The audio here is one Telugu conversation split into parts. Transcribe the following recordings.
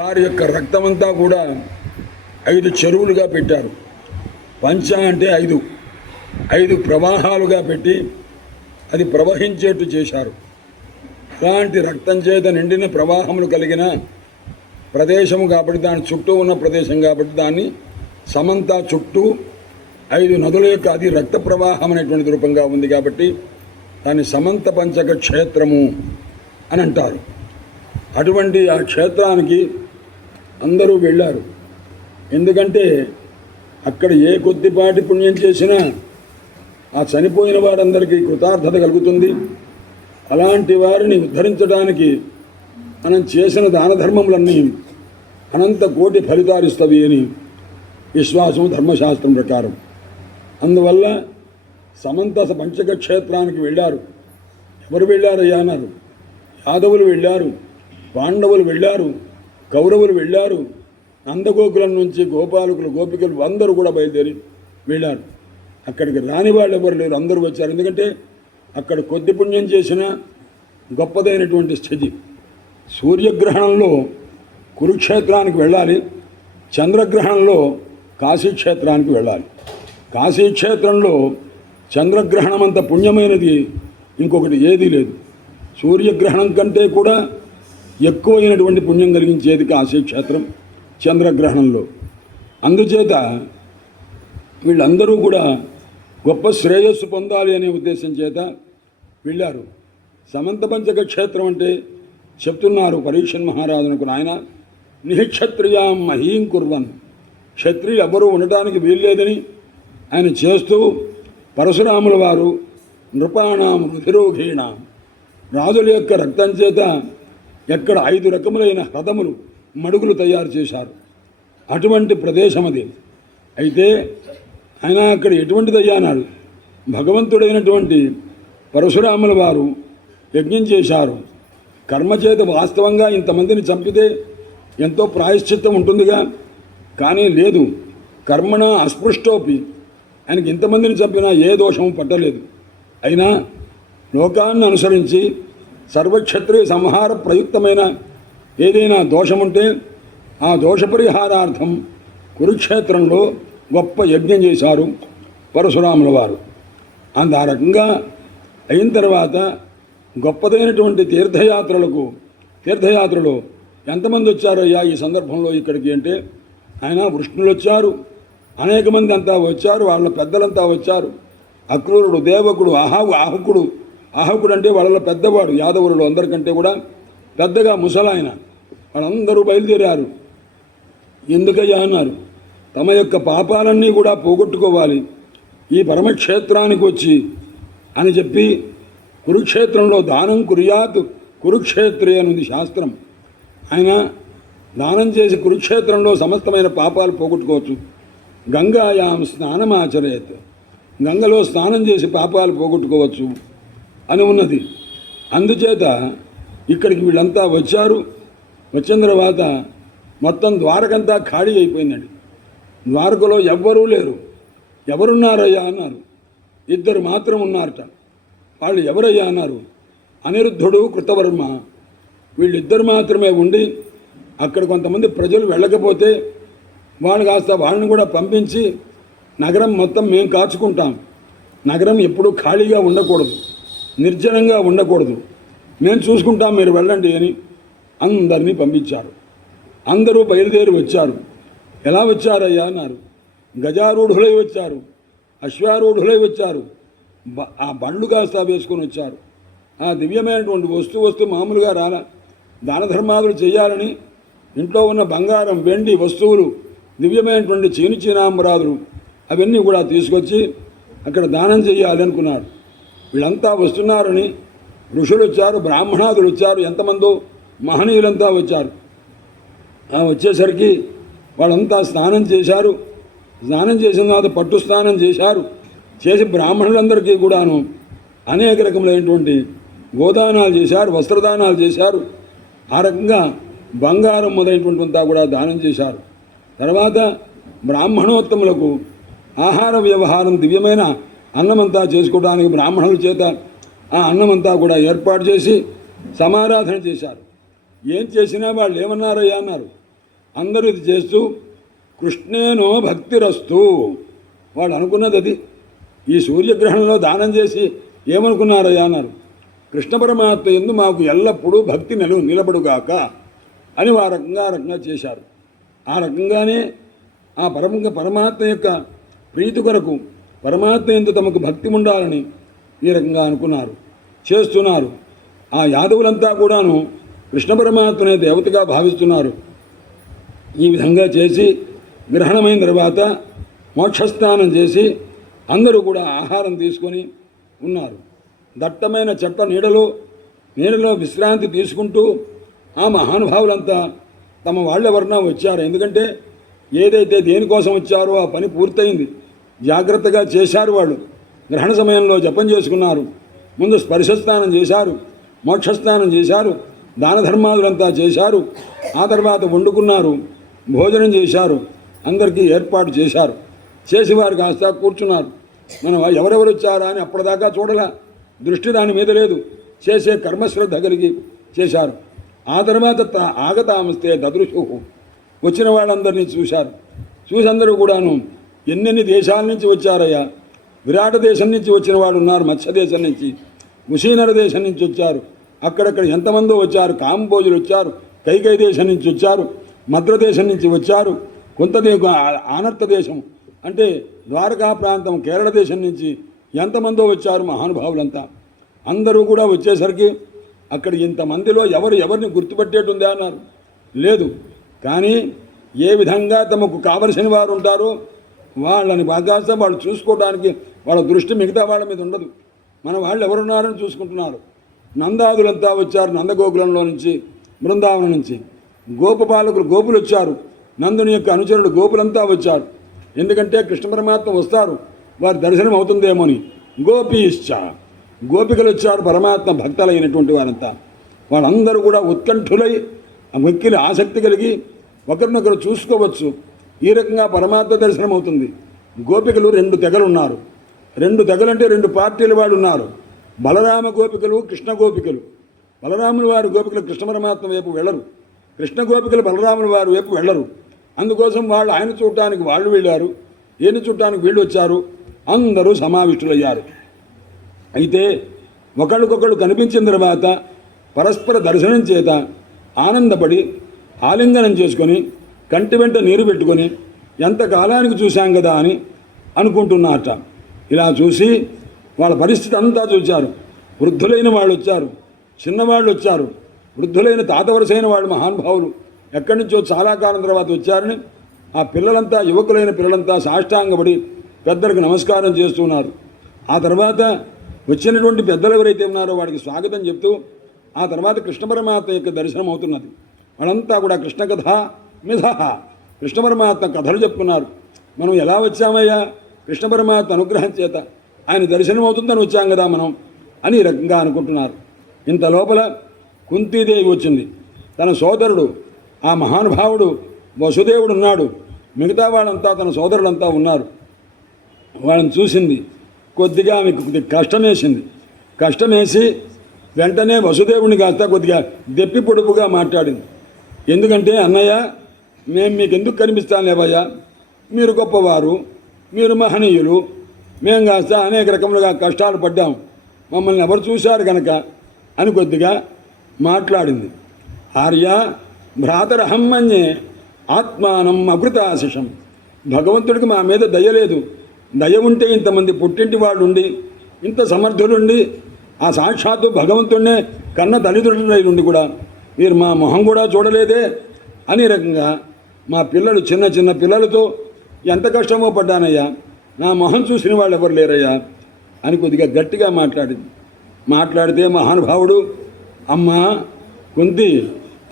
వారి యొక్క రక్తమంతా కూడా 5 చెరువులుగా పెట్టారు. పంచ అంటే 5 ప్రవాహాలుగా పెట్టి అది ప్రవహించేట్టు చేశారు. అలాంటి రక్తం చేత నిండిన ప్రవాహములు కలిగిన ప్రదేశము కాబట్టి, దాని చుట్టూ ఉన్న ప్రదేశం కాబట్టి దాన్ని సమంత చుట్టూ 5 నదుల యొక్క అది రక్త ప్రవాహం అనేటువంటి రూపంగా ఉంది కాబట్టి దాన్ని సమంత పంచక క్షేత్రము అని అంటారు. అటువంటి ఆ క్షేత్రానికి అందరూ వెళ్ళారు. ఎందుకంటే అక్కడ ఏ కొద్దిపాటి పుణ్యం చేసినా ఆ చనిపోయిన వారందరికీ కృతార్థత కలుగుతుంది. అలాంటి వారిని ఉద్ధరించడానికి మనం చేసిన దాన ధర్మములన్నీ అనంత కోటి ఫలితాలిస్తవి అని విశ్వాసం ధర్మశాస్త్రం ప్రకారం. అందువల్ల సమంత పంచక క్షేత్రానికి వెళ్ళారు. ఎవరు వెళ్ళారయ్యా అన్నారు. యాదవులు వెళ్ళారు, పాండవులు వెళ్ళారు, కౌరవులు వెళ్ళారు, నందగోకులం నుంచి గోపాలకులు గోపికలు అందరూ కూడా బయలుదేరి వెళ్ళారు. అక్కడికి రాని వాళ్ళు ఎవరు లేరు, అందరూ వచ్చారు. ఎందుకంటే అక్కడ కొద్ది పుణ్యం చేసిన గొప్పదైనటువంటి స్థితి. సూర్యగ్రహణంలో కురుక్షేత్రానికి వెళ్ళాలి, చంద్రగ్రహణంలో కాశీక్షేత్రానికి వెళ్ళాలి. కాశీక్షేత్రంలో చంద్రగ్రహణం అంత పుణ్యమైనది ఇంకొకటి ఏదీ లేదు. సూర్యగ్రహణం కంటే కూడా ఎక్కువైనటువంటి పుణ్యం కలిగించేది కాశీక్షేత్రం చంద్రగ్రహణంలో. అందుచేత వీళ్ళందరూ కూడా గొప్ప శ్రేయస్సు పొందాలి అనే ఉద్దేశం చేత వెళ్ళారు. సమంత పంచక క్షేత్రం అంటే చెప్తున్నారు పరీక్షన్ మహారాజునకు, నాయన నిక్షత్రియాం మహీం కుర్వన్, క్షత్రియులు ఎవ్వరూ ఉండటానికి వీల్లేదని ఆయన చేస్తూ పరశురాముల వారు నృపాణం రుధిరోఘీణాం, రాజుల యొక్క రక్తం చేత ఎక్కడ 5 రకములైన హ్రదములు మడుగులు తయారు చేశారు. అటువంటి ప్రదేశం అది. అయితే ఆయన అక్కడ ఎటువంటిదయ్యా అన్నాడు. భగవంతుడైనటువంటి పరశురాముల వారు యజ్ఞం చేశారు. కర్మచేత వాస్తవంగా ఇంతమందిని చంపితే ఎంతో ప్రాయశ్చిత్తం ఉంటుందిగా, కానీ లేదు. కర్మణ అస్పృష్టోపి, ఆయనకి ఇంతమందిని చంపినా ఏ దోషము పట్టలేదు. అయినా లోకాన్ని అనుసరించి సర్వక్షత్రియ సంహార ప్రయుక్తమైన ఏదైనా దోషముంటే ఆ దోష పరిహారార్థం కురుక్షేత్రంలో గొప్ప యజ్ఞం చేశారు పరశురాముల వారు. ఆ రకంగా అయిన తర్వాత గొప్పదైనటువంటి తీర్థయాత్రలో ఎంతమంది వచ్చారయ్యా ఈ సందర్భంలో ఇక్కడికి అంటే, ఆయన వృష్ణులు వచ్చారు, అనేక మంది అంతా వచ్చారు, వాళ్ళ పెద్దలంతా వచ్చారు. అక్రూరుడు, దేవకుడు, ఆహకుడు అంటే వాళ్ళలో పెద్దవాడు, యాదవులు అందరికంటే కూడా పెద్దగా ముసలాయన, వాళ్ళందరూ బయలుదేరారు. ఎందుకయ్యా అన్నారు. తమ యొక్క పాపాలన్నీ కూడా పోగొట్టుకోవాలి ఈ పరమక్షేత్రానికి వచ్చి అని చెప్పి, కురుక్షేత్రంలో దానం కుర్యాత్ కురుక్షేత్రే అనుంది శాస్త్రం. ఆయన దానం చేసి కురుక్షేత్రంలో సమస్తమైన పాపాలు పోగొట్టుకోవచ్చు. గంగాయాం స్నానమాచరేత్, గంగలో స్నానం చేసి పాపాలు పోగొట్టుకోవచ్చు అని ఉన్నది. అందుచేత ఇక్కడికి వీళ్ళంతా వచ్చారు. వచ్చిన తర్వాత మొత్తం ద్వారకంతా ఖాళీ అయిపోయిందండి. ద్వారకలో ఎవ్వరూ లేరు. ఎవరున్నారయ్యా అన్నారు. 2 మాత్రం ఉన్నారట. వాళ్ళు ఎవరయ్యా అన్నారు. అనిరుద్ధుడు, కృతవర్మ, వీళ్ళిద్దరు మాత్రమే ఉండి అక్కడ కొంతమంది ప్రజలు వెళ్ళకపోతే వాళ్ళని కూడా పంపించి నగరం మొత్తం మేము కాచుకుంటాం, నగరం ఎప్పుడూ ఖాళీగా ఉండకూడదు, నిర్జనంగా ఉండకూడదు, మేము చూసుకుంటాం, మీరు వెళ్ళండి అని అందరినీ పంపించారు. అందరూ బయలుదేరి వచ్చారు. ఎలా వచ్చారయ్యా అన్నారు. గజారూఢులై వచ్చారు, అశ్వారూఢులై వచ్చారు, ఆ బండ్లు కాస్తా వేసుకొని వచ్చారు. ఆ దివ్యమైనటువంటి వస్తు మామూలుగా రాలా. దాన ధర్మాదులు చేయాలని ఇంట్లో ఉన్న బంగారం, వెండి వస్తువులు, దివ్యమైనటువంటి చీనాంబరాదులు అవన్నీ కూడా తీసుకొచ్చి అక్కడ దానం చేయాలి అనుకున్నాడు. వీళ్ళంతా వస్తున్నారని ఋషులు వచ్చారు, బ్రాహ్మణాదులు వచ్చారు, ఎంతమందో మహనీయులంతా వచ్చారు. వచ్చేసరికి వాళ్ళంతా స్నానం చేశారు. స్నానం చేసిన తర్వాత పట్టు స్నానం చేసి బ్రాహ్మణులందరికీ కూడాను అనేక రకములైనటువంటి గోదానాలు చేశారు, వస్త్రదానాలు చేశారు. ఆ రకంగా బంగారం మొదలైనటువంటి అంతా కూడా దానం చేశారు. తర్వాత బ్రాహ్మణోత్తములకు ఆహార వ్యవహారం, దివ్యమైన అన్నమంతా చేసుకోవడానికి బ్రాహ్మణుల చేత ఆ అన్నమంతా కూడా ఏర్పాటు చేసి సమారాధన చేశారు. ఏం చేసినా వాళ్ళు ఏమన్నారయ్యా అన్నారు. అందరూ ఇది చేస్తూ కృష్ణేనో భక్తిరస్తు. వాడు అనుకున్నది అది. ఈ సూర్యగ్రహణంలో దానం చేసి ఏమనుకున్నారయ్యా అన్నారు. కృష్ణ పరమాత్మ యందు మాకు ఎల్లప్పుడూ భక్తి నిలబడుగాక అని ఆ రకంగా చేశారు. ఆ రకంగానే ఆ పరమాత్మ యొక్క ప్రీతి కొరకు పరమాత్మ యందు తమకు భక్తి ఉండాలని ఈ రకంగా అనుకున్నారు, చేస్తున్నారు. ఆ యాదవులంతా కూడాను కృష్ణ పరమాత్మనే దేవతగా భావిస్తున్నారు. ఈ విధంగా చేసి గ్రహణమైన తర్వాత మోక్షస్నానం చేసి అందరూ కూడా ఆహారం తీసుకొని ఉన్నారు. దట్టమైన చెట్ల నీడలో విశ్రాంతి తీసుకుంటూ ఆ మహానుభావులంతా తమ వాళ్ళెవరన్నా వచ్చారు. ఎందుకంటే ఏదైతే దేనికోసం వచ్చారో ఆ పని పూర్తయింది. జాగ్రత్తగా చేశారు. వాళ్ళు గ్రహణ సమయంలో జపం చేసుకున్నారు. ముందు స్పర్శస్నానం చేశారు, మోక్షస్నానం చేశారు, దాన ధర్మాదులంతా చేశారు. ఆ తర్వాత వండుకున్నారు, భోజనం చేశారు, అందరికీ ఏర్పాటు చేశారు. చేసి వారు కాస్త కూర్చున్నారు. మనం ఎవరెవరు వచ్చారా అని అప్పటిదాకా చూడలా, దృష్టి దాని మీద లేదు. చేసే కర్మశ్రద్ధ కలిగి చేశారు. ఆ తర్వాత ఆగతామస్తే దదృశు, వచ్చిన వాళ్ళందరినీ చూశారు. చూసి అందరూ కూడాను ఎన్నెన్ని దేశాల నుంచి వచ్చారయ్యా. విరాట దేశం నుంచి వచ్చిన వాడు ఉన్నారు, మత్స్య దేశం నుంచి, ముసీనర దేశం నుంచి వచ్చారు, అక్కడక్కడ ఎంతమందో వచ్చారు. కాంబోజులు వచ్చారు, కైకై దేశం నుంచి వచ్చారు, మద్రదేశం నుంచి వచ్చారు, ఆనర్త దేశం అంటే ద్వారకా ప్రాంతం కేరళ దేశం నుంచి ఎంతమందో వచ్చారు మహానుభావులంతా. అందరూ కూడా వచ్చేసరికి అక్కడ ఇంతమందిలో ఎవరిని గుర్తుపట్టేటుందా అన్నారు. లేదు. కానీ ఏ విధంగా తమకు కావలసిన వారు ఉంటారో వాళ్ళని బాగా వాళ్ళు చూసుకోవడానికి వాళ్ళ దృష్టి మిగతా వాళ్ళ మీద ఉండదు. మన వాళ్ళు ఎవరున్నారని చూసుకుంటున్నారు. నందాదులంతా వచ్చారు, నందగోకులంలో నుంచి, బృందావనం నుంచి. గోపులు వచ్చారు, నందుని యొక్క అనుచరుడు గోపులంతా వచ్చారు. ఎందుకంటే కృష్ణ పరమాత్మ వస్తారు, వారి దర్శనం అవుతుందేమోని. గోపికలు వచ్చారు, పరమాత్మ భక్తులైనటువంటి వారంతా. వాళ్ళందరూ కూడా ఉత్కంఠులై మిక్కిలి ఆసక్తి కలిగి ఒకరినొకరు చూసుకోవచ్చు. ఈ రకంగా పరమాత్మ దర్శనం అవుతుంది. గోపికలు 2 తెగలు ఉన్నారు. 2 తెగలంటే 2 పార్టీల వాళ్ళు ఉన్నారు. బలరామ గోపికలు, కృష్ణ గోపికలు. బలరాముల వారి గోపికలు కృష్ణ పరమాత్మ వైపు వెళ్ళరు, కృష్ణ గోపికలు బలరాముల వారి వైపు వెళ్ళరు. అందుకోసం వాళ్ళు ఆయన చూడటానికి వాళ్ళు వెళ్ళారు, ఈయన చూడటానికి వీళ్ళు వచ్చారు. అందరూ సమావిష్టులయ్యారు. అయితే ఒకళ్ళకొకళ్ళు కనిపించిన తర్వాత పరస్పర దర్శనం చేత ఆనందపడి ఆలింగనం చేసుకొని కంటి వెంట నీరు పెట్టుకొని ఎంతకాలానికి చూశాం కదా అని అనుకుంటున్నారట. ఇలా చూసి వాళ్ళ పరిస్థితి అంతా చూశారు. వృద్ధులైన వాళ్ళు వచ్చారు, చిన్నవాళ్ళు వచ్చారు, వృద్ధులైన తాత వరుసైన వాళ్ళు మహానుభావులు ఎక్కడి నుంచో చాలా కాలం తర్వాత వచ్చారని ఆ పిల్లలంతా, యువకులైన పిల్లలంతా సాష్టాంగపడి పెద్దలకు నమస్కారం చేస్తున్నారు. ఆ తర్వాత వచ్చినటువంటి పెద్దలు ఎవరైతే ఉన్నారో వాడికి స్వాగతం చెప్తూ ఆ తర్వాత కృష్ణ పరమాత్మ యొక్క దర్శనం అవుతున్నది. వాళ్ళంతా కూడా కృష్ణ కథ మిథ, కృష్ణ పరమాత్మ కథలు చెప్పుకున్నారు. మనం ఎలా వచ్చామయ్యా, కృష్ణ పరమాత్మ అనుగ్రహం చేత ఆయన దర్శనం అవుతుందని వచ్చాం కదా మనం అని ఈ రకంగా అనుకుంటున్నారు. ఇంత లోపల కుంతీదేవి వచ్చింది. తన సోదరుడు ఆ మహానుభావుడు వసుదేవుడు ఉన్నాడు, మిగతా వాళ్ళంతా తన సోదరులంతా ఉన్నారు. వాళ్ళని చూసింది, కొద్దిగా ఆమెకు కష్టమేసి వెంటనే వసుదేవుని కాస్త కొద్దిగా దెప్పి పొడుపుగా మాట్లాడింది. ఎందుకంటే అన్నయ్య, మేము మీకు ఎందుకు కనిపిస్తాను లేవయ్యా, మీరు గొప్పవారు, మీరు మహనీయులు, మేము కాస్త అనేక రకములుగా కష్టాలు పడ్డాం, మమ్మల్ని ఎవరు చూశారు కనుక అని కొద్దిగా మాట్లాడింది. ఆర్య భ్రాతరహం మన్యే ఆత్మానం అకృతాశిషం. భగవంతుడికి మా మీద దయ లేదు. దయ ఉంటే ఇంతమంది పుట్టింటి వాళ్ళు ఉండి, ఇంత సమర్థులుండి, ఆ సాక్షాత్తు భగవంతుడినే కన్న తల్లిదండ్రులై ఉండి కూడా మీరు మా మొహం కూడా చూడలేదే అని రకంగా మా పిల్లలు చిన్న చిన్న పిల్లలతో ఎంత కష్టమో పడ్డానయ్యా, నా మొహం చూసిన వాళ్ళు ఎవరు లేరయ్యా అని కొద్దిగా గట్టిగా మాట్లాడితే మహానుభావుడు, అమ్మా కుంతి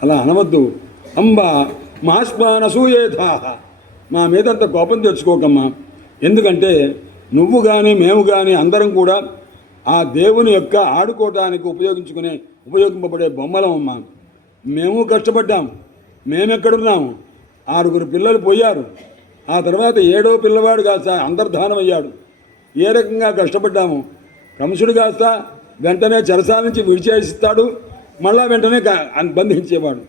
అలా అనవద్దు, అంబా మాస్మానసూయేథా, మా మీదంత కోపం తెచ్చుకోకమ్మా. ఎందుకంటే నువ్వు కానీ మేము కానీ అందరం కూడా ఆ దేవుని యొక్క ఆడుకోవటానికి ఉపయోగింపబడే బొమ్మలమ్మా. మేము కష్టపడ్డాం, మేమెక్కడున్నాము. 6 పిల్లలు పోయారు, ఆ తర్వాత 7వ పిల్లవాడు కాస్త అంతర్ధానం అయ్యాడు. ఏ రకంగా కష్టపడ్డాము. కంసుడు కాస్త వెంటనే చెరసాల నుంచి విడిచేస్తాడు, మళ్ళా వెంటనే బంధించేవాడు.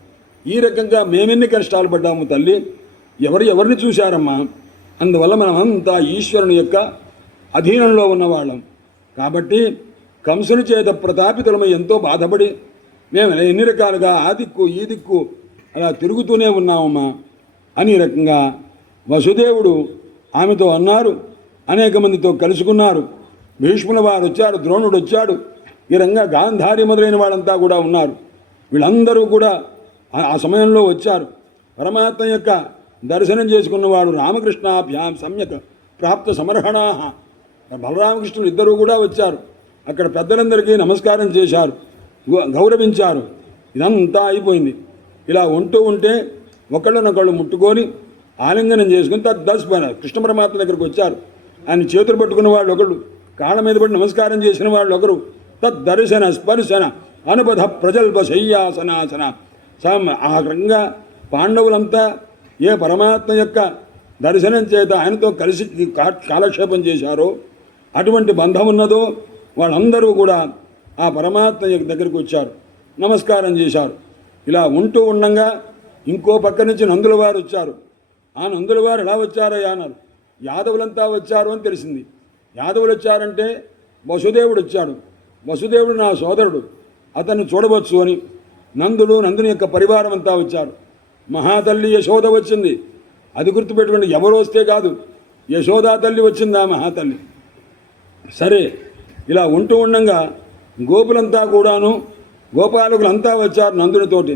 ఈ రకంగా మేమెన్ని కష్టాలు పడ్డాము తల్లి, ఎవరిని చూశారమ్మా? అందువల్ల మనమంతా ఈశ్వరుని యొక్క అధీనంలో ఉన్నవాళ్ళం. కాబట్టి కంసుని చేత ప్రతాపితులమై ఎంతో బాధపడి మేము ఎన్ని రకాలుగా ఆ దిక్కు ఈ దిక్కు అలా తిరుగుతూనే ఉన్నామమ్మా అని రకంగా వసుదేవుడు ఆమెతో అన్నారు. అనేక మందితో కలుసుకున్నారు. భీష్ముల వారు వచ్చారు, ద్రోణుడు వచ్చాడు, ఈ రంగా గాంధారి మొదలైన వాళ్ళంతా కూడా ఉన్నారు. వీళ్ళందరూ కూడా ఆ సమయంలో వచ్చారు. పరమాత్మ యొక్క దర్శనం చేసుకున్నవాడు రామకృష్ణాభ్యాం సమ్యక్ ప్రాప్త సమర్హణా, బలరామకృష్ణులు ఇద్దరూ కూడా వచ్చారు. అక్కడ పెద్దలందరికీ నమస్కారం చేశారు, గౌరవించారు. ఇదంతా అయిపోయింది. ఇలా ఉంటే ఒకళ్ళనొకళ్ళు ముట్టుకొని ఆలింగనం చేసుకుని తద్దస్పన కృష్ణ పరమాత్మ దగ్గరికి వచ్చారు. ఆయన చేతులు పట్టుకున్న వాళ్ళు ఒకళ్ళు, కాళ్ళ మీద పడి నమస్కారం చేసిన వాళ్ళు ఒకరు. తద్దర్శన స్పర్శన అనుపథ ప్రజల్ప శయ్యాసనాసన. ఆ రకంగా పాండవులంతా ఏ పరమాత్మ యొక్క దర్శనం చేత ఆయనతో కలిసి కాలక్షేపం చేశారో, అటువంటి బంధం ఉన్నదో వాళ్ళందరూ కూడా ఆ పరమాత్మ దగ్గరికి వచ్చారు, నమస్కారం చేశారు. ఇలా ఉండగా ఇంకో పక్క నుంచి నందుల వారు వచ్చారు. ఆ నందుల వారు ఎలా వచ్చారయ్యా అన్నారు. యాదవులంతా వచ్చారు అని తెలిసింది. యాదవులు వచ్చారంటే వసుదేవుడు వచ్చాడు. వసుదేవుడు నా సోదరుడు, అతన్ని చూడవచ్చు అని నందుని యొక్క పరివారం అంతా వచ్చారు. మహాతల్లి యశోద వచ్చింది. అది గుర్తుపెట్టుకోండి, ఎవరు వస్తే కాదు, యశోదా తల్లి వచ్చింది ఆ మహాతల్లి. సరే, ఇలా ఉండగా గోపులంతా కూడాను, గోపాలకులంతా వచ్చారు నందునితోటి.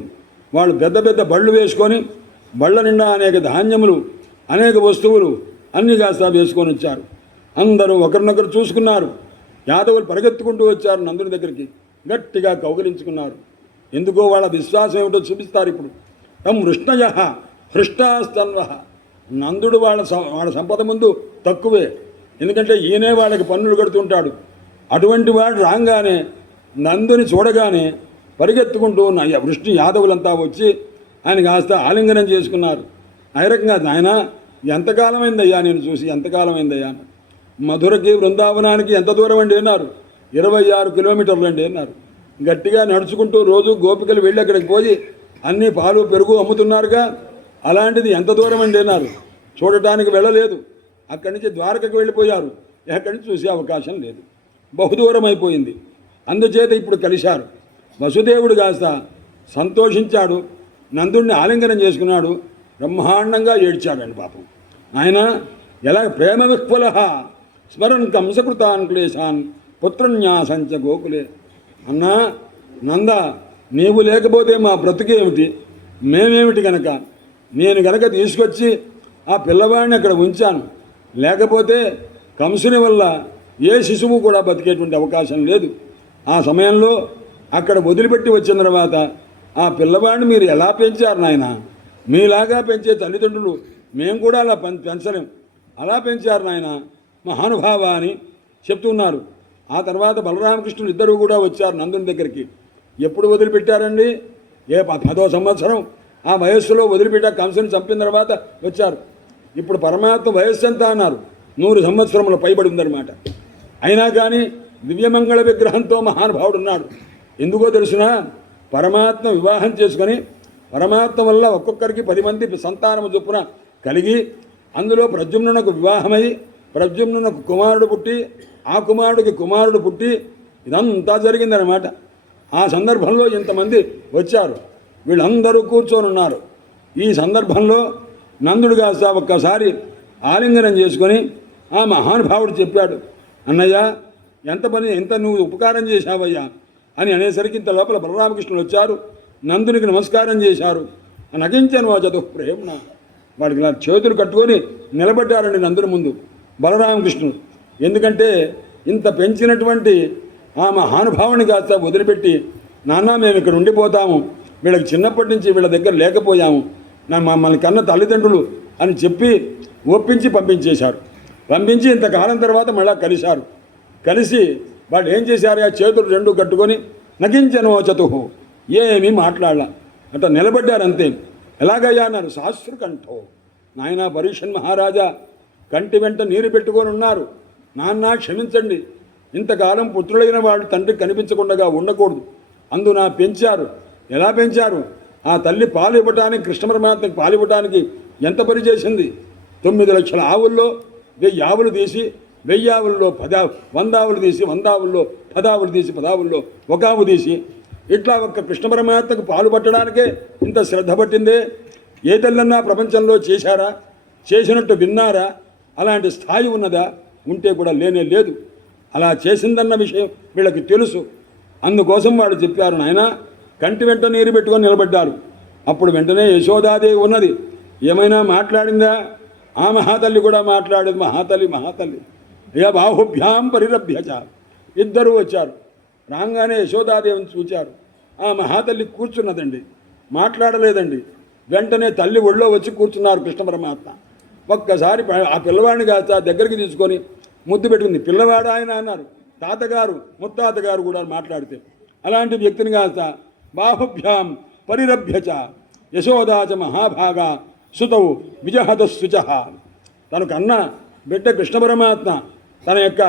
వాళ్ళు పెద్ద పెద్ద బళ్ళు వేసుకొని, బళ్ళ నిండా అనేక ధాన్యములు, అనేక వస్తువులు అన్నీ కాస్త వేసుకొని వచ్చారు. అందరూ ఒకరినొకరు చూసుకున్నారు. యాదవులు పరిగెత్తుకుంటూ వచ్చారు నందుని దగ్గరికి, గట్టిగా కౌగిలించుకున్నారు. ఎందుకో వాళ్ళ విశ్వాసం ఏమిటో చూపిస్తారు ఇప్పుడు. తం వృష్ణయ హృష్టాస్తన్వ. నందుడు వాళ్ళ సంపద ముందు తక్కువే, ఎందుకంటే ఈయనే వాళ్ళకి పన్నులు కడుతుంటాడు. అటువంటి వాడు రాగానే నందుని చూడగానే పరిగెత్తుకుంటూ వృష్ణి యాదవులంతా వచ్చి ఆయన కాస్త ఆలింగనం చేసుకున్నారు. ఆ రకంగా నాయన ఎంతకాలమైందయ్యా నేను చూసి, ఎంతకాలమైందయ్యా. మధురకి బృందావనానికి ఎంత దూరం అండి అన్నారు. 26 కిలోమీటర్లు అండి అన్నారు. గట్టిగా నడుచుకుంటూ రోజు గోపికలు వెళ్ళి అక్కడికి పోయి అన్నీ పాలు పెరుగు అమ్ముతున్నారుగా, అలాంటిది ఎంత దూరం అండి అన్నారు. చూడటానికి వెళ్ళలేదు. అక్కడి నుంచి ద్వారకకు వెళ్ళిపోయారు. ఎక్కడి నుంచి చూసే అవకాశం లేదు, బహుదూరం అయిపోయింది. అందుచేత ఇప్పుడు కలిశారు. వసుదేవుడు కాస్త సంతోషించాడు, నందుడిని ఆలింగనం చేసుకున్నాడు, బ్రహ్మాండంగా ఏడ్చాడండి పాపం. ఆయన ఎలా ప్రేమ విహ్వల స్మరన్ కంసకృతాన్ క్లేశాన్ పుత్రన్యాసంచ గోకులే. అన్నా నంద, నీవు లేకపోతే మా బ్రతుకేమిటి, మేమేమిటి గనక, నేను గనక తీసుకొచ్చి ఆ పిల్లవాడిని అక్కడ ఉంచాను. లేకపోతే కంసుని వల్ల ఏ శిశువు కూడా బతికేటువంటి అవకాశం లేదు. ఆ సమయంలో అక్కడ వదిలిపెట్టి వచ్చిన తర్వాత ఆ పిల్లవాడిని మీరు ఎలా పెంచారు నాయన? మీలాగా పెంచే తల్లిదండ్రులు మేము కూడా అలా పెంచలేం, అలా పెంచారు నాయన మహానుభావ అని చెప్తున్నారు. ఆ తర్వాత బలరామకృష్ణులు ఇద్దరు కూడా వచ్చారు నందుని దగ్గరికి. ఎప్పుడు వదిలిపెట్టారండి? 10వ సంవత్సరం ఆ వయస్సులో వదిలిపెట్టా. కంసుని చంపిన తర్వాత వచ్చారు. ఇప్పుడు పరమాత్మ వయస్సు ఎంత అన్నారు? 100 సంవత్సరముల పైబడి ఉందన్నమాట. అయినా కానీ దివ్యమంగళ విగ్రహంతో మహానుభావుడు ఉన్నాడు. ఎందుకో తెలుసునా? పరమాత్మ వివాహం చేసుకొని పరమాత్మ వల్ల ఒక్కొక్కరికి 10 మంది సంతానము చొప్పున కలిగి, అందులో ప్రద్యుమ్నునకు వివాహమై ప్రద్యుమ్నునకు కుమారుడు పుట్టి, ఆ కుమారుడికి కుమారుడు పుట్టి, ఇదంతా జరిగిందనమాట. ఆ సందర్భంలో ఇంతమంది వచ్చారు. వీళ్ళందరూ కూర్చొని ఉన్నారు. ఈ సందర్భంలో నందుడు కాస్త ఒక్కసారి ఆలింగనం చేసుకొని ఆ మహానుభావుడు చెప్పాడు, అన్నయ్య ఎంత నువ్వు ఉపకారం చేశావయ్యా అని అనేసరికి ఇంత లోపల బలరామకృష్ణులు వచ్చారు, నందునికి నమస్కారం చేశారు. నగించను ఆ చదువు ప్రేమన. వాడికి ఇలా చేతులు కట్టుకొని నిలబడ్డారండి నందుని ముందు బలరామకృష్ణుడు. ఎందుకంటే ఇంత పెంచినటువంటి ఆ మహానుభావుని కాస్త వదిలిపెట్టి, నాన్న మేము ఇక్కడ ఉండిపోతాము, వీళ్ళకి చిన్నప్పటి నుంచి వీళ్ళ దగ్గర లేకపోయాము, మమ్మల్ని కన్న తల్లిదండ్రులు అని చెప్పి ఒప్పించి పంపించేశారు. పంపించి ఇంతకాలం తర్వాత మళ్ళా కలిశారు. కలిసి వాళ్ళు ఏం చేశారు? ఆ చేతులు రెండు కట్టుకొని నగించనో చతుహు, ఏమీ మాట్లాడాల, అట్లా నిలబడ్డారంతే. ఎలాగయ్యా అన్నారు. శాస్త్రకంఠో, నాయన పరీక్షన్ మహారాజా కంటి వెంట నీరు పెట్టుకొని ఉన్నారు. నాన్న క్షమించండి, ఇంతకాలం పుత్రులైన వాళ్ళు తండ్రికి కనిపించకుండా ఉండకూడదు, అందున పెంచారు. ఎలా పెంచారు? ఆ తల్లి పాలు ఇవ్వటానికి, కృష్ణ పరమాత్మకి పాలు ఇవ్వటానికి ఎంత పని చేసింది. 9 లక్షల ఆవుల్లో 1000 ఆవులు తీసి 1000 ఆవుల్లో 100 ఆవులు తీసి 100 ఆవుల్లో 10 ఆవులు తీసి 10 ఆవుల్లో 1 ఆవు తీసి ఇట్లా ఒక్క కృష్ణ పరమాత్మకు పాలు పట్టడానికే ఇంత శ్రద్ధ పట్టిందే. ఏ తల్లన్నా ప్రపంచంలో చేశారా? చేసినట్టు విన్నారా? అలాంటి స్థాయి ఉన్నదా? ఉంటే కూడా లేనే లేదు. అలా చేసిందన్న విషయం వీళ్ళకి తెలుసు. అందుకోసం వాళ్ళు చెప్పారు, నాయన కంటి వెంట నీరు పెట్టుకొని నిలబడ్డారు. అప్పుడు వెంటనే యశోదాదేవి ఉన్నది, ఏమైనా మాట్లాడిందా? ఆ మహాతల్లి కూడా మాట్లాడేది. మహాతల్లి ఇక బాహుభ్యాం పరిరభ్యచ. ఇద్దరు వచ్చారు. రాగానే యశోదాదేవిని చూచారు. ఆ మహాతల్లి కూర్చున్నదండి, మాట్లాడలేదండి. వెంటనే తల్లి ఒళ్ళో వచ్చి కూర్చున్నారు కృష్ణ పరమాత్మ. ఒక్కసారి ఆ పిల్లవాడిని కాస్త దగ్గరికి తీసుకొని ముద్దు పెట్టుకుంది. పిల్లవాడు ఆయన అన్నారు. తాతగారు ముత్తాతగారు కూడా మాట్లాడితే అలాంటి వ్యక్తిని కాస్త బాహుభ్యాం పరిరభ్యచ యశోదాచ మహాభాగా సుతవు విజహతశుచ. తనకు అన్న బిడ్డ కృష్ణ పరమాత్మ, తన యొక్క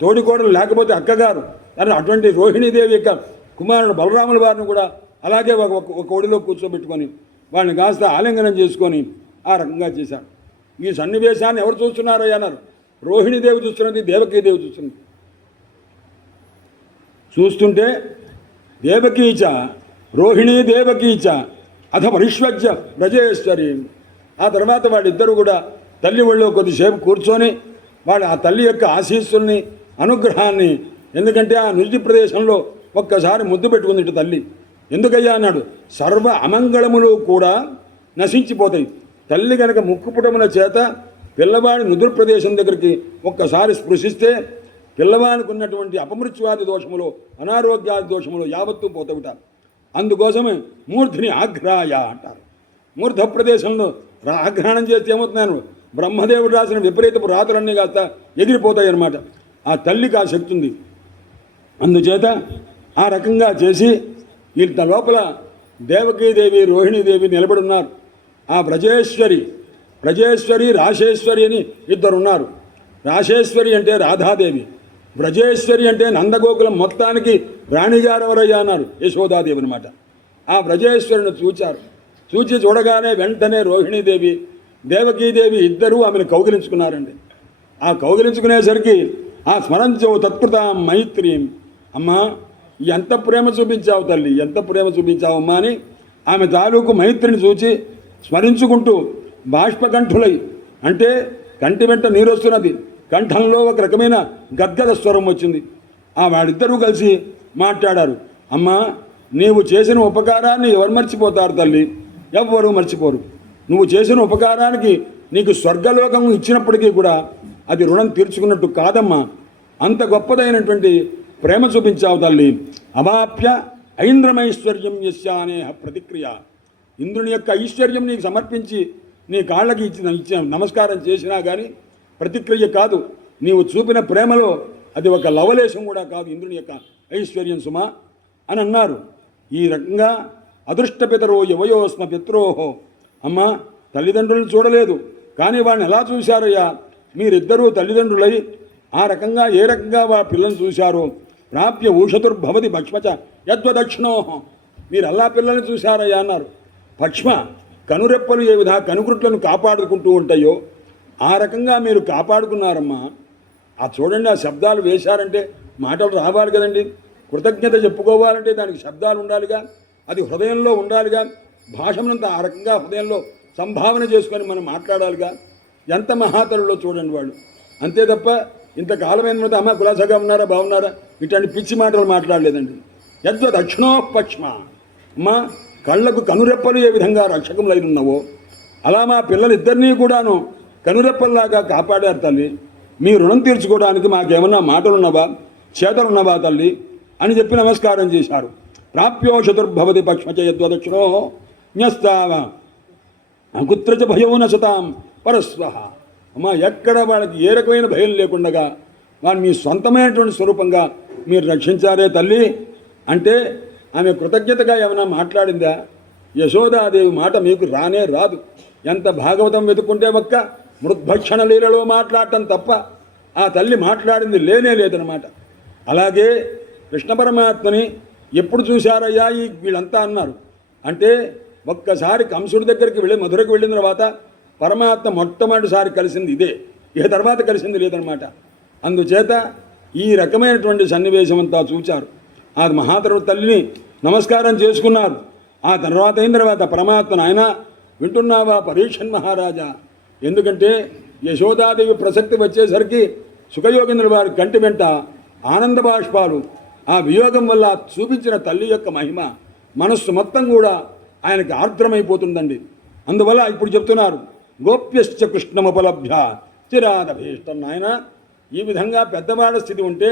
తోడికోడలు లేకపోతే అక్కగారు, తన అటువంటి రోహిణీదేవి యొక్క కుమారుడు బలరాముల వారిని కూడా అలాగే ఒక ఒడిలో కూర్చోబెట్టుకొని వాళ్ళని కాస్త ఆలింగనం చేసుకొని ఆ రకంగా చేశారు. ఈ సన్నివేశాన్ని ఎవరు చూస్తున్నారో అన్నారు. రోహిణీదేవి చూస్తున్నది, దేవకీదేవి చూస్తున్నది. చూస్తుంటే దేవకీచ రోహిణీ దేవకీచ అథ పరిష్వజ్య బ్రజేశ్వరి. ఆ తర్వాత వాళ్ళిద్దరూ కూడా తల్లి ఒళ్ళో కొద్దిసేపు కూర్చొని వాళ్ళ ఆ తల్లి యొక్క ఆశీస్సుల్ని, అనుగ్రహాన్ని, ఎందుకంటే ఆ నుడి ప్రదేశంలో ఒక్కసారి ముద్దు పెట్టుకుంది తల్లి. ఎందుకయ్యా అన్నాడు, సర్వ అమంగళములు కూడా నశించిపోతాయి. తల్లి కనుక ముక్కుపుటముల చేత పిల్లవాడి నుదురు ప్రదేశం దగ్గరికి ఒక్కసారి స్పృశిస్తే పిల్లవానికి ఉన్నటువంటి అపమృత్యువాది దోషములు, అనారోగ్యాది దోషములు యావత్తూ పోతవుతారు. అందుకోసమే మూర్ధిని ఆఘ్రాయ అంటారు. మూర్ధ ప్రదేశంలో ఆఘ్రాణం చేస్తే ఏమవుతున్నాను, బ్రహ్మదేవుడు రాసిన విపరీతపు రాతులన్నీ కాస్త ఎగిరిపోతాయి అన్నమాట. ఆ తల్లికి ఆ శక్తి ఉంది. అందుచేత ఆ రకంగా చేసి ఇంత లోపల దేవకీదేవి రోహిణీదేవి నిలబడున్నారు. ఆ బ్రజేశ్వరి రాశేశ్వరి అని ఇద్దరున్నారు. రాశేశ్వరి అంటే రాధాదేవి, బ్రజేశ్వరి అంటే నందగోకులం మొత్తానికి రాణిగారు ఎవరయ్యా అన్నారు, యశోదాదేవి అనమాట. ఆ బ్రజేశ్వరిని చూడగానే వెంటనే రోహిణీదేవి దేవకీదేవి ఇద్దరూ ఆమెను కౌగిలించుకున్నారండి. ఆ కౌగిలించుకునేసరికి ఆ స్మరంచో తత్కృతాం మైత్రీం, అమ్మా ఎంత ప్రేమ చూపించావు తల్లి, ఎంత ప్రేమ చూపించావమ్మా అని ఆమె తాలూకు మైత్రిని చూచి స్మరించుకుంటూ బాష్పకంఠులై, అంటే కంటి వెంట నీరు వస్తున్నది, కంఠంలో ఒక రకమైన గద్గద స్వరం వచ్చింది. ఆ వాళ్ళిద్దరూ కలిసి మాట్లాడారు. అమ్మా నీవు చేసిన ఉపకారాన్ని ఎవరు మర్చిపోతారు తల్లి? ఎవ్వరూ మర్చిపోరు. నువ్వు చేసిన ఉపకారానికి నీకు స్వర్గలోకం ఇచ్చినప్పటికీ కూడా అది రుణం తీర్చుకున్నట్టు కాదమ్మా. అంత గొప్పదైనటువంటి ప్రేమ చూపించావు తల్లి. అవాప్య ఐంద్రమైశ్వర్యం యస్య అనేహ ప్రతిక్రియ. ఇంద్రుని యొక్క ఐశ్వర్యం నీకు సమర్పించి నీ కాళ్ళకి ఇచ్చిన నమస్కారం చేసినా కానీ ప్రతిక్రియ కాదు. నీవు చూపిన ప్రేమలో అది ఒక లవలేశం కూడా కాదు ఇంద్రుని యొక్క ఐశ్వర్యం సుమా అని అన్నారు. ఈ రకంగా అదృష్టపితరో యువయోస్మ పిత్రోహో. అమ్మ తల్లిదండ్రులను చూడలేదు కానీ వాడిని ఎలా చూశారయ్యా? మీరిద్దరూ తల్లిదండ్రులై ఆ రకంగా ఏ రకంగా వా పిల్లల్ని చూశారో ప్రాప్య ఊషతుర్భవతి భక్ష్మచ యద్వదక్షిణోహం. మీరు అల్లా పిల్లల్ని చూశారయ్యా అన్నారు. భక్ష్మ కనురెప్పలు ఏ విధంగా కనుగుట్లను కాపాడుకుంటూ ఉంటాయో ఆ రకంగా మీరు కాపాడుకున్నారమ్మా. ఆ చూడండి, ఆ శబ్దాలు వేశారంటే మాటలు రావాలి కదండి. కృతజ్ఞత చెప్పుకోవాలంటే దానికి శబ్దాలు ఉండాలిగా, అది హృదయంలో ఉండాలిగా. భాషనంతా ఆ రకంగా హృదయంలో సంభావన చేసుకొని మనం మాట్లాడాలిగా. ఎంత మహాతరులో చూడండి వాళ్ళు. అంతే తప్ప ఇంతకాలమైన తర్వాత అమ్మ కులాసగా ఉన్నారా, బాగున్నారా, ఇట్లాంటి పిచ్చి మాటలు మాట్లాడలేదండి. యద్వద్ దక్షిణోపక్ష్మ. అమ్మా కళ్ళకు కనురెప్పలు ఏ విధంగా రక్షకములైనవో అలా మా పిల్లలిద్దరినీ కూడాను కనురెప్పల్లాగా కాపాడారు తల్లి. మీ రుణం తీర్చుకోవడానికి మాకేమన్నా మాటలున్నవా, చేతలున్నవా తల్లి అని చెప్పి నమస్కారం చేశారు. ప్రాప్యోషతుర్భవతి పక్ష్మచ యద్వదక్షిణో న్యస్తావ కుత్రచ భయో నసతాం పరస్వ. అమ్మ ఎక్కడ వాళ్ళకి ఏ రకమైన భయం లేకుండగా వాళ్ళు మీ సొంతమైనటువంటి స్వరూపంగా మీరు రక్షించారే తల్లి అంటే ఆమె కృతజ్ఞతగా ఏమైనా మాట్లాడిందా? యశోదాదేవి మాట మీకు రానే రాదు. ఎంత భాగవతం వెతుక్కుంటే ఒక్క మృద్భక్షణ లీలలో మాట్లాడటం తప్ప ఆ తల్లి మాట్లాడింది లేనే లేదనమాట. అలాగే కృష్ణ పరమాత్మని ఎప్పుడు చూశారయ్యా వీళ్ళంతా అన్నారు. అంటే ఒక్కసారి కంసుడి దగ్గరికి వెళ్ళి మధురకు వెళ్ళిన తర్వాత పరమాత్మ మొట్టమొదటిసారి కలిసింది ఇదే, ఇక తర్వాత కలిసింది లేదనమాట. అందుచేత ఈ రకమైనటువంటి సన్నివేశం అంతా చూచారు. ఆ మహాతరుడు తల్లిని నమస్కారం చేసుకున్నారు. ఆ తర్వాత అయిన తర్వాత పరమాత్మ ఆయన వింటున్నావా పరీక్షన్ మహారాజా, ఎందుకంటే యశోదాదేవి ప్రసక్తి వచ్చేసరికి సుఖయోగేంద్రుల వారి కంటి వెంట ఆనంద బాష్పాలు, ఆ వియోగం వల్ల చూపించిన తల్లి యొక్క మహిమ మనస్సు మొత్తం కూడా ఆయనకి ఆర్ద్రమైపోతుందండి. అందువల్ల ఇప్పుడు చెప్తున్నారు, గోప్యశ్చ కృష్ణముపలభ్య చిరాదభీష్టం. ఆయన ఈ విధంగా పెద్దవాళ్ళ స్థితి ఉంటే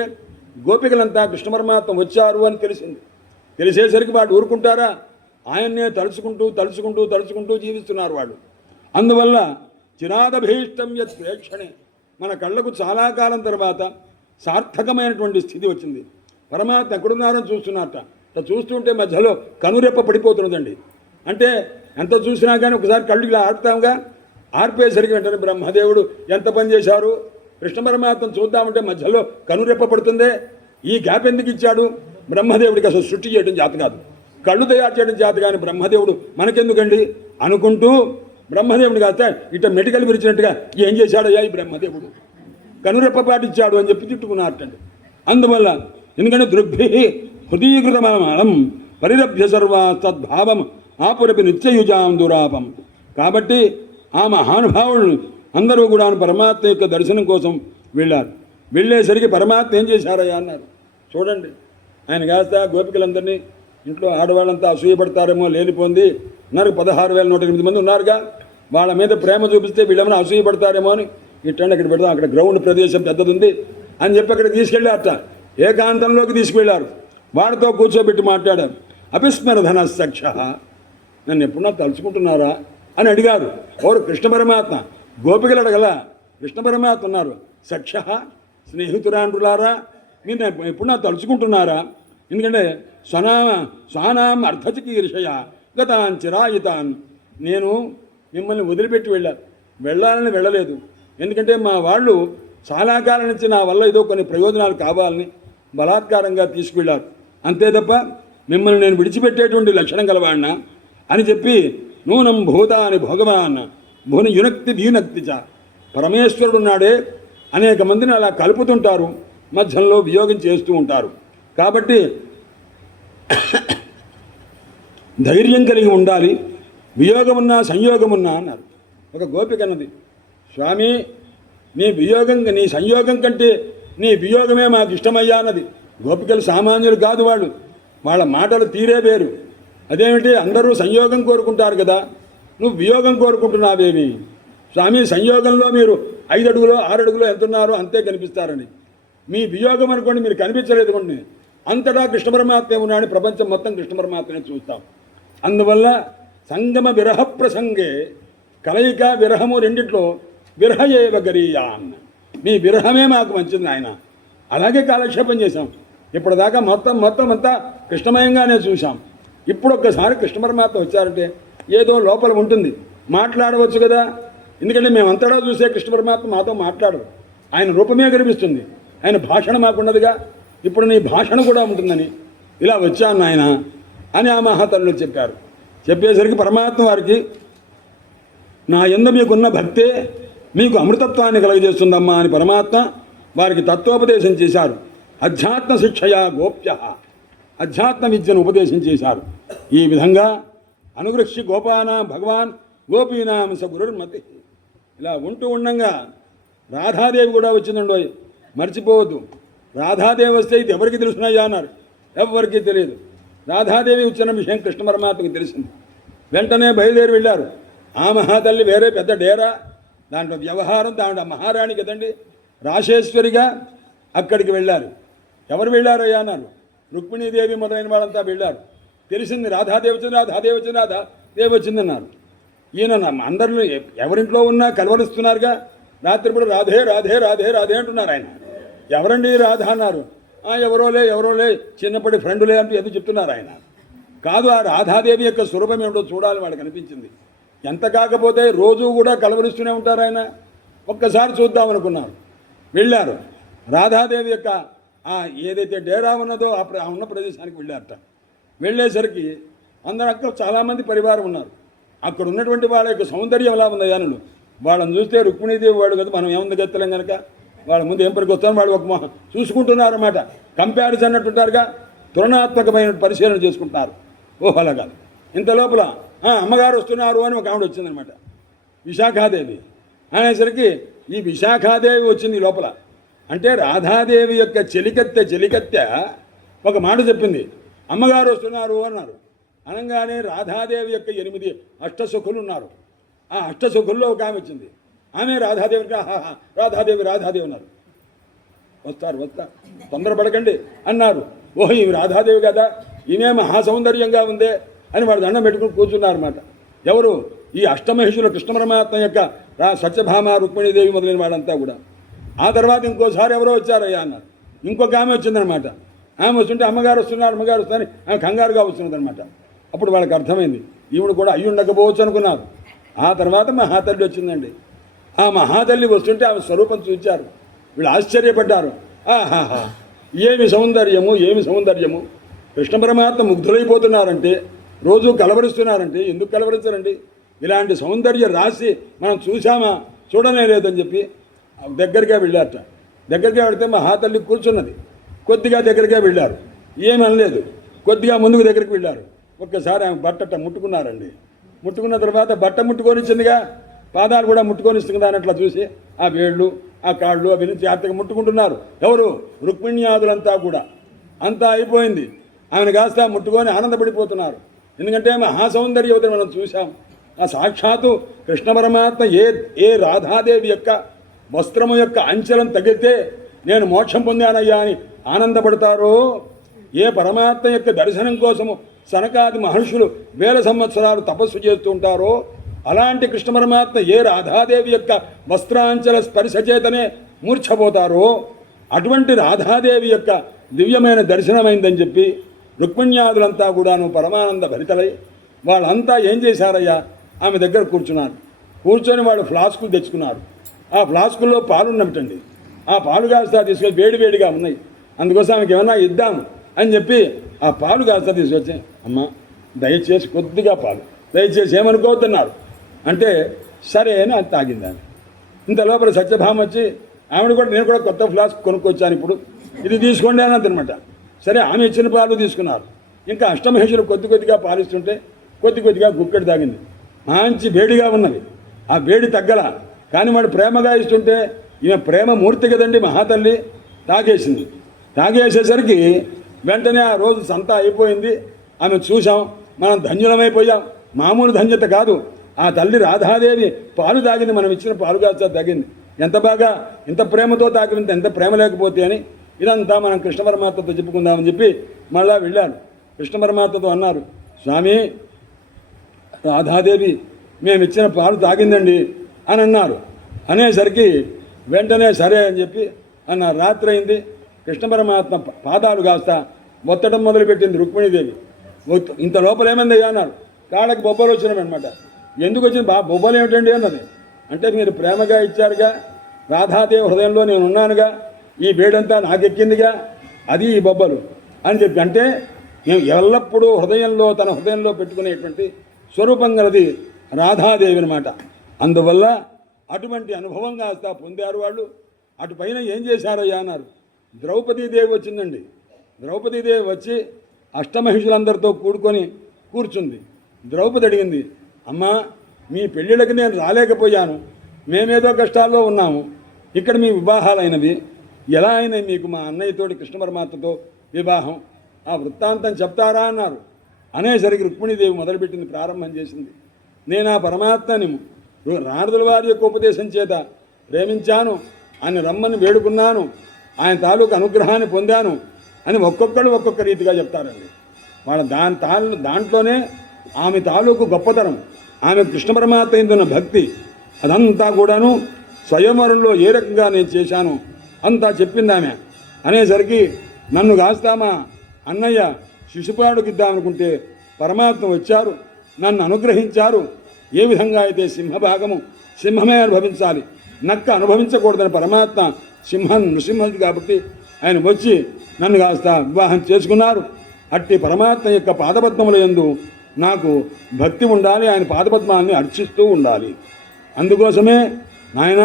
గోపికలంతా కృష్ణ పరమాత్మ వచ్చారు అని తెలిసింది. తెలిసేసరికి వాడు ఊరుకుంటారా? ఆయన్నే తలుచుకుంటూ తలుచుకుంటూ తలుచుకుంటూ జీవిస్తున్నారు వాళ్ళు. అందువల్ల చిరాదభీష్టం యత్ ప్రేక్షణే, మన కళ్ళకు చాలా కాలం తర్వాత సార్థకమైనటువంటి స్థితి వచ్చింది. పరమాత్మ ఎక్కడున్నారని చూస్తున్నట్ట. చూస్తుంటే మధ్యలో కనురెప్ప పడిపోతున్నదండి. అంటే ఎంత చూసినా కానీ ఒకసారి కళ్ళు ఇలా ఆర్పుతాముగా, ఆర్పేసరికి వెంటనే బ్రహ్మదేవుడు ఎంత పని చేశారు, కృష్ణ పరమాత్మను చూద్దామంటే మధ్యలో కనురెప్ప పడుతుందే, ఈ గ్యాప్ ఎందుకు ఇచ్చాడు? బ్రహ్మదేవుడికి అసలు సృష్టి చేయడం చేత కాదు, కళ్ళు తయారు చేయడం చేత కానీ బ్రహ్మదేవుడు మనకెందుకండి అనుకుంటూ బ్రహ్మదేవుడు కాస్త ఇట మెడికల్ విరిచినట్టుగా ఏం చేశాడయ్యా ఈ బ్రహ్మదేవుడు, కనురెప్ప పాటిచ్చాడు అని చెప్పి తిట్టుకున్నారటండి. అందువల్ల ఎందుకంటే దృగ్భి హృదీకృతమలం పరిరభ్య సర్వా తద్భావం ఆపురపి నిత్యయుజాం దురాపం. కాబట్టి ఆ మహానుభావులు అందరూ కూడా పరమాత్మ యొక్క దర్శనం కోసం వెళ్ళారు. వెళ్ళేసరికి పరమాత్మ ఏం చేశారయ్యా అన్నారు. చూడండి, ఆయన కాస్త గోపికలందరినీ ఇంట్లో ఆడవాళ్ళంతా అసూయపడతారేమో లేనిపోంది ఉన్నారు, 16,108 మంది ఉన్నారుగా, వాళ్ళ మీద ప్రేమ చూపిస్తే వీళ్ళేమైనా అసూయపడతారేమో అని ఇట్టండి అక్కడ పెడతాం, అక్కడ గ్రౌండ్ ప్రదేశం పెద్దది ఉంది అని చెప్పి అక్కడ తీసుకెళ్ళారట. ఏకాంతంలోకి తీసుకువెళ్ళారు. వాడితో కూర్చోబెట్టి మాట్లాడారు. అపిస్మరధన సక్ష, నన్ను ఎప్పుడన్నా తలుచుకుంటున్నారా అని అడిగారు. ఎవరు? కృష్ణ పరమాత్మ. గోపికలు అడగల, కృష్ణ పరమాత్మ ఉన్నారు. సక్ష స్నేహితురాండ్రులారా, మీరు ఎప్పుడన్నా తలుచుకుంటున్నారా? ఎందుకంటే స్వానాం అర్థచికీర్షయ గతాన్ చిరాయితాన్, నేను మిమ్మల్ని వదిలిపెట్టి వెళ్ళాలని వెళ్ళలేదు. ఎందుకంటే మా వాళ్ళు చాలా కాలం నుంచి నా వల్ల ఏదో కొన్ని ప్రయోజనాలు కావాలని బలాత్కారంగా తీసుకువెళ్ళారు, అంతే తప్ప మిమ్మల్ని నేను విడిచిపెట్టేటువంటి లక్షణం గలవాడినా అని చెప్పి నూనం భూతాని భోగవాన్ భువన యునక్తి దీనక్తి చ, పరమేశ్వరుడు ఉన్నాడే అనేక మందిని అలా కలుపుతుంటారు, మధ్యంలో వియోగం చేస్తూ ఉంటారు. కాబట్టి ధైర్యం కలిగి ఉండాలి, వియోగమున్నా సంయోగమున్నా అన్నారు. ఒక గోపిక అన్నది, స్వామి నీ సంయోగం కంటే నీ వియోగమే మాకు ఇష్టమయ్యా అన్నది. గోపికలు సామాన్యులు కాదు, వాళ్ళ మాటలు తీరే వేరు. అదేమిటి, అందరూ సంయోగం కోరుకుంటారు కదా, నువ్వు వియోగం కోరుకుంటున్నావేమి? స్వామి సంయోగంలో మీరు 5 అడుగులో 6 అడుగులో ఎంతున్నారో అంతే కనిపిస్తారని, మీ వియోగం అనుకోండి మీరు కనిపించలేదు కొన్ని, అంతటా కృష్ణ పరమాత్మే ఉన్నాడు, ప్రపంచం మొత్తం కృష్ణ పరమాత్మనే చూస్తాం. అందువల్ల సంగమ విరహ ప్రసంగే, కలయిక విరహము రెండిట్లో విరహయేవ గరీయాన్, మీ విరహమే మాకు మంచిది ఆయన. అలాగే కాలక్షేపం చేశాం. ఇప్పటిదాకా మొత్తం అంతా కృష్ణమయంగానే చూసాం. ఇప్పుడు ఒక్కసారి కృష్ణ పరమాత్మ వచ్చారంటే ఏదో లోపల ఉంటుంది, మాట్లాడవచ్చు కదా. ఎందుకంటే మేమంతటా చూసే కృష్ణ పరమాత్మ మాతో మాట్లాడు, ఆయన రూపమే కనిపిస్తుంది, ఆయన భాషణ మాకున్నదిగా. ఇప్పుడు నీ భాషణ కూడా ఉంటుందని ఇలా వచ్చాను ఆయన అని ఆ మహాతల్లులు చెప్పారు. చెప్పేసరికి పరమాత్మ వారికి, నా యందు మీకున్న భక్తే మీకు అమృతత్వాన్ని కలుగజేస్తుందమ్మా అని పరమాత్మ వారికి తత్వోపదేశం చేశారు. అధ్యాత్మ శిక్షయా గోప్య, అధ్యాత్మ విద్యను ఉపదేశం చేశారు. ఈ విధంగా అనుగృహ్య గోపానాం భగవాన్ గోపీనాం స గురుర్మతి. ఇలా ఉంటూ ఉండంగా రాధాదేవి కూడా వచ్చిందండోయ్, మర్చిపోవద్దు. రాధాదేవి వస్తే ఇది ఎవరికి తెలుసున్నాయా అన్నారు. ఎవరికి తెలియదు. రాధాదేవి వచ్చిన విషయం కృష్ణ పరమాత్మకి తెలిసింది. వెంటనే బయలుదేరి వెళ్ళారు. ఆ మహాతల్లి వేరే పెద్ద డేరా, దాంట్లో వ్యవహారం, దాంట్లో మహారాణి కదండి, రాశేశ్వరిగా అక్కడికి వెళ్ళారు. ఎవరు వెళ్ళారయ్యా అన్నారు. రుక్మిణీదేవి మొదలైన వాళ్ళంతా వెళ్ళారు. తెలిసింది రాధాదేవి వచ్చింది, రాధాదేవి వచ్చిందన్నారు. ఈయన అందరిలో ఎవరింట్లో ఉన్నా కలవరిస్తున్నారుగా. రాత్రిపూట రాధే రాధే రాధే రాధే అంటున్నారు ఆయన. ఎవరండి రాధ అన్నారు. ఎవరోలే చిన్నప్పటి ఫ్రెండులే అంటూ ఎందుకు చెప్తున్నారు ఆయన. కాదు, ఆ రాధాదేవి యొక్క స్వరూపం ఏమిటో చూడాలి వాళ్ళకి అనిపించింది. ఎంత కాకపోతే రోజు కూడా కలవరిస్తూనే ఉంటారు ఆయన. ఒక్కసారి చూద్దామనుకున్నారు, వెళ్ళారు. రాధాదేవి యొక్క ఏదైతే డేరా ఉన్నదో ఆ ఉన్న ప్రదేశానికి వెళ్ళారట. వెళ్ళేసరికి అందరూ అక్కడ చాలామంది పరివారం ఉన్నారు. అక్కడ ఉన్నటువంటి వాళ్ళ యొక్క సౌందర్యం ఎలా ఉంది యానులు వాళ్ళని చూస్తే రుక్మిణీదేవి వాడు కదా, మనం ఏముంది గెత్తలేం కనుక వాళ్ళ ముందు ఏం పనికి వస్తాను వాళ్ళు ఒక చూసుకుంటున్నారు అన్నమాట. కంపారిజన్ అన్నట్టుంటారుగా, తులనాత్మకమైన పరిశీలన చేసుకుంటున్నారు. ఓహో అలా కాదు. ఇంత లోపల అమ్మగారు వస్తున్నారు అని ఒక ఆవిడ వచ్చిందనమాట, విశాఖాదేవి అనేసరికి ఈ విశాఖాదేవి వచ్చింది లోపల. అంటే రాధాదేవి యొక్క చెలికత్తె ఒక మాట చెప్పింది, అమ్మగారు వస్తున్నారు అన్నారు. అనగానే రాధాదేవి యొక్క 8 అష్టసుఖులు ఉన్నారు. ఆ అష్టసుఖుల్లో ఒక ఆమె వచ్చింది. ఆమె రాధాదేవికి రాధాదేవి అన్నారు. వస్తారు తొందరపడకండి అన్నారు. ఓహో ఈ రాధాదేవి కదా, ఈమె మహాసౌందర్యంగా ఉందే అని వాడు దండం పెట్టుకుని కూర్చున్నారన్నమాట. ఎవరు? ఈ అష్టమహిషులు కృష్ణ పరమాత్మ యొక్క సత్యభామ రుక్మిణీదేవి మొదలైన వాళ్ళంతా కూడా. ఆ తర్వాత ఇంకోసారి ఎవరో వచ్చారయ్యా అన్నారు. ఇంకొక ఆమె వచ్చిందనమాట. ఆమె వస్తుంటే అమ్మగారు వస్తున్నారు ఆమె కంగారుగా వస్తున్నదనమాట. అప్పుడు వాళ్ళకి అర్థమైంది ఈవిడ కూడా అయ్యి ఉండకపోవచ్చు అనుకున్నారు. ఆ తర్వాత మహాతల్లి వచ్చిందండి. ఆ మహాతల్లి వస్తుంటే ఆమె స్వరూపం చూచారు. వీళ్ళు ఆశ్చర్యపడ్డారు. ఆహాహా ఏమి సౌందర్యము కృష్ణ పరమాత్మ ముగ్ధులైపోతున్నారంటే, రోజు కలవరిస్తున్నారంటే ఎందుకు కలవరించారండి? ఇలాంటి సౌందర్య రాశి మనం చూసామా? చూడనే లేదని చెప్పి దగ్గరగా వెళ్ళారట. దగ్గరగా వెళితే మహాతల్లి కూర్చున్నది. కొద్దిగా దగ్గరగా వెళ్ళారు, ఏమి అనలేదు. కొద్దిగా ముందుకు దగ్గరికి వెళ్ళారు. ఒక్కసారి ఆమె బట్టట ముట్టుకున్నారండి. ముట్టుకున్న తర్వాత బట్ట ముట్టుకొనిచ్చిందిగా, పాదాలు కూడా ముట్టుకొనిస్తుంది అన్నట్లా చూసి ఆ వేళ్ళు ఆ కాళ్ళు అవి నుంచి జాగ్రత్తగా ముట్టుకుంటున్నారు. ఎవరు? రుక్మిణ్యాదులంతా కూడా. అంతా అయిపోయింది. ఆమెను కాస్త ముట్టుకొని ఆనందపడిపోతున్నారు. ఎందుకంటే మహాసౌందర్యవతిని మనం చూసాం. ఆ సాక్షాత్తు కృష్ణ పరమాత్మ ఏ రాధాదేవి యొక్క వస్త్రము యొక్క అంచెలను తగిలితే నేను మోక్షం పొందానయ్యా అని ఆనందపడతారో, ఏ పరమాత్మ యొక్క దర్శనం కోసము సనకాది మహర్షులు 1000 సంవత్సరాలు తపస్సు చేస్తూ ఉంటారో, అలాంటి కృష్ణ పరమాత్మ ఏ రాధాదేవి యొక్క వస్త్రాంచల స్పర్శ చేతనే మూర్ఛపోతారో, అటువంటి రాధాదేవి యొక్క దివ్యమైన దర్శనమైందని చెప్పి రుక్మిణ్యాదులంతా కూడాను పరమానంద భరితలై వాళ్ళంతా ఏం చేశారయ్యా, ఆమె దగ్గర కూర్చున్నారు. కూర్చొని వాళ్ళు ఫ్లాస్కులు తెచ్చుకున్నారు. ఆ ఫ్లాస్కుల్లో పాలు ఉన్నట్టండి. ఆ పాలు కాస్తా తీసుకొని వేడివేడిగా ఉన్నాయి. అందుకోసం ఆమెకి ఏమన్నా ఇద్దాము అని చెప్పి ఆ పాలు కాస్తా తీసుకొచ్చి, అమ్మ దయచేసి కొద్దిగా పాలు దయచేసి ఏమనుకోవద్దన్నారు. అంటే సరే అని అది తాగింది ఆమె. ఇంత లోపల సత్యభామ వచ్చి నేను కూడా కొత్త ఫ్లాస్క్ కొనుక్కొచ్చాను, ఇప్పుడు ఇది తీసుకోండి అని అనమాట. సరే ఆమె ఇచ్చిన పాలు తీసుకున్నారు. ఇంకా అష్టమహేశ్వరులు కొద్దిగా పాలిస్తుంటే కొద్దిగా గుక్కెడు తాగింది. మంచి వేడిగా ఉన్నది. ఆ వేడి తగ్గల, కానీ వాడు ప్రేమగా ఇస్తుంటే ఈమె ప్రేమ మూర్తి కదండి మహాతల్లి, తాగేసింది. తాగేసేసరికి వెంటనే ఆ రోజు సంతా అయిపోయింది. ఆమె చూసాం, మనం ధన్యులమైపోయాం. మామూలు ధన్యత కాదు, ఆ తల్లి రాధాదేవి పాలు తాగింది, మనం ఇచ్చిన పాలు కాస్త తాగింది. ఎంత బాగా, ఇంత ప్రేమతో తాగింది, ఎంత ప్రేమ లేకపోతే అని ఇదంతా మనం కృష్ణ పరమాత్మతో చెప్పుకుందామని చెప్పి మళ్ళా వెళ్ళారు. కృష్ణ పరమాత్మతో అన్నారు, స్వామి రాధాదేవి మేము ఇచ్చిన పాలు తాగిందండి అని అన్నారు. అనేసరికి వెంటనే సరే అని చెప్పి అన్నారు. రాత్రి అయింది. కృష్ణ పరమాత్మ పాదాలు కాస్త ఒత్తడం మొదలుపెట్టింది రుక్మిణీదేవి. ఇంత లోపల ఏమైంది అన్నారు. కాళ్ళకి బొబ్బలు వచ్చినాయి అనమాట. ఎందుకు వచ్చింది? బొబ్బలు ఏమిటండి అన్నది. అంటే మీరు ప్రేమగా ఇచ్చారుగా, రాధాదేవి హృదయంలో నేను ఉన్నానుగా, ఈ వేడంతా నాకెక్కిందిగా, అది ఈ బొబ్బలు అని చెప్పి. అంటే మేము ఎల్లప్పుడూ తన హృదయంలో పెట్టుకునేటువంటి స్వరూపం గలది రాధాదేవి అనమాట. అందువల్ల అటువంటి అనుభవం కాస్త పొందారు వాళ్ళు. అటు పైన ఏం చేశారయ్యా అన్నారు. ద్రౌపదీదేవి వచ్చిందండి. ద్రౌపదీదేవి వచ్చి అష్టమహిషులందరితో కూర్చుంది. ద్రౌపది అడిగింది, అమ్మా మీ పెళ్ళిళ్ళకి నేను రాలేకపోయాను, మేమేదో కష్టాల్లో ఉన్నాము, ఇక్కడ మీ వివాహాలైనవి ఎలా అయినాయి మీకు? మా అన్నయ్యతోటి కృష్ణ పరమాత్మతో వివాహం, ఆ వృత్తాంతం చెప్తారా అన్నారు. అనేసరికి రుక్మిణీదేవి మొదలుపెట్టింది, ప్రారంభం చేసింది. నేను ఆ పరమాత్మని నారదుల వారి యొక్క ఉపదేశం చేత ప్రేమించాను, ఆయన రమ్మని వేడుకున్నాను, ఆయన తాలూకు అనుగ్రహాన్ని పొందాను అని ఒక్కొక్కడు ఒక్కొక్క రీతిగా చెప్తారండి. వాళ్ళ దాంట్లోనే ఆమె తాలూకు గొప్పతనం, ఆమె కృష్ణ పరమాత్మ ఎందున్న భక్తి, అదంతా కూడాను స్వయంవరంలో ఏ రకంగా నేను చేశాను అంతా చెప్పింది ఆమె. అనేసరికి నన్ను కాస్తా మా అన్నయ్య శిశుపాడుకి ఇద్దామనుకుంటే పరమాత్మ వచ్చారు, నన్ను అనుగ్రహించారు. ఏ విధంగా అయితే సింహమే అనుభవించాలి, నక్క అనుభవించకూడదని పరమాత్మ నృసింహుడు కాబట్టి ఆయన వచ్చి నన్ను కాస్త వివాహం చేసుకున్నారు. అట్టి పరమాత్మ యొక్క పాదపద్మముల యందు నాకు భక్తి ఉండాలి, ఆయన పాదపద్మాన్ని అర్చిస్తూ ఉండాలి. అందుకోసమే నాయన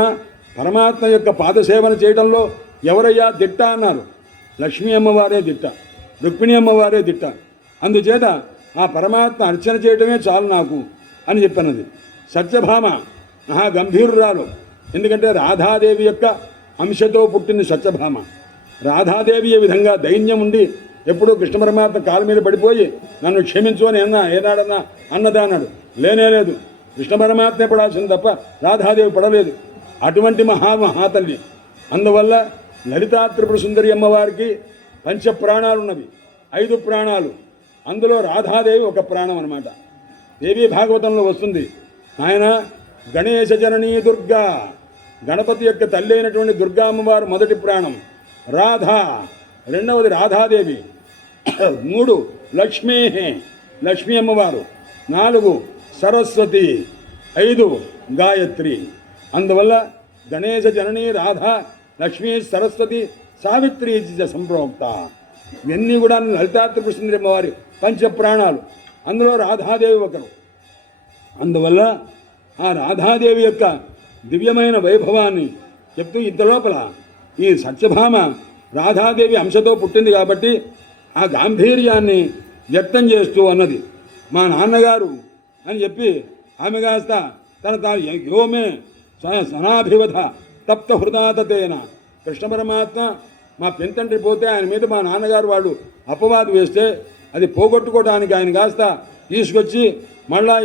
పరమాత్మ యొక్క పాదసేవన చేయడంలో ఎవరయ్యా దిట్ట అన్నారు. లక్ష్మీ అమ్మవారే దిట్ట, రుక్మిణి అమ్మవారే దిట్ట. అందుచేత ఆ పరమాత్మ అర్చన చేయడమే చాలు నాకు అని చెప్పినది. సత్యభామ మహా గంభీరురాలు. ఎందుకంటే రాధాదేవి యొక్క అంశతో పుట్టింది సత్యభామ. రాధాదేవి ఏ విధంగా దైన్యం ఉండి ఎప్పుడూ కృష్ణ పరమాత్మ కాలు మీద పడిపోయి నన్ను క్షమించు అని ఏనాడన్నా అన్నదా అన్నాడు. లేనేలేదు, కృష్ణ పరమాత్మే పడాల్సింది తప్ప రాధాదేవి పడలేదు. అటువంటి మహాతల్లి. అందువల్ల లలితా త్రిపుర సుందరి అమ్మవారికి పంచ ప్రాణాలున్నవి, 5 ప్రాణాలు. అందులో రాధాదేవి ఒక ప్రాణం అన్నమాట. దేవీ భాగవతంలో వస్తుంది, ఆయన గణేశ జననీ దుర్గా, గణపతి యొక్క తల్లి అయినటువంటి దుర్గా అమ్మవారు మొదటి ప్రాణం, రాధా రెండవది రాధాదేవి, 3 లక్ష్మీ అమ్మవారు, 4 సరస్వతి, 5 గాయత్రి. అందువల్ల గణేశ జననీ రాధా లక్ష్మీ సరస్వతి సావిత్రి సంప్రోక్త. ఇవన్నీ కూడా లలితా త్రిపుర సుందరి అమ్మవారి పంచప్రాణాలు. అందులో రాధాదేవి ఒకరు. అందువల్ల ఆ రాధాదేవి యొక్క దివ్యమైన వైభవాన్ని చెప్తూ ఇంతలోపల ఈ సత్యభామ రాధాదేవి అంశతో పుట్టింది కాబట్టి ఆ గాంభీర్యాన్ని వ్యక్తం చేస్తూ అన్నది, మా నాన్నగారు అని చెప్పి ఆమె కాస్త తాను యోమే సనాభివధ తప్త హృదాతతేన. కృష్ణ పరమాత్మ మా పెంతండ్రి పోతే ఆయన మీద మా నాన్నగారు వాళ్ళు అపవాదు వేస్తే అది పోగొట్టుకోవడానికి ఆయన కాస్త తీసుకొచ్చి మళ్ళా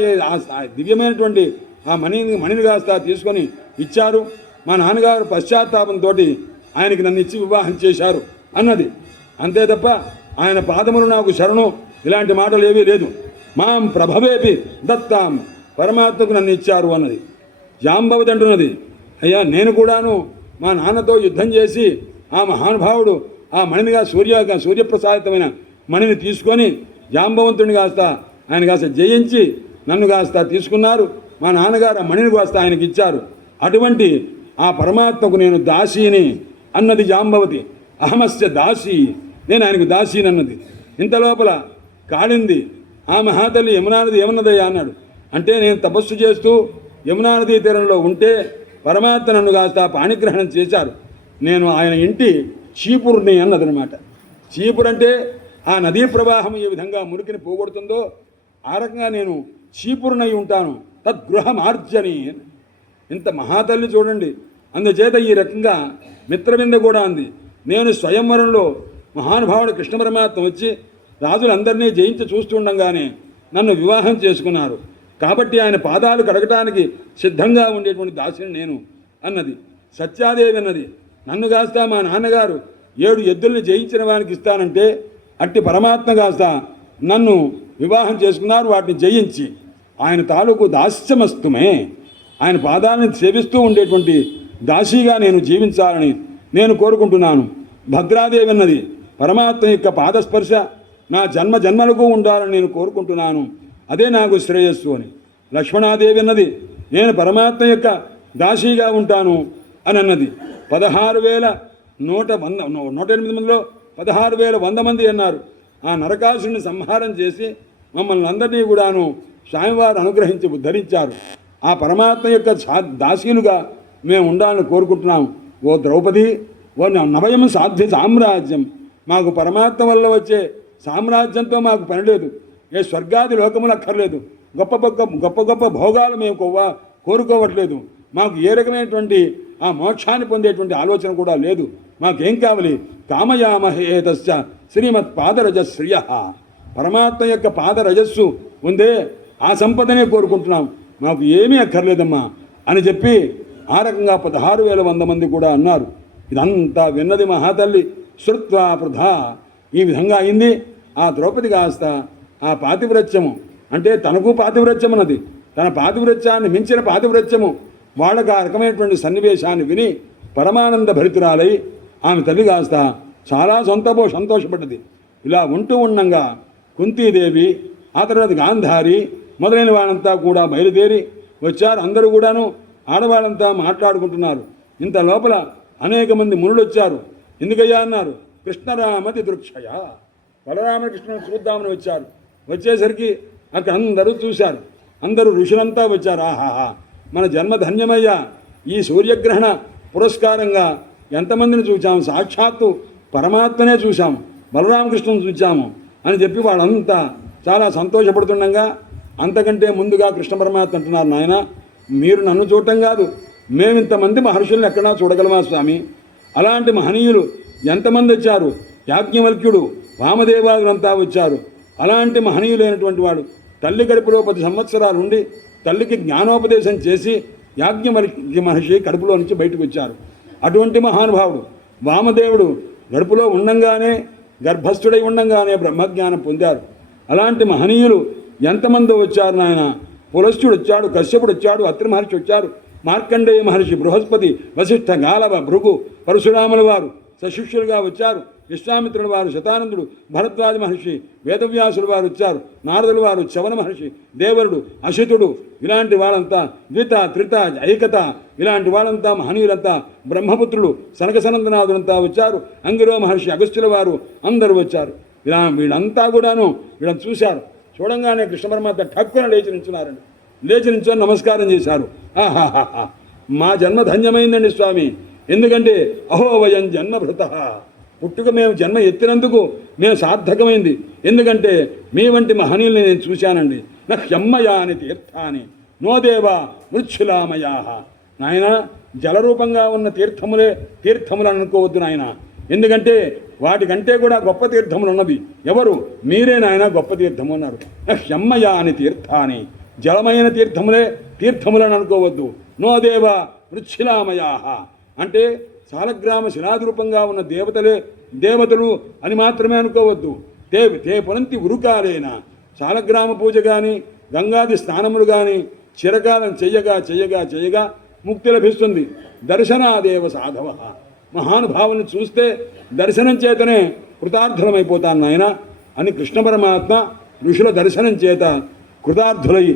దివ్యమైనటువంటి ఆ మణిని కాస్త తీసుకొని ఇచ్చారు. మా నాన్నగారు పశ్చాత్తాపంతో ఆయనకి నన్ను ఇచ్చి వివాహం చేశారు అన్నది. అంతే తప్ప ఆయన పాదములు నాకు శరణు ఇలాంటి మాటలు ఏవీ లేదు. మాం ప్రభవేపి దత్తాం, పరమాత్మకు నన్ను ఇచ్చారు అన్నది. జాంబవతి అంటున్నది, అయ్యా నేను కూడాను మా నాన్నతో యుద్ధం చేసి ఆ మహానుభావుడు ఆ మణినిగా సూర్యప్రసాదితమైన మణిని తీసుకొని జాంబవంతుని కాస్త ఆయన కాస్త జయించి నన్ను కాస్త తీసుకున్నారు. మా నాన్నగారు ఆ మణిని కాస్త ఆయనకి ఇచ్చారు. అటువంటి ఆ పరమాత్మకు నేను దాసీని అన్నది జాంబవతి. అహమస్య దాసీ, నేను ఆయనకు దాసీని అన్నది. ఇంతలోపల కాళింది ఆ మహాతల్లి యమునా నది ఏమన్నదయ్యా అన్నాడు. అంటే నేను తపస్సు చేస్తూ యమునా నదీ తీరంలో ఉంటే పరమాత్మ నన్ను కాస్త పాణిగ్రహణం చేశారు. నేను ఆయన ఇంటి చీపురుని అన్నదనమాట. చీపురు అంటే ఆ నదీ ప్రవాహం ఏ విధంగా మురికిని పోగొడుతుందో ఆ రకంగా నేను చీపురునై ఉంటాను. తద్గృహమార్జని. ఇంత మహాతల్లి చూడండి. అందుచేత ఈ రకంగా మిత్రవింద కూడా అంది, నేను స్వయంవరంలో మహానుభావుడు కృష్ణ పరమాత్మ వచ్చి రాజులందరినీ జయించి చూస్తుండగానే నన్ను వివాహం చేసుకున్నారు. కాబట్టి ఆయన పాదాలు కడగటానికి సిద్ధంగా ఉండేటువంటి దాసిని నేను అన్నది. సత్యాదేవి అన్నది, నన్ను కాస్త మా నాన్నగారు 7 ఎద్దుల్ని జయించిన వానికి ఇస్తానంటే అట్టి పరమాత్మ కాస్త నన్ను వివాహం చేసుకున్నారు, వాటిని జయించి ఆయన తాలూకు దాస్యమస్తుమే, ఆయన పాదాలను సేవిస్తూ ఉండేటువంటి దాసీగా నేను జీవించాలని నేను కోరుకుంటున్నాను. భద్రాదేవి అన్నది, పరమాత్మ యొక్క పాదస్పర్శ నా జన్మలకు ఉండాలని నేను కోరుకుంటున్నాను, అదే నాకు శ్రేయస్సు అని. లక్ష్మణాదేవి అన్నది, నేను పరమాత్మ యొక్క దాసీగా ఉంటాను అని అన్నది. 16,108 మందిలో 16,100 మంది అన్నారు. ఆ నరకాసుని సంహారం చేసి మమ్మల్ని అందరినీ కూడాను స్వామివారు అనుగ్రహించి ఉద్ధరించారు. ఆ పరమాత్మ యొక్క దాసీలుగా మేము ఉండాలని కోరుకుంటున్నాం. ఓ ద్రౌపది, ఓ నవయం సాధ్య సామ్రాజ్యం, మాకు పరమాత్మ వల్ల వచ్చే సామ్రాజ్యంతో మాకు పని లేదు, ఏ స్వర్గాది లోకములు అక్కర్లేదు, గొప్ప గొప్ప భోగాలు మేము కోరుకోవట్లేదు, మాకు ఏ రకమైనటువంటి ఆ మోక్షాన్ని పొందేటువంటి ఆలోచన కూడా లేదు. మాకేం కావాలి? కామయామహేతస్య శ్రీమత్ పాదరజశ్రియ, పరమాత్మ యొక్క పాదరజస్సు ఉందే ఆ సంపదనే కోరుకుంటున్నాం, మాకు ఏమీ అక్కర్లేదమ్మా అని చెప్పి ఆ రకంగా 16,100 మంది కూడా అన్నారు. ఇదంతా విన్నది మహాతల్లి శృత్వా పృథా. ఈ విధంగా అయింది. ఆ ద్రౌపది కాస్త ఆ పాతివ్రత్యము అంటే తనకు పాతివ్రత్యం అన్నది, తన పాతివ్రత్యాన్ని మించిన పాతివ్రత్యము వాళ్ళకు ఆ రకమైనటువంటి సన్నివేశాన్ని విని పరమానంద భరితురాలై ఆమె తల్లి కాస్త చాలా సంతోషపడ్డది. ఇలా ఉంటూ ఉండంగా కుంతీదేవి, ఆ తర్వాత గాంధారి మొదలైన వాళ్ళంతా కూడా బయలుదేరి వచ్చారు. అందరూ కూడాను ఆడవాళ్ళంతా మాట్లాడుకుంటున్నారు. ఇంత లోపల అనేక మంది మునులు వచ్చారు. ఎందుకయ్యా అన్నారు, కృష్ణరామతి దృక్షయ, బలరామకృష్ణుని చూద్దామని వచ్చారు. వచ్చేసరికి అక్కడ అందరూ చూశారు. అందరూ ఋషులంతా వచ్చారు. ఆహాహా, మన జన్మ ధన్యమయ్యా, ఈ సూర్యగ్రహణ పురస్కారంగా ఎంతమందిని చూచాము, సాక్షాత్తు పరమాత్మనే చూశాము, బలరామకృష్ణను చూచాము అని చెప్పి వాళ్ళంతా చాలా సంతోషపడుతుండగా, అంతకంటే ముందుగా కృష్ణ పరమాత్మ అంటున్నారు, నాయన మీరు నన్ను చూడటం కాదు, మేమింతమంది మహర్షులను ఎక్కడా చూడగలమా స్వామి? అలాంటి మహనీయులు ఎంతమంది వచ్చారు, యాజ్ఞవల్క్యుడు వామదేవాదులంతా వచ్చారు. అలాంటి మహనీయులైనటువంటి వాడు తల్లి కడుపులో 10 సంవత్సరాలు ఉండి తల్లికి జ్ఞానోపదేశం చేసి యాజ్ఞవల్క్య మహర్షి కడుపులో నుంచి బయటకు వచ్చారు. అటువంటి మహానుభావుడు వామదేవుడు గడుపులో ఉండంగానే, గర్భస్థుడై ఉండంగానే బ్రహ్మజ్ఞానం పొందారు. అలాంటి మహనీయులు ఎంతమంది వచ్చారు నాయన. పులస్త్యుడు వచ్చాడు, కశ్యపుడు వచ్చాడు, అత్రి మహర్షి వచ్చారు, మార్కండేయ మహర్షి, బృహస్పతి, వశిష్ఠ, గాలవ, భృగు, పరశురాముల వారు సశిష్యులుగా వచ్చారు. విశ్వామిత్రుల వారు, శతానందుడు, భరద్వాజ మహర్షి, వేదవ్యాసుల వారు వచ్చారు, నారదుల వారు, చవన మహర్షి, దేవరుడు, అశితుడు, ఇలాంటి వాళ్ళంతా, ద్విత, త్రిత, ఐకత, ఇలాంటి వాళ్ళంతా మహనీయులంతా, బ్రహ్మపుత్రులు, సనకసనందనాథులంతా వచ్చారు. అంగిరో మహర్షి, అగస్త్యుల వారు అందరూ వచ్చారు. ఇలా వీళ్ళంతా కూడాను వీళ్ళని చూశారు. చూడంగానే కృష్ణ పరమాత్మ ఠక్కున లేచి నించున్నారండి. లేచి నించుని నమస్కారం చేశారు. ఆహాహా, మా జన్మ ధన్యమైందండి స్వామి. ఎందుకంటే అహోవయం జన్మభృత, పుట్టుక మేము జన్మ ఎత్తినందుకు మేము సార్థకమైంది. ఎందుకంటే మీ వంటి మహనీయుల్ని నేను చూశానండి. నహ్యమ్మయాని తీర్థాని నోదేవా మృచ్ఛులామయా. నాయన జలరూపంగా ఉన్న తీర్థములు అనుకోవద్దు నాయన. ఎందుకంటే వాటికంటే కూడా గొప్ప తీర్థములు ఉన్నవి. ఎవరు? మీరే నాయన గొప్ప తీర్థము అన్నారు. నహ్యమ్మయాని తీర్థాని, జలమైన తీర్థములని అనుకోవద్దు. నోదేవ మృచ్ఛిలామయా అంటే సాలగ్రామ శిలాద్రూపంగా ఉన్న దేవతలు అని మాత్రమే అనుకోవద్దు. తే పునంతి ఉరుకాలేనా. సాలగ్రామ పూజ కానీ గంగాది స్నానములు కానీ చిరకాలం చెయ్యగా ముక్తి లభిస్తుంది. దర్శనాదేవ సాధవ, మహానుభావుని చూస్తే దర్శనం చేతనే కృతార్థులమైపోతాను నాయన అని కృష్ణ పరమాత్మ ఋషుల దర్శనం చేత కృతార్థులై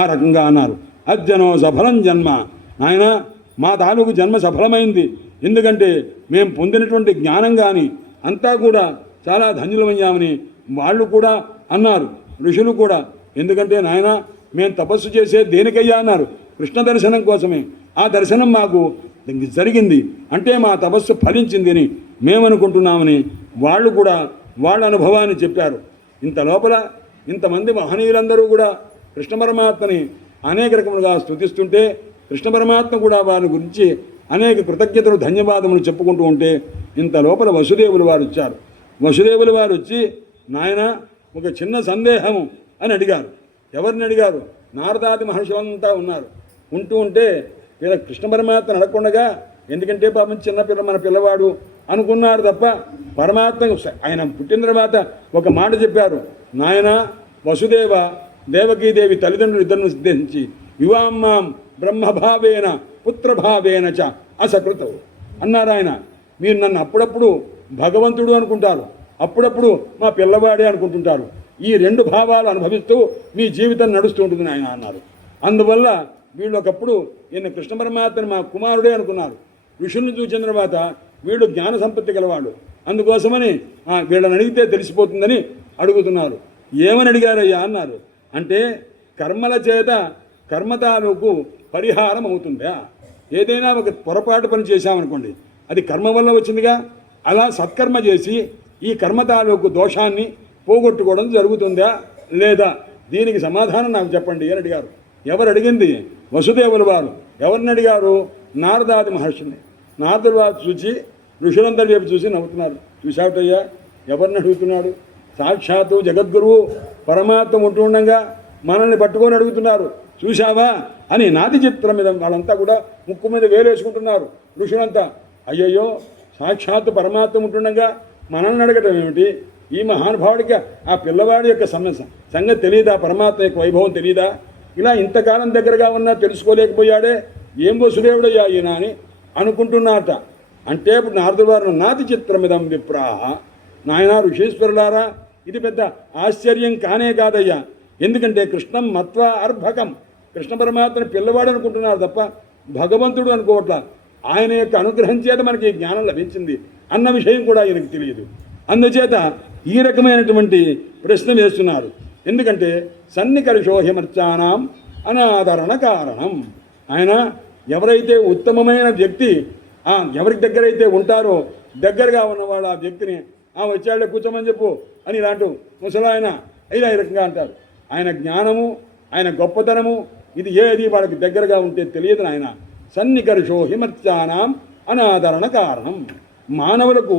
ఆ రకంగా అన్నారు. అజ్జనో సఫలం జన్మ, నాయన మా తాలూకు జన్మ సఫలమైంది. ఎందుకంటే మేము పొందినటువంటి జ్ఞానం కానీ అంతా కూడా చాలా ధన్యులమయ్యామని వాళ్ళు కూడా అన్నారు, ఋషులు కూడా. ఎందుకంటే నాయన మేము తపస్సు చేసే దేనికయ్యా అన్నారు, కృష్ణ దర్శనం కోసమే. ఆ దర్శనం మాకు జరిగింది అంటే మా తపస్సు ఫలించింది అని మేమనుకుంటున్నామని వాళ్ళు కూడా వాళ్ళ అనుభవాన్ని చెప్పారు. ఇంత లోపల ఇంతమంది మహనీయులందరూ కూడా కృష్ణ పరమాత్మని అనేక రకములుగా స్తుతిస్తుంటే, కృష్ణ పరమాత్మ కూడా వారి గురించి అనేక కృతజ్ఞతలు, ధన్యవాదములు చెప్పుకుంటూ ఉంటే, ఇంత లోపల వసుదేవులు వారు వచ్చారు. వసుదేవులు వారు వచ్చి, నాయన ఒక చిన్న సందేహము అని అడిగారు. ఎవరిని అడిగారు? నారదాది మహర్షులంతా ఉన్నారు. ఉంటే వీళ్ళ కృష్ణ పరమాత్మను అడగకుండగా, ఎందుకంటే పాపం మన పిల్లవాడు అనుకున్నారు తప్ప పరమాత్మ ఆయన పుట్టిన తర్వాత ఒక మాట చెప్పారు. నాయన వసుదేవ దేవకీదేవి తల్లిదండ్రులు ఇద్దరిని ఉద్దేశించి, యువామ్మాం బ్రహ్మభావేన పుత్రభావేన చ అసకృతవు అన్నారు. ఆయన మీరు నన్ను అప్పుడప్పుడు భగవంతుడు అనుకుంటారు, అప్పుడప్పుడు మా పిల్లవాడే అనుకుంటుంటారు. ఈ 2 భావాలు అనుభవిస్తూ మీ జీవితం నడుస్తూ ఉంటుంది ఆయన అన్నారు. అందువల్ల వీళ్ళు ఒకప్పుడు ఈయన కృష్ణ పరమాత్మని మా కుమారుడే అనుకున్నారు. ఋషుల్ని చూసిన తర్వాత వీళ్ళు జ్ఞాన సంపత్తి గలవాళ్ళు, అందుకోసమని వీళ్ళని అడిగితే తెలిసిపోతుందని అడుగుతున్నారు. ఏమని అడిగారయ్యా అన్నారు. అంటే కర్మల చేత కర్మ తాలూకు పరిహారం అవుతుందా? ఏదైనా ఒక పొరపాటు పని చేశామనుకోండి, అది కర్మ వల్ల వచ్చిందిగా. అలా సత్కర్మ చేసి ఈ కర్మ తాలూకు దోషాన్ని పోగొట్టుకోవడం జరుగుతుందా లేదా? దీనికి సమాధానం నాకు చెప్పండి అని అడిగారు. ఎవరు అడిగింది? వసుదేవుల వారు. ఎవరిని అడిగారు? నారదాది మహర్షిని. నారదుల వారు చూసి ఋషులందరి వైపు చూసి నవ్వుతున్నారు. చూశాటయ్యా, ఎవరిని అడుగుతున్నాడు? సాక్షాత్తు జగద్గురువు పరమాత్మ ఉంటూ ఉండగా మనల్ని పట్టుకొని అడుగుతున్నారు. చూశావా అని నాది చిత్రం మీద వాళ్ళంతా కూడా ముక్కు మీద వేలేసుకుంటున్నారు. ఋషులంతా అయ్యయ్యో, సాక్షాత్తు పరమాత్మ ఉంటుండగా మనల్ని అడగటం ఏమిటి? ఈ మహానుభావుడికి ఆ పిల్లవాడి యొక్క సంగతి తెలియదా? పరమాత్మ యొక్క వైభవం తెలియదా? ఇలా ఇంతకాలం దగ్గరగా ఉన్నా తెలుసుకోలేకపోయాడే, ఏం వసుదేవుడయ్యా ఈయన అని అనుకుంటున్నారట. అంటే ఇప్పుడు నారదుల వారు నాది చిత్రమిదం విప్రాహ, నాయన ఋషీశ్వరులారా, ఇది పెద్ద ఆశ్చర్యం కానే కాదయ్యా. ఎందుకంటే కృష్ణం మత్వా అర్భకం, కృష్ణ పరమాత్మని పిల్లవాడు అనుకుంటున్నారు తప్ప భగవంతుడు అనుకోవట్ల. ఆయన యొక్క అనుగ్రహం చేత మనకి జ్ఞానం లభించింది అన్న విషయం కూడా ఆయనకు తెలియదు. అందుచేత ఈ రకమైనటువంటి ప్రశ్న వేస్తున్నారు. ఎందుకంటే సన్నికర్షోహిమర్చానాం అనాదరణ కారణం. ఆయన ఎవరైతే ఉత్తమమైన వ్యక్తి ఎవరి దగ్గర అయితే ఉంటారో దగ్గరగా ఉన్నవాళ్ళు ఆ వ్యక్తిని వచ్చాడే కూర్చోమని చెప్పు అని ఇలాంటి ముసలాయన ఇలా ఈ రకంగా అంటారు. ఆయన జ్ఞానము, ఆయన గొప్పతనము ఇది ఏది వాళ్ళకి దగ్గరగా ఉంటే తెలియదు. ఆయన సన్నికర్షో హిమర్చానాం అనాదరణ కారణం. మానవులకు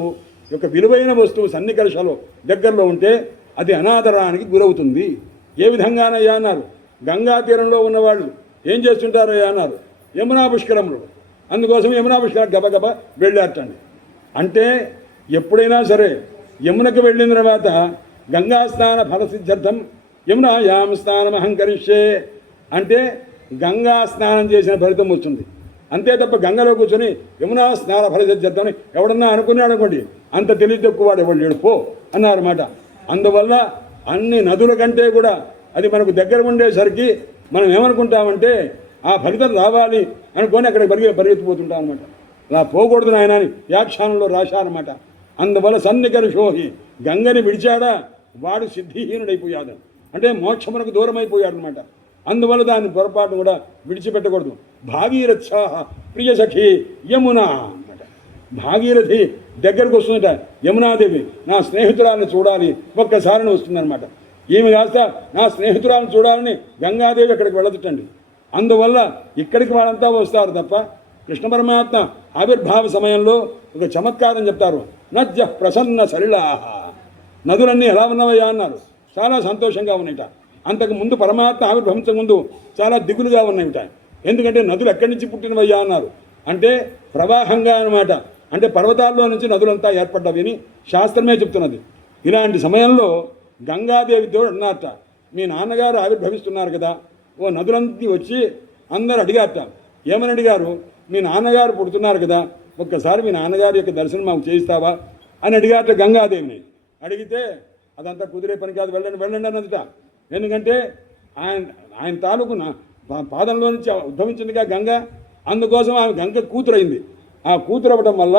ఒక విలువైన వస్తువు సన్నికర్షలో దగ్గరలో ఉంటే అది అనాదరానికి గురవుతుంది. ఏ విధంగానయ్యా అన్నారు. గంగా తీరంలో ఉన్నవాళ్ళు ఏం చేస్తుంటారయ్యా అన్నారు. యమునా పుష్కరంలో. అందుకోసం యమునా పుష్కరం గబగబ వెళ్ళారటండి. అంటే ఎప్పుడైనా సరే యమునకు వెళ్ళిన తర్వాత గంగా స్నాన ఫలసిద్ధ్యర్థం యమునాయాం స్నానం అహంకరిష్యే అంటే గంగా స్నానం చేసిన ఫలితం వస్తుంది. అంతే తప్ప గంగలో కూర్చొని యమునా స్నాన ఫలసిద్ధ్యర్థం ఎవడన్నా అనుకున్నాడు అనుకోండి, అంత తెలివి తక్కువ వాడు ఎవడు లేడు పో అన్నారన్నమాట. అందువల్ల అన్ని నదుల కంటే కూడా అది మనకు దగ్గర ఉండేసరికి మనం ఏమనుకుంటామంటే ఆ ఫలితం రావాలి అనుకొని అక్కడ పరిగెత్తిపోతుంటాం అనమాట. అలా పోకూడదు నాయన అని వ్యాఖ్యానంలో రాశారన్నమాట. అందువల్ల సన్నికర్షోహి గంగని విడిచాడా వాడు సిద్ధిహీనుడైపోయాడు, అంటే మోక్షమునకు దూరం అయిపోయాడు అనమాట. అందువల్ల దాన్ని పొరపాటును కూడా విడిచిపెట్టకూడదు. భాగీరథ ప్రియ సఖి యమునా అన్నమాట. భాగీరథి దగ్గరకు వస్తుందట యమునాదేవి. నా స్నేహితురాలను చూడాలి ఒక్కసారిని వస్తుందన్నమాట. ఈమె కాస్త నా స్నేహితురాలను చూడాలని గంగాదేవి అక్కడికి వెళ్ళదుటండి. అందువల్ల ఇక్కడికి వాళ్ళంతా వస్తారు తప్ప కృష్ణ పరమాత్మ ఆవిర్భావ సమయంలో ఒక చమత్కారం చెప్తారు. నద్య ప్రసన్న సలిలాహ. నదులన్నీ ఎలా ఉన్నవయ్యా అన్నారు. చాలా సంతోషంగా ఉన్నాయిట. అంతకు ముందు పరమాత్మ ఆవిర్భవించక ముందు చాలా దిగులుగా ఉన్నాయిట. ఎందుకంటే నదులు ఎక్కడి నుంచి పుట్టినవయ్యా అన్నారు. అంటే ప్రవాహంగా అన్నమాట. అంటే పర్వతాల్లో నుంచి నదులంతా ఏర్పడ్డవి అని శాస్త్రమే చెప్తున్నది. ఇలాంటి సమయంలో గంగాదేవితో అన్నారట, మీ నాన్నగారు ఆవిర్భవిస్తున్నారు కదా, ఓ నదులన్నీ వచ్చి అందరు అడిగారట. ఏమని అడిగారు, మీ నాన్నగారు పుడుతున్నారు కదా, ఒక్కసారి మీ నాన్నగారి యొక్క దర్శనం మాకు చేయిస్తావా అని అడిగారట గంగాదేవిని. అడిగితే అదంతా కుదిరే పని కాదు, వెళ్ళండి వెళ్ళండి అన్నదిట. ఎందుకంటే ఆయన తాలూకు పాదంలో నుంచి ఉద్భవించిందిగా గంగ. అందుకోసం ఆమె గంగ కూతురైంది. ఆ కూతురు అవ్వటం వల్ల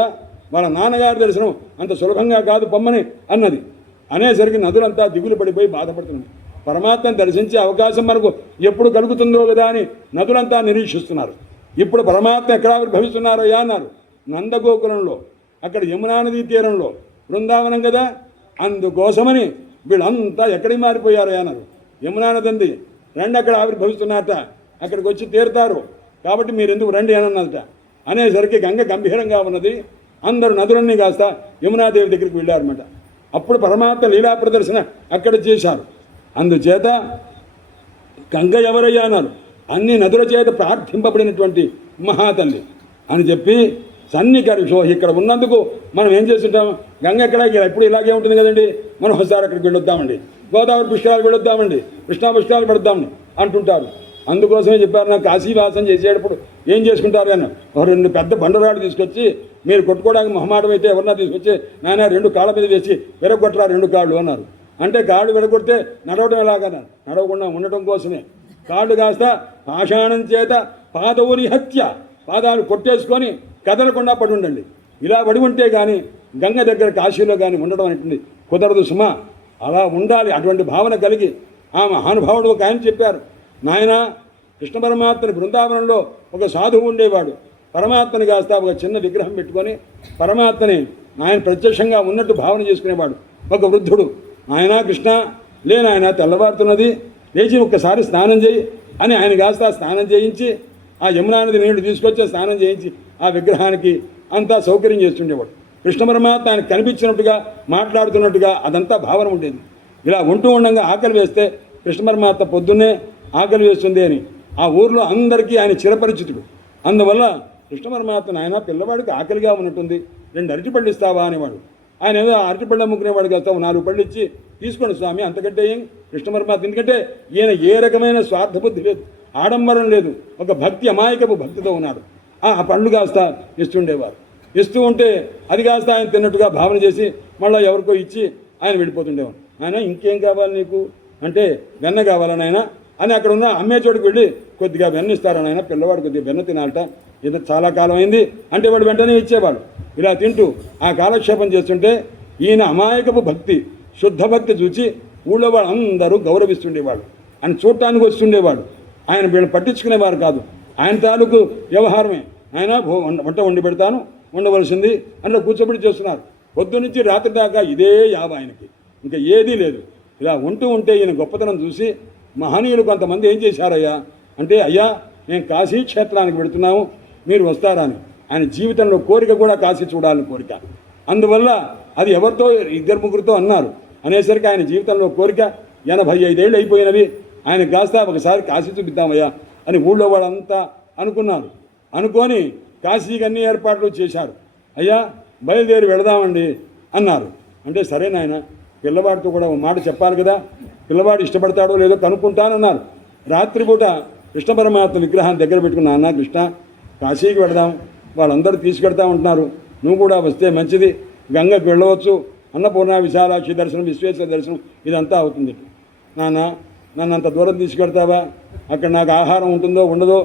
వాళ్ళ నాన్నగారి దర్శనం అంత సులభంగా కాదు పొమ్మని అన్నది. అనేసరికి నదులంతా దిగులు పడిపోయి బాధపడుతున్నాయి. పరమాత్మను దర్శించే అవకాశం మనకు ఎప్పుడు కలుగుతుందో కదా అని నదులంతా నిరీక్షిస్తున్నారు. ఇప్పుడు పరమాత్మ ఎక్కడ ఆవిర్భవిస్తున్నారయ్యా అన్నారు. నందగోకులంలో, అక్కడ యమునా నదీ తీరంలో, బృందావనం కదా. అందుకోసమని వీళ్ళంతా ఎక్కడికి మారిపోయారయ్యా అన్నారు. యమునా నది ఉంది, రండి అక్కడ ఆవిర్భవిస్తున్నారట, అక్కడికి వచ్చి తీరుతారు కాబట్టి మీరు ఎందుకు రండి అని అన్నదట. అనేసరికి గంగ గంభీరంగా ఉన్నది. అందరూ నదులన్నీ కాస్త యమునాదేవి దగ్గరికి వెళ్ళారన్నమాట. అప్పుడు పరమాత్మ లీలా ప్రదర్శన అక్కడ చేశారు. అందుచేత గంగ ఎవరయ్యా అన్నారు. అన్ని నదుల చేత ప్రార్థింపబడినటువంటి మహాతల్లి అని చెప్పి సన్నికర్షో ఇక్కడ ఉన్నందుకు మనం ఏం చేస్తుంటాం, గంగ ఎక్కడ ఎప్పుడు ఇలాగే ఉంటుంది కదండి, మనం ఒకసారి అక్కడికి వెళ్ళొద్దామండి, గోదావరి పుష్కరాలు వెళ్ళొద్దామండి, కృష్ణా పుష్కరాలు పెడదామని అంటుంటారు. అందుకోసమే చెప్పారు, నాకు కాశీవాసం చేసేటప్పుడు ఏం చేసుకుంటారు అన్న, ఒక 2 పెద్ద బండరాళ్ళు తీసుకొచ్చి మీరు కొట్టుకోవడానికి మొహమాటం అయితే ఎవరన్నా తీసుకొచ్చి నాయన 2 కాళ్ళ మీద వేసి విరగొట్టరా 2 కాళ్ళు అన్నారు. అంటే కాళ్ళు విరగొడితే నడవడం ఎలాగన్నారు, నడవకుండా ఉండటం కోసమే. కాళ్ళు కాస్త పాషాణం చేత పాదవుని హత్య, పాదాలు కొట్టేసుకొని కదలకుండా పడి ఉండండి. ఇలా పడి ఉంటే కానీ గంగ దగ్గర కాశీలో కానీ ఉండడం అనేటువంటి కుదరదు సుమా. అలా ఉండాలి. అటువంటి భావన కలిగి ఆ మహానుభావుడు ఒక ఆయన చెప్పారు, నాయన కృష్ణ పరమాత్మని బృందావనంలో ఒక సాధువు ఉండేవాడు. పరమాత్మని కాస్త ఒక చిన్న విగ్రహం పెట్టుకొని పరమాత్మని ఆయన ప్రత్యక్షంగా ఉన్నట్టు భావన చేసుకునేవాడు. ఒక వృద్ధుడు, నాయన కృష్ణ లేనాయన తెల్లవారుతున్నది, లేచి ఒక్కసారి స్నానం చేయి అని ఆయన కాస్త స్నానం చేయించి ఆ యమునా నది నీళ్లు తీసుకొచ్చి స్నానం చేయించి ఆ విగ్రహానికి అంతా సౌకర్యం చేస్తుండేవాడు. కృష్ణ పరమాత్మ ఆయన కనిపించినట్టుగా మాట్లాడుతున్నట్టుగా అదంతా భావన ఉండేది. ఇలా ఉంటూ ఉండగా ఆకలి వేస్తే కృష్ణ పరమాత్మ పొద్దున్నే ఆకలి వేస్తుంది అని ఆ ఊర్లో అందరికీ ఆయన చిరపరిచితుడు. అందువల్ల కృష్ణ పరమాత్మ ఆయన పిల్లవాడికి ఆకలిగా ఉన్నట్టుంది, 2 అరటిపళ్ళు ఇస్తావా అనేవాడు. ఆయన ఏదో అరటిపళ్ళు అమ్ముకునేవాడికి వస్తావు 4 పళ్ళు ఇచ్చి తీసుకోండి స్వామి, అంతకంటే ఏం కృష్ణ పరమాత్మ. ఎందుకంటే ఈయన ఏ రకమైన స్వార్థ బుద్ధి లేదు, ఆడంబరం లేదు, ఒక భక్తి అమాయకపు భక్తితో ఉన్నాడు. ఆ పళ్ళు కాస్త ఇస్తుండేవారు. ఇస్తూ ఉంటే అది కాస్త ఆయన తిన్నట్టుగా భావన చేసి మళ్ళీ ఎవరికో ఇచ్చి ఆయన వెళ్ళిపోతుండేవాడు. ఆయన ఇంకేం కావాలి నీకు అంటే వెన్న కావాలని ఆయన అని అక్కడ ఉన్న అమ్మే చోటుకు వెళ్ళి కొద్దిగా వెన్న ఇస్తారని ఆయన, పిల్లవాడు కొద్దిగా వెన్న తినాలట, ఇది చాలా కాలం అయింది అంటే వాడు వెంటనే ఇచ్చేవాడు. ఇలా తింటూ ఆ కాలక్షేపం చేస్తుంటే ఈయన అమాయకపు భక్తి శుద్ధ భక్తి చూచి ఊళ్ళో వాళ్ళు అందరూ గౌరవిస్తుండేవాడు. ఆయన చూడటానికి వస్తుండేవాడు. ఆయన వీళ్ళు పట్టించుకునేవారు కాదు. ఆయన తాలూకు వ్యవహారమే. ఆయన వంట వండి పెడతాను, ఉండవలసింది అంటే కూర్చోబెట్టి చేస్తున్నారు. పొద్దు నుంచి రాత్రి దాకా ఇదే యావ ఆయనకి, ఇంకా ఏదీ లేదు. ఇలా ఉంటూ ఉంటే ఈయన గొప్పతనం చూసి మహనీయులు కొంతమంది ఏం చేశారయ్యా అంటే, అయ్యా మేము కాశీ క్షేత్రానికి పెడుతున్నాము, మీరు వస్తారా అని. ఆయన జీవితంలో కోరిక కూడా కాశీ చూడాలని కోరిక. అందువల్ల అది ఎవరితో ఇద్దరు ముగ్గురితో అన్నారు. అనేసరికి ఆయన జీవితంలో కోరిక 85 ఏళ్ళు అయిపోయినవి. ఆయన కాస్త ఒకసారి కాశీ చూపిద్దామయ్యా అని ఊళ్ళో వాళ్ళంతా అనుకున్నారు. అనుకొని కాశీకి అన్ని ఏర్పాట్లు చేశారు. అయ్యా బయలుదేరి వెళదామండి అన్నారు. అంటే సరే నాయన, పిల్లవాడితో కూడా ఒక మాట చెప్పాలి కదా, పిల్లవాడు ఇష్టపడతాడో లేదో కనుక్కుంటానన్నారు. రాత్రిపూట కృష్ణ పరమాత్మ విగ్రహాన్ని దగ్గర పెట్టుకున్నా, అన్న కృష్ణ కాశీకి వెళదాం, వాళ్ళందరూ తీసుకెళ్తా ఉంటున్నారు, నువ్వు కూడా వస్తే మంచిది, గంగకు వెళ్ళవచ్చు, అన్నపూర్ణ విశాలాక్షి దర్శనం, విశ్వేశ్వర దర్శనం ఇదంతా అవుతుంది. నాన్న నన్ను అంత దూరం తీసుకెళ్తావా, అక్కడ నాకు ఆహారం ఉంటుందో ఉండదో,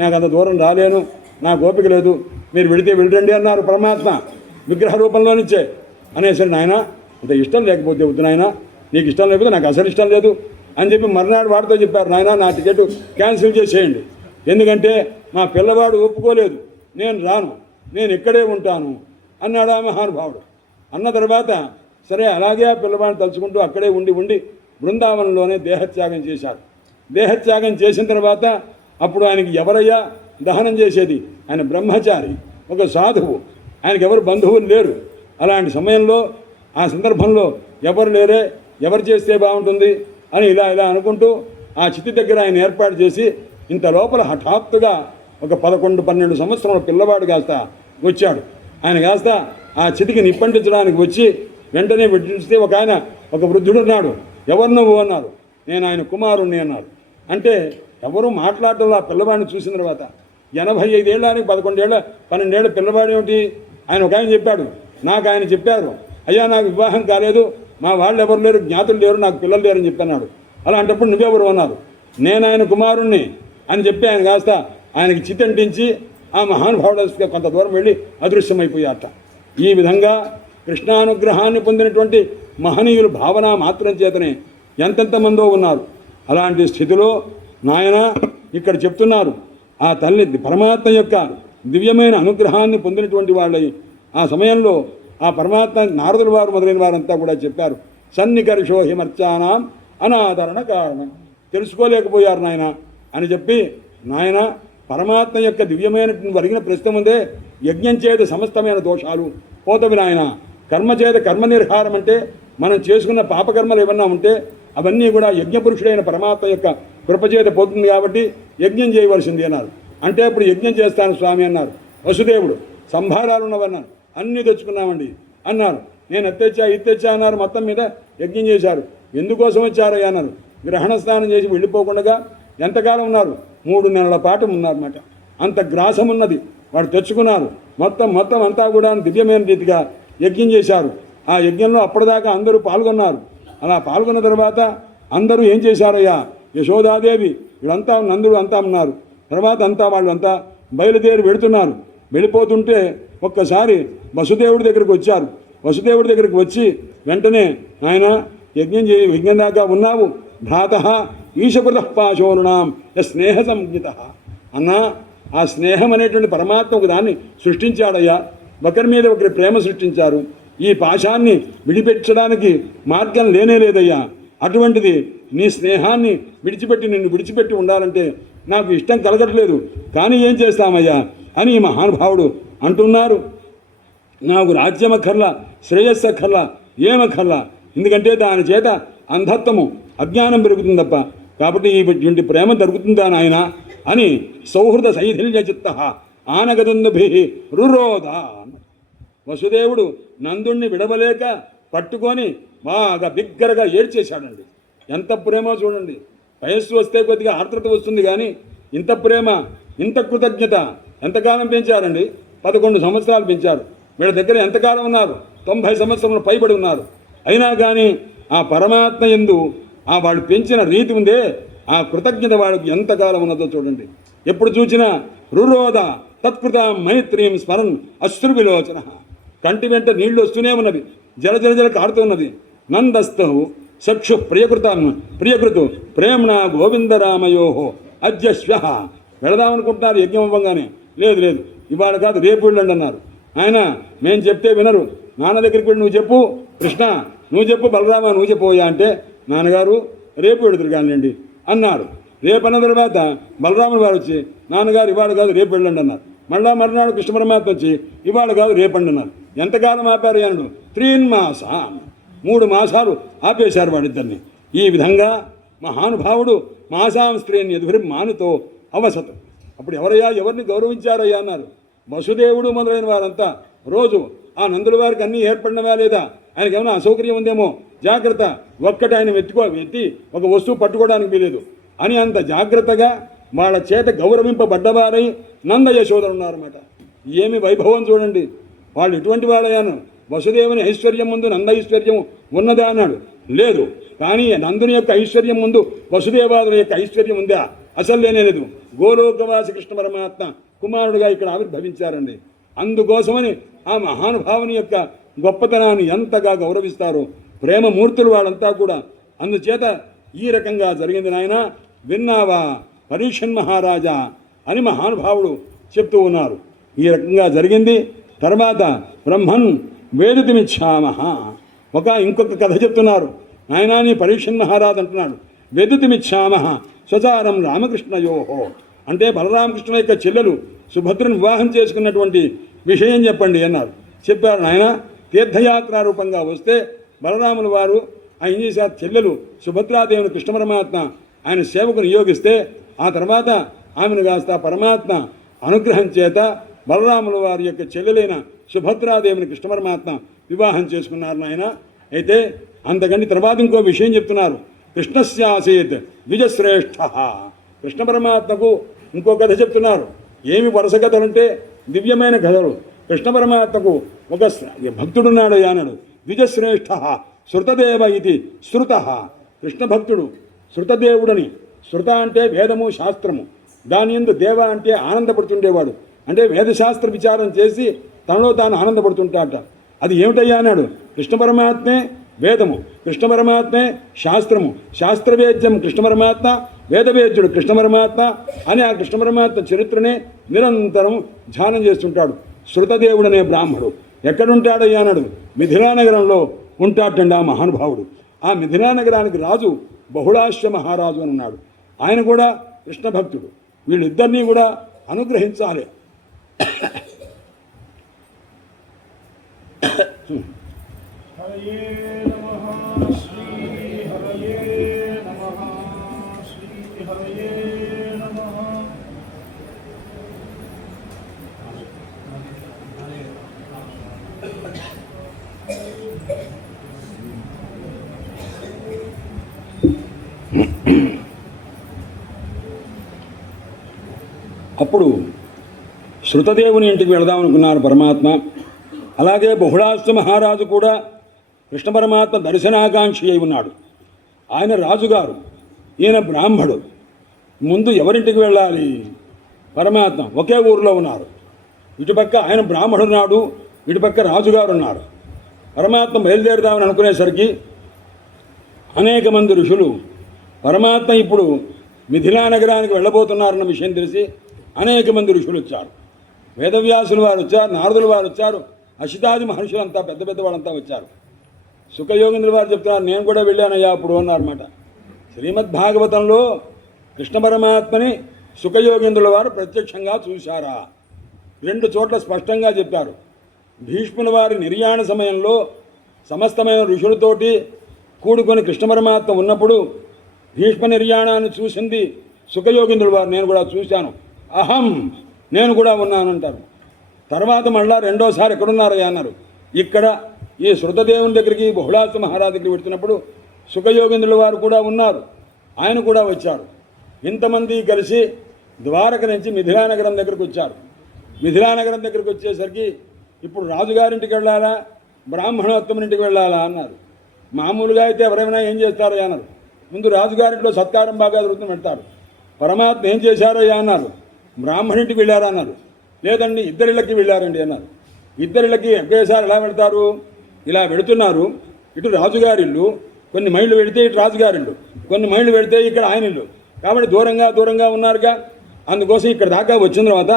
నాకు అంత దూరం రాలేను, నాకు ఓపిక లేదు, మీరు వెళితే వెళ్ళండి అన్నారు పరమాత్మ విగ్రహ రూపంలో నుంచే. అనేసరి నాయన అంత ఇష్టం లేకపోతే వద్దు నాయన, నీకు ఇష్టం లేకపోతే నాకు అసలు ఇష్టం లేదు అని చెప్పి మర్నాడు వాడితో చెప్పారు, నాయన నా టికెట్ క్యాన్సిల్ చేసేయండి, ఎందుకంటే మా పిల్లవాడు ఒప్పుకోలేదు, నేను రాను, నేను ఇక్కడే ఉంటాను అన్నాడు ఆ మహానుభావుడు. అన్న తర్వాత సరే అలాగే ఆ పిల్లవాడిని తలుచుకుంటూ అక్కడే ఉండి బృందావనంలోనే దేహత్యాగం చేశారు. దేహత్యాగం చేసిన తర్వాత అప్పుడు ఆయనకి ఎవరయ్యా దహనం చేసేది? ఆయన బ్రహ్మచారి, ఒక సాధువు, ఆయనకి ఎవరు బంధువులు లేరు. అలాంటి సమయంలో ఆ సందర్భంలో ఎవరు లేరే, ఎవరు చేస్తే బాగుంటుంది అని ఇలా అనుకుంటూ ఆ చితి దగ్గర ఆయన ఏర్పాటు చేసి, ఇంత లోపల హఠాత్తుగా ఒక 11-12 సంవత్సరాల పిల్లవాడు కాస్త వచ్చాడు. ఆయన కాస్త ఆ చితికి నిప్పంటించడానికి వచ్చి వెంటనే పెట్టిస్తే ఒక వృద్ధుడు ఉన్నాడు. ఎవరు నువ్వు అన్నారు. నేను ఆయన కుమారుణ్ణి అన్నారు. అంటే ఎవరు మాట్లాడటంలో ఆ పిల్లవాడిని చూసిన తర్వాత 85 ఏళ్ళకి 12 ఏళ్ళ పిల్లవాడు ఏమిటి? ఆయన ఆయన చెప్పాడు, నాకు ఆయన చెప్పారు, అయ్యా నాకు వివాహం కాలేదు, మా వాళ్ళు ఎవరు లేరు, జ్ఞాతులు లేరు, నాకు పిల్లలు లేరు అని చెప్పన్నాడు. అలాంటప్పుడు నువ్వెవరు అన్నారు. నేను ఆయన కుమారుణ్ణి అని చెప్పి ఆయన కాస్త ఆయనకి చితంటించి ఆ మహానుభావుడు కొంత దూరం వెళ్ళి అదృశ్యమైపోయారట. ఈ విధంగా కృష్ణానుగ్రహాన్ని పొందినటువంటి మహనీయులు భావన మాత్రం చేతనే ఎంతెంతమందో ఉన్నారు. అలాంటి స్థితిలో నాయన ఇక్కడ చెప్తున్నారు, ఆ తల్లి పరమాత్మ యొక్క దివ్యమైన అనుగ్రహాన్ని పొందినటువంటి వాళ్ళై ఆ సమయంలో ఆ పరమాత్మ నారదుల వారు మొదలైన వారంతా కూడా చెప్పారు, సన్నికర్షో హిమర్చానాం అనాదరణ కారణం, తెలుసుకోలేకపోయారు నాయన అని చెప్పి, నాయన పరమాత్మ యొక్క దివ్యమైన వరిగిన ప్రస్తుతం ఉందే, యజ్ఞం చేత సమస్తమైన దోషాలు పోతవి నాయన. కర్మ చేత కర్మ నిర్హారం అంటే మనం చేసుకున్న పాపకర్మలు ఏమన్నా ఉంటే అవన్నీ కూడా యజ్ఞపురుషుడైన పరమాత్మ యొక్క కృపచేత పోతుంది కాబట్టి యజ్ఞం చేయవలసింది అన్నారు. అంటే అప్పుడు యజ్ఞం చేస్తాను స్వామి అన్నారు. వసుదేవుడు సంభారాలు ఉన్నవన్నారు, అన్నీ తెచ్చుకున్నామండి అన్నారు. నేను అత్తెచ్చా ఇత్తెచ్చా అన్నారు. మొత్తం మీద యజ్ఞం చేశారు. ఎందుకోసం వచ్చారయ్యా అన్నారు. గ్రహణ స్నానం చేసి వెళ్ళిపోకుండా ఎంతకాలం ఉన్నారు? 3 నెలల పాటు ఉన్నారన్నమాట. అంత గ్రాసం ఉన్నది. వాడు తెచ్చుకున్నారు. మొత్తం అంతా కూడా దివ్యమైన రీతిగా యజ్ఞం చేశారు. ఆ యజ్ఞంలో అప్పటిదాకా అందరూ పాల్గొన్నారు. అలా పాల్గొన్న తర్వాత అందరూ ఏం చేశారయ్యా, యశోదాదేవి వీళ్ళంతా నందుడు అంతా ఉన్నారు. తర్వాత అంతా వాళ్ళు అంతా బయలుదేరి వెళుతున్నారు. వెళ్ళిపోతుంటే ఒక్కసారి వసుదేవుడి దగ్గరికి వచ్చారు. వసుదేవుడి దగ్గరికి వచ్చి వెంటనే ఆయన యజ్ఞం దాకా ఉన్నావు, భ్రాత ఈశకృత పాశోరుణాం స్నేహ సంజ్ఞిత అన్నా, ఆ స్నేహం అనేటువంటి పరమాత్మ ఒక దాన్ని సృష్టించాడయ్యా. ఒకరి మీద ఒకరి ప్రేమ సృష్టించారు. ఈ పాశాన్ని విడిపెట్టడానికి మార్గం లేనేలేదయ్యా. అటువంటిది నీ స్నేహాన్ని నిన్ను విడిచిపెట్టి ఉండాలంటే నాకు ఇష్టం కలగట్లేదు, కానీ ఏం చేస్తామయ్యా అని ఈ మహానుభావుడు అంటున్నారు. నాకు రాజ్యమక్కర్లా, శ్రేయస్సక్కర్లా, ఏమక్కర్లా, ఎందుకంటే దాని చేత అంధత్వము అజ్ఞానం పెరుగుతుంది తప్ప, కాబట్టి ఇటువంటి ప్రేమ దొరుకుతుందా నాయన అని సౌహృద శైథిల్య చిత్త ఆనగదుందుభి రురోధ. వసుదేవుడు నందుణ్ణి విడవలేక పట్టుకొని బాగా బిగ్గరగా ఏడ్చేశాడండి. ఎంత ప్రేమో చూడండి. వయస్సు వస్తే కొద్దిగా ఆర్ద్రత వస్తుంది, కానీ ఇంత ప్రేమ, ఇంత కృతజ్ఞత ఎంతకాలం పెంచారండి? 11 సంవత్సరాలు పెంచారు. వీళ్ళ దగ్గర ఎంతకాలం ఉన్నారు? 90 సంవత్సరములు పైబడి ఉన్నారు. అయినా కానీ ఆ పరమాత్మ యందు వాడు పెంచిన రీతి ఉందే, ఆ కృతజ్ఞత వాడికి ఎంతకాలం ఉన్నదో చూడండి. ఎప్పుడు చూసినా రురోధ తత్కృత మైత్రీం స్మరన్ అశ్రు విలోచన, కంటి వెంట నీళ్లు వస్తూనే ఉన్నవి, జల కారుతున్నది. నందస్తు సక్షు ప్రియకృతు ప్రేమ్ణ గోవిందరామయో అద్యశ్వ. వెళదామనుకుంటున్నారు యజ్ఞం అవ్వగానే. లేదు లేదు, ఇవాళ కాదు రేపు వెళ్ళండి అన్నారు. ఆయన మేము చెప్తే వినరు. నాన్న దగ్గరికి వెళ్ళి నువ్వు చెప్పు, కృష్ణ నువ్వు చెప్పు, బలరామ నువ్వు చెప్పబోయా అంటే, నాన్నగారు రేపు వెళుతురు కానివ్వండి అన్నారు. రేపు అన్న తర్వాత బలరాముడు వారు వచ్చి, నాన్నగారు ఇవాళ కాదు రేపు వెళ్ళండి అన్నారు. మళ్ళా మర్నాడు కృష్ణ పరమాత్మ వచ్చి, ఇవాళ కాదు రేపండి అన్నారు. ఎంతకాలం ఆపారు అన్నాడు. 3 మాసాలు, 3 మాసాలు ఆపేశారు వాడిద్దరిని. ఈ విధంగా మహానుభావుడు మాసాం స్త్రీని ఎదురు మానుతో అవసతు. అప్పుడు ఎవరిని గౌరవించారయ్యా అన్నారు. వసుదేవుడు మొదలైన వారంతా రోజు ఆ నందుల వారికి అన్నీ ఏర్పడినవా లేదా, ఆయనకి ఏమైనా అసౌకర్యం ఉందేమో, జాగ్రత్త, ఒక్కటి ఆయన ఎత్తి ఒక వస్తువు పట్టుకోవడానికి వీలేదు అని అంత జాగ్రత్తగా వాళ్ళ చేత గౌరవింపబడ్డవారై నంద యశోదరు ఉన్నారన్నమాట. ఏమి వైభవం చూడండి. వాళ్ళు ఎటువంటి వాళ్ళయ్యాను. వసుదేవుని ఐశ్వర్యం ముందు నంద ఐశ్వర్యం ఉన్నదా అన్నాడు. లేదు. కానీ నందుని యొక్క ఐశ్వర్యం ముందు వసుదేవాదుల యొక్క ఐశ్వర్యం ఉందా? అసలు లేనేలేదు. గోలోకవాసి కృష్ణ పరమాత్మ కుమారుడుగా ఇక్కడ ఆవిర్భవించారండి. అందుకోసమని ఆ మహానుభావుని యొక్క గొప్పతనాన్ని ఎంతగా గౌరవిస్తారో ప్రేమమూర్తులు వాళ్ళంతా కూడా. అందుచేత ఈ రకంగా జరిగింది నాయన, విన్నావా పరీక్షన్ మహారాజా అని మహానుభావుడు చెప్తూ ఉన్నారు. ఈ రకంగా జరిగింది. తర్వాత బ్రహ్మన్ వేదితుమిచ్చామహ. ఇంకొక కథ చెప్తున్నారు. నాయనా నీ పరీక్షన్ మహారాజు అంటున్నాడు, వేదితుమిచ్చామహ స్వచారం రామకృష్ణయోహో. అంటే బలరామకృష్ణ యొక్క చెల్లెలు సుభద్రను వివాహం చేసుకున్నటువంటి విషయం చెప్పండి అన్నారు. చెప్పారు. నాయన తీర్థయాత్ర రూపంగా వస్తే బలరాముల వారు ఆయన చేశారు. చెల్లెలు సుభద్రాదేవిని కృష్ణ పరమాత్మ ఆయన సేవకు నియోగిస్తే ఆ తర్వాత ఆమెను కాస్త పరమాత్మ అనుగ్రహం చేత బలరాముల వారి యొక్క చెల్లెలైన సుభద్రాదేవిని కృష్ణ పరమాత్మ వివాహం చేసుకున్నారు నాయన. అయితే అంతకంటే తర్వాత ఇంకో విషయం చెప్తున్నారు. కృష్ణస్యాసేత్ ద్విజశ్రేష్ఠ. కృష్ణ పరమాత్మకు ఇంకో కథ చెప్తున్నారు. ఏమి వరుస కథలంటే దివ్యమైన కథలు. కృష్ణ పరమాత్మకు ఒక భక్తుడున్నాడు అన్నాడు. ద్విజశ్రేష్ఠ శృతదేవ ఇది శృత. కృష్ణ భక్తుడు శృతదేవుడని. శృత అంటే వేదము శాస్త్రము, దాని యందు దేవ అంటే ఆనందపడుతుండేవాడు. అంటే వేదశాస్త్ర విచారం చేసి తనలో తాను ఆనందపడుతుంటాట. అది ఏమిటయ్యా అన్నాడు. కృష్ణ పరమాత్మే వేదము, కృష్ణ పరమాత్మే శాస్త్రము, శాస్త్రవేద్యం కృష్ణ పరమాత్మ, వేదవేద్యుడు కృష్ణ పరమాత్మ అని ఆ కృష్ణ పరమాత్మ చరిత్రనే నిరంతరం ధ్యానం చేస్తుంటాడు. శృతదేవుడనే బ్రాహ్మడు ఎక్కడుంటాడయ్యా అన్నాడు. మిథిలానగరంలో ఉంటాటండి ఆ మహానుభావుడు. ఆ మిథిలానగరానికి రాజు బహుళాశ్వ మహారాజు అని ఉన్నాడు. ఆయన కూడా కృష్ణ భక్తుడు. వీళ్ళిద్దరినీ కూడా అనుగ్రహించాలి. హరయే నమః శ్రీ హరయే నమః శ్రీ హరయే నమః. అప్పుడు శృతదేవుని ఇంటికి వెళదామనుకున్నారు పరమాత్మ. అలాగే బహుళాశ్వ మహారాజు కూడా కృష్ణ పరమాత్మ దర్శనాకాంక్షి అయి ఉన్నాడు. ఆయన రాజుగారు, ఈయన బ్రాహ్మడు. ముందు ఎవరింటికి వెళ్ళాలి? పరమాత్మ. ఒకే ఊరిలో ఉన్నారు. ఇటుపక్క ఆయన బ్రాహ్మడున్నాడు, ఇటుపక్క రాజుగారు ఉన్నారు. పరమాత్మ బయలుదేరుదామని అనుకునేసరికి అనేక మంది ఋషులు పరమాత్మ ఇప్పుడు మిథిలా నగరానికి వెళ్ళబోతున్నారన్న విషయం తెలిసి అనేక మంది ఋషులు వచ్చారు. వేదవ్యాసులు వారు వచ్చారు, నారదులు వారు వచ్చారు, అశితాది మహర్షులంతా పెద్ద పెద్ద వాళ్ళంతా వచ్చారు. సుఖయోగేంద్రుల వారు చెప్తున్నారు, నేను కూడా వెళ్ళానయ్యా అప్పుడు అన్నారన్నమాట. శ్రీమద్భాగవతంలో కృష్ణ పరమాత్మని సుఖయోగేంద్రుల వారు ప్రత్యక్షంగా చూశారా? 2 చోట్ల స్పష్టంగా చెప్పారు. భీష్ముల వారి నిర్యాణ సమయంలో సమస్తమైన ఋషులతోటి కూడుకొని కృష్ణ పరమాత్మ ఉన్నప్పుడు భీష్మ నిర్యాణాన్ని చూసింది సుఖయోగేంద్రుల వారు. నేను కూడా చూశాను, అహం నేను కూడా ఉన్నానంటారు. తర్వాత మళ్ళా రెండోసారి ఎక్కడున్నారయ్యా అన్నారు. ఇక్కడ ఈ శృతదేవుని దగ్గరికి బహుళాశ్వ మహారాజు దగ్గరికి పెడుతున్నప్పుడు సుఖయోగేంద్రుల వారు కూడా ఉన్నారు. ఆయన కూడా వచ్చారు. ఇంతమంది కలిసి ద్వారక నుంచి మిథిలానగరం దగ్గరికి వచ్చారు. మిథిలానగరం దగ్గరికి వచ్చేసరికి ఇప్పుడు రాజుగారింటికి వెళ్ళాలా, బ్రాహ్మణోత్తమునింటికి వెళ్ళాలా అన్నారు. మామూలుగా అయితే ఎవరైనా ఏం చేస్తారో అన్నారు. ముందు రాజుగారింట్లో సత్కారం బాగా జరుగుతుంది పెడతారు. పరమాత్మ ఏం చేశారో అన్నారు. బ్రాహ్మణింటికి వెళ్ళారా అన్నారు. లేదండి ఇద్దరిళ్ళకి వెళ్ళారండి అన్నారు. ఇద్దరిళ్ళకి ఒకేసారి ఎలా వెళ్తారు? ఇలా వెళుతున్నారు. ఇటు రాజుగారిల్లు, కొన్ని మైళ్ళు పెడితే ఇటు రాజుగారిళ్ళు, కొన్ని మైళ్ళు పెడితే ఇక్కడ ఆయన ఇల్లు. కాబట్టి దూరంగా దూరంగా ఉన్నారుగా. అందుకోసం ఇక్కడ దాకా వచ్చిన తర్వాత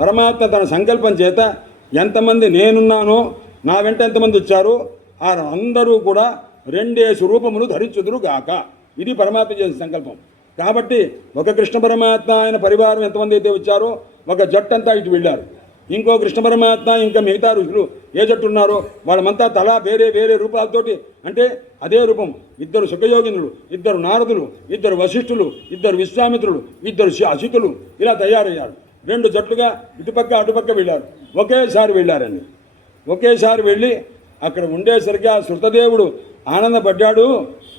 పరమాత్మ తన సంకల్పం చేత ఎంతమంది నేనున్నానో నా వెంట ఎంతమంది వచ్చారో ఆ అందరూ కూడా 2 రూపములు ధరించుదురు గాక. ఇది పరమాత్మ చేసిన సంకల్పం. కాబట్టి ఒక కృష్ణ పరమాత్మ ఆయన పరివారం ఎంతమంది అయితే వచ్చారో ఒక జట్టంతా ఇటు వెళ్ళారు. ఇంకో కృష్ణ పరమాత్మ ఇంకా మిగతా ఋషులు ఏ జట్టు ఉన్నారో వాళ్ళమంతా తలా వేరే వేరే రూపాలతోటి, అంటే అదే రూపం. 2 సుఖయోగినులు, 2 నారదులు, 2 వశిష్ఠులు, 2 విశ్వామిత్రులు, 2 అసితులు ఇలా తయారయ్యారు. 2 జట్లుగా ఇటుపక్క అటుపక్క వెళ్ళారు. ఒకేసారి వెళ్ళారండి. ఒకేసారి వెళ్ళి అక్కడ ఉండేసరికి ఆ శృతదేవుడు ఆనందపడ్డాడు.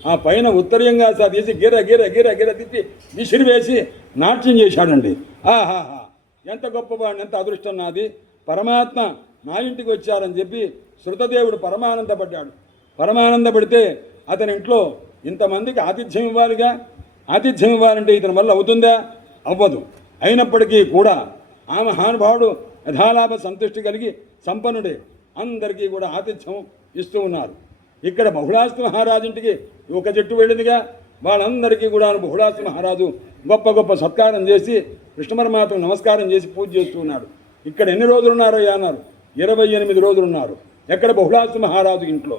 ఆ పైన ఉత్తరీయంగా తీసి గిర గిర గిర గిర తిప్పి విసిరివేసి నాట్యం చేశాడండి. ఆహాహా, ఎంత గొప్పవాడిని, ఎంత అదృష్టం నాది, పరమాత్మ నా ఇంటికి వచ్చారని చెప్పి శృతదేవుడు పరమానందపడ్డాడు. పరమానందపడితే అతని ఇంట్లో ఇంతమందికి ఆతిథ్యం ఇవ్వాలిగా. ఆతిథ్యం ఇవ్వాలంటే ఇతని వల్ల అవుతుందా? అవ్వదు. అయినప్పటికీ కూడా ఆ మహానుభావుడు యథాలాభ సంతృష్టి కలిగి సంపన్నుడే అందరికీ కూడా ఆతిథ్యం ఇస్తూ ఉన్నారు. ఇక్కడ బహుళాస్తి మహారాజు ఇంటికి ఒక జట్టు వెళ్ళిందిగా. వాళ్ళందరికీ కూడా బహుళాస్తి మహారాజు గొప్ప గొప్ప సత్కారం చేసి కృష్ణ పరమాత్మకు నమస్కారం చేసి పూజ చేస్తూ ఉన్నాడు. ఇక్కడ ఎన్ని రోజులు ఉన్నారో అన్నారు? 28 రోజులు ఉన్నారు. ఎక్కడ? బహుళాస్తి మహారాజు ఇంట్లో.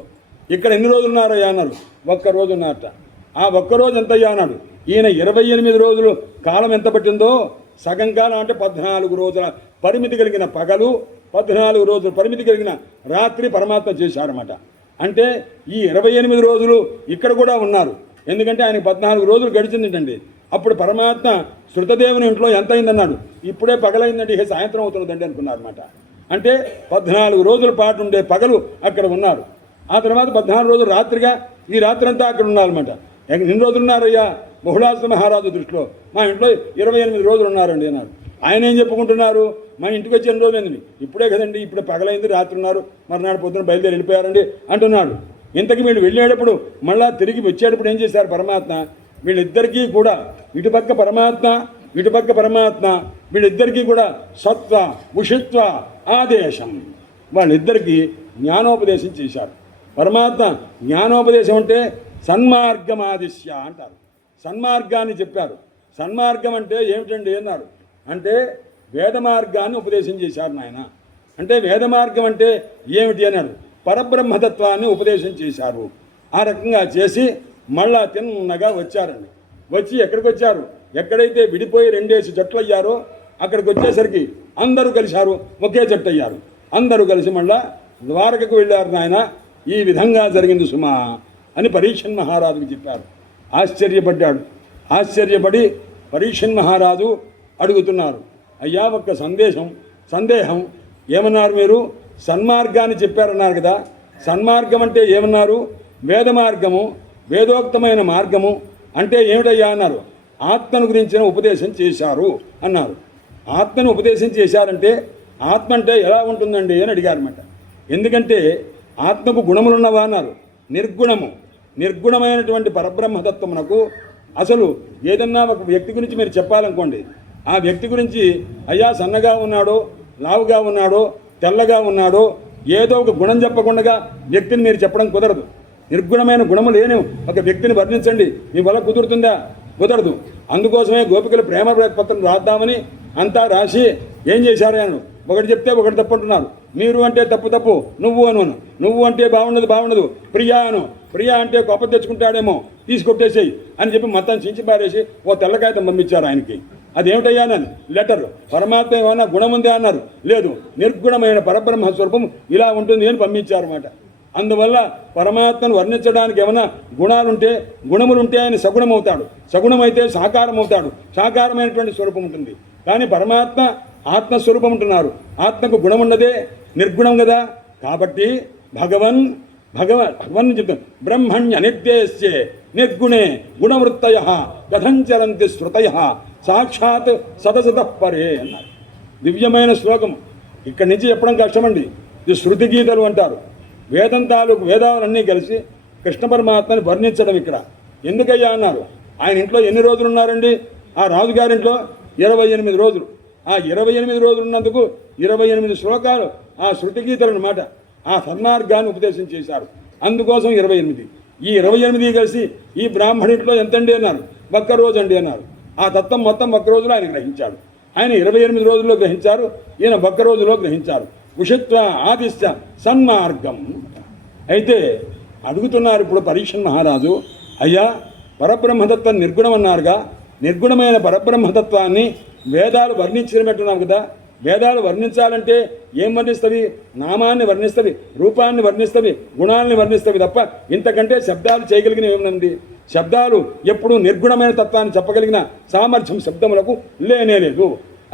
ఇక్కడ ఎన్ని రోజులు ఉన్నారో అన్నారు? 1 రోజు ఉన్నారట. ఆ 1 రోజు ఎంత అన్నాడు? ఈయన 28 రోజులు కాలం ఎంత పట్టిందో సగం కాలం అంటే 14 రోజుల పరిమితి కలిగిన పగలు, 14 రోజుల పరిమితి కలిగిన రాత్రి పరమాత్మ చేశారన్నమాట. అంటే ఈ 28 రోజులు ఇక్కడ కూడా ఉన్నారు. ఎందుకంటే ఆయన 14 రోజులు గడిచిందండి. అప్పుడు పరమాత్మ శృతదేవుని ఇంట్లో ఎంత అయిందన్నాడు? ఇప్పుడే పగలైందంటే ఇక సాయంత్రం అవుతున్నదండి అనుకున్నారన్నమాట. అంటే 14 రోజుల పాటు ఉండే పగలు అక్కడ ఉన్నారు. ఆ తర్వాత 14 రోజులు రాత్రిగా ఈ రాత్రి అంతా అక్కడ ఉన్నారన్నమాట. ఎన్ని రోజులు ఉన్నారయ్యా బహుళాస్తి మహారాజు దృష్టిలో? మా ఇంట్లో 28 రోజులు ఉన్నారండి అన్నారు. ఆయన ఏం చెప్పుకుంటున్నారు? మా ఇంటికి వచ్చి ఎన్ని రోజులు ఏంది? ఇప్పుడే కదండి, ఇప్పుడే పగలైంది, రాత్రి ఉన్నారు, మర్నాడు పొద్దున బయలుదేరి వెళ్ళిపోయారండి అంటున్నాడు. ఇంతకు వీళ్ళు వెళ్ళేటప్పుడు మళ్ళా తిరిగి వచ్చేటప్పుడు ఏం చేశారు పరమాత్మ? వీళ్ళిద్దరికీ కూడా ఇటుపక్క పరమాత్మ ఇటుపక్క పరమాత్మ వీళ్ళిద్దరికీ కూడా సత్వ ఉషిత్వ ఆదేశం, వాళ్ళిద్దరికీ జ్ఞానోపదేశం చేశారు. పరమాత్మ జ్ఞానోపదేశం అంటే సన్మార్గమాదిశ్య అంటారు. సన్మార్గాన్ని చెప్పారు. సన్మార్గం అంటే ఏమిటండి అన్నారు? అంటే వేద మార్గాన్ని ఉపదేశం చేశారు నాయన. అంటే వేద మార్గం అంటే ఏమిటి అన్నాడు? పరబ్రహ్మతత్వాన్ని ఉపదేశం చేశారు. ఆ రకంగా చేసి మళ్ళా తిన్నగా వచ్చారండి. వచ్చి ఎక్కడికి వచ్చారు? ఎక్కడైతే విడిపోయి 2 జట్లు అయ్యారో అక్కడికి వచ్చేసరికి అందరూ కలిశారు, ఒకే జట్టు అయ్యారు. అందరూ కలిసి మళ్ళా ద్వారకకు వెళ్ళారు. నాయన ఈ విధంగా జరిగింది సుమా అని పరీక్షన్ మహారాజుకు చెప్పారు. ఆశ్చర్యపడ్డాడు. ఆశ్చర్యపడి పరీక్షన్ మహారాజు అడుగుతున్నారు, అయ్యా ఒక్క సందేహం ఏమన్నారు మీరు? సన్మార్గాన్ని చెప్పారన్నారు కదా, సన్మార్గం అంటే ఏమన్నారు? వేద మార్గము, వేదోక్తమైన మార్గము అంటే ఏమిటయ్యా అన్నారు? ఆత్మను గురించిన ఉపదేశం చేశారు అన్నారు. ఆత్మను ఉపదేశం చేశారంటే ఆత్మ అంటే ఎలా ఉంటుందండి అని అడిగారన్నమాట. ఎందుకంటే ఆత్మకు గుణములున్నవా అన్నారు. నిర్గుణమైనటువంటి పరబ్రహ్మతత్వమునకు అసలు ఏదన్నా ఒక వ్యక్తి గురించి మీరు చెప్పాలనుకోండి, ఆ వ్యక్తి గురించి అయ్యా సన్నగా ఉన్నాడో, లావుగా ఉన్నాడో, తెల్లగా ఉన్నాడో ఏదో ఒక గుణం చెప్పకుండా వ్యక్తిని మీరు చెప్పడం కుదరదు. నిర్గుణమైన గుణము లేని ఒక వ్యక్తిని వర్ణించండి, మీ వల్ల కుదురుతుందా? కుదరదు. అందుకోసమే గోపికలు ప్రేమ పత్రం రాద్దామని అంతా రాసి ఏం చేశారు? ఆయన ఒకటి చెప్తే ఒకటి తప్పు అంటున్నారు. మీరు అంటే తప్పు, నువ్వు నువ్వు అంటే బాగుండదు, ప్రియా అంటే గొప్ప తెచ్చుకుంటాడేమో, తీసుకొట్టేసేయి అని చెప్పి మొత్తం చించి పారేసి ఓ తెల్లకాయతం పంపించారు ఆయనకి. అదేమిటయ్యా నన్ను లెటర్? పరమాత్మ ఏమన్నా గుణం ఉందే అన్నారు. లేదు, నిర్గుణమైన పరబ్రహ్మ స్వరూపం ఇలా ఉంటుంది అని పంపించారన్నమాట. అందువల్ల పరమాత్మను వర్ణించడానికి ఏమైనా గుణములుంటే ఆయన సగుణం అవుతాడు, సగుణమైతే సాకారం అవుతాడు, సాకారమైనటువంటి స్వరూపం ఉంటుంది. కానీ పరమాత్మ ఆత్మస్వరూపం ఉంటున్నారు. ఆత్మకు గుణం ఉన్నదే, నిర్గుణం కదా. కాబట్టి భగవన్ చెప్తాను, బ్రహ్మణ్య నిర్దేశ్యే నిర్గుణే గుణవృత్తయ కథంచరంతి శృతయ సాక్షాత్ సదసతః పరే అన్నారు. దివ్యమైన శ్లోకం. ఇక్కడి నుంచి చెప్పడం కష్టమండి. ఇది శృతి గీతలు అంటారు. వేదాలన్నీ కలిసి కృష్ణ పరమాత్మని వర్ణించడం ఇక్కడ. ఎందుకయ్యా అన్నారు? ఆయన ఇంట్లో ఎన్ని రోజులు ఉన్నారండి? ఆ రాజుగారింట్లో 28 రోజులు. ఆ 28 రోజులు ఉన్నందుకు 28 శ్లోకాలు ఆ శృతి గీతలు అన్నమాట. ఆ సన్మార్గాన్ని ఉపదేశం చేశారు. అందుకోసం 28. ఈ 28 కలిసి ఈ బ్రాహ్మణిట్లో ఎంతండి అన్నారు, ఒక్కరోజు అండి అన్నారు. ఆ తత్వం మొత్తం ఒక్క రోజులో ఆయన గ్రహించాడు. ఆయన 28 రోజుల్లో గ్రహించారు, ఈయన ఒక్క రోజులో గ్రహించారు. ఉషిత్వ ఆదిశ్య సన్మార్గం. అయితే అడుగుతున్నారు ఇప్పుడు పరీక్షన్ మహారాజు, అయ్యా పరబ్రహ్మతత్వం నిర్గుణం అన్నారుగా, నిర్గుణమైన పరబ్రహ్మతత్వాన్ని వేదాలు వర్ణించినట్టున్నాం కదా, వేదాలు వర్ణించాలంటే ఏం వర్ణిస్తవి? నామాన్ని వర్ణిస్తవి, రూపాన్ని వర్ణిస్తవి, గుణాలని వర్ణిస్తవి తప్ప ఇంతకంటే శబ్దాలు చేయగలిగిన ఏముంది? శబ్దాలు ఎప్పుడూ నిర్గుణమైన తత్వాన్ని చెప్పగలిగిన సామర్థ్యం శబ్దములకు లేనే లేదు.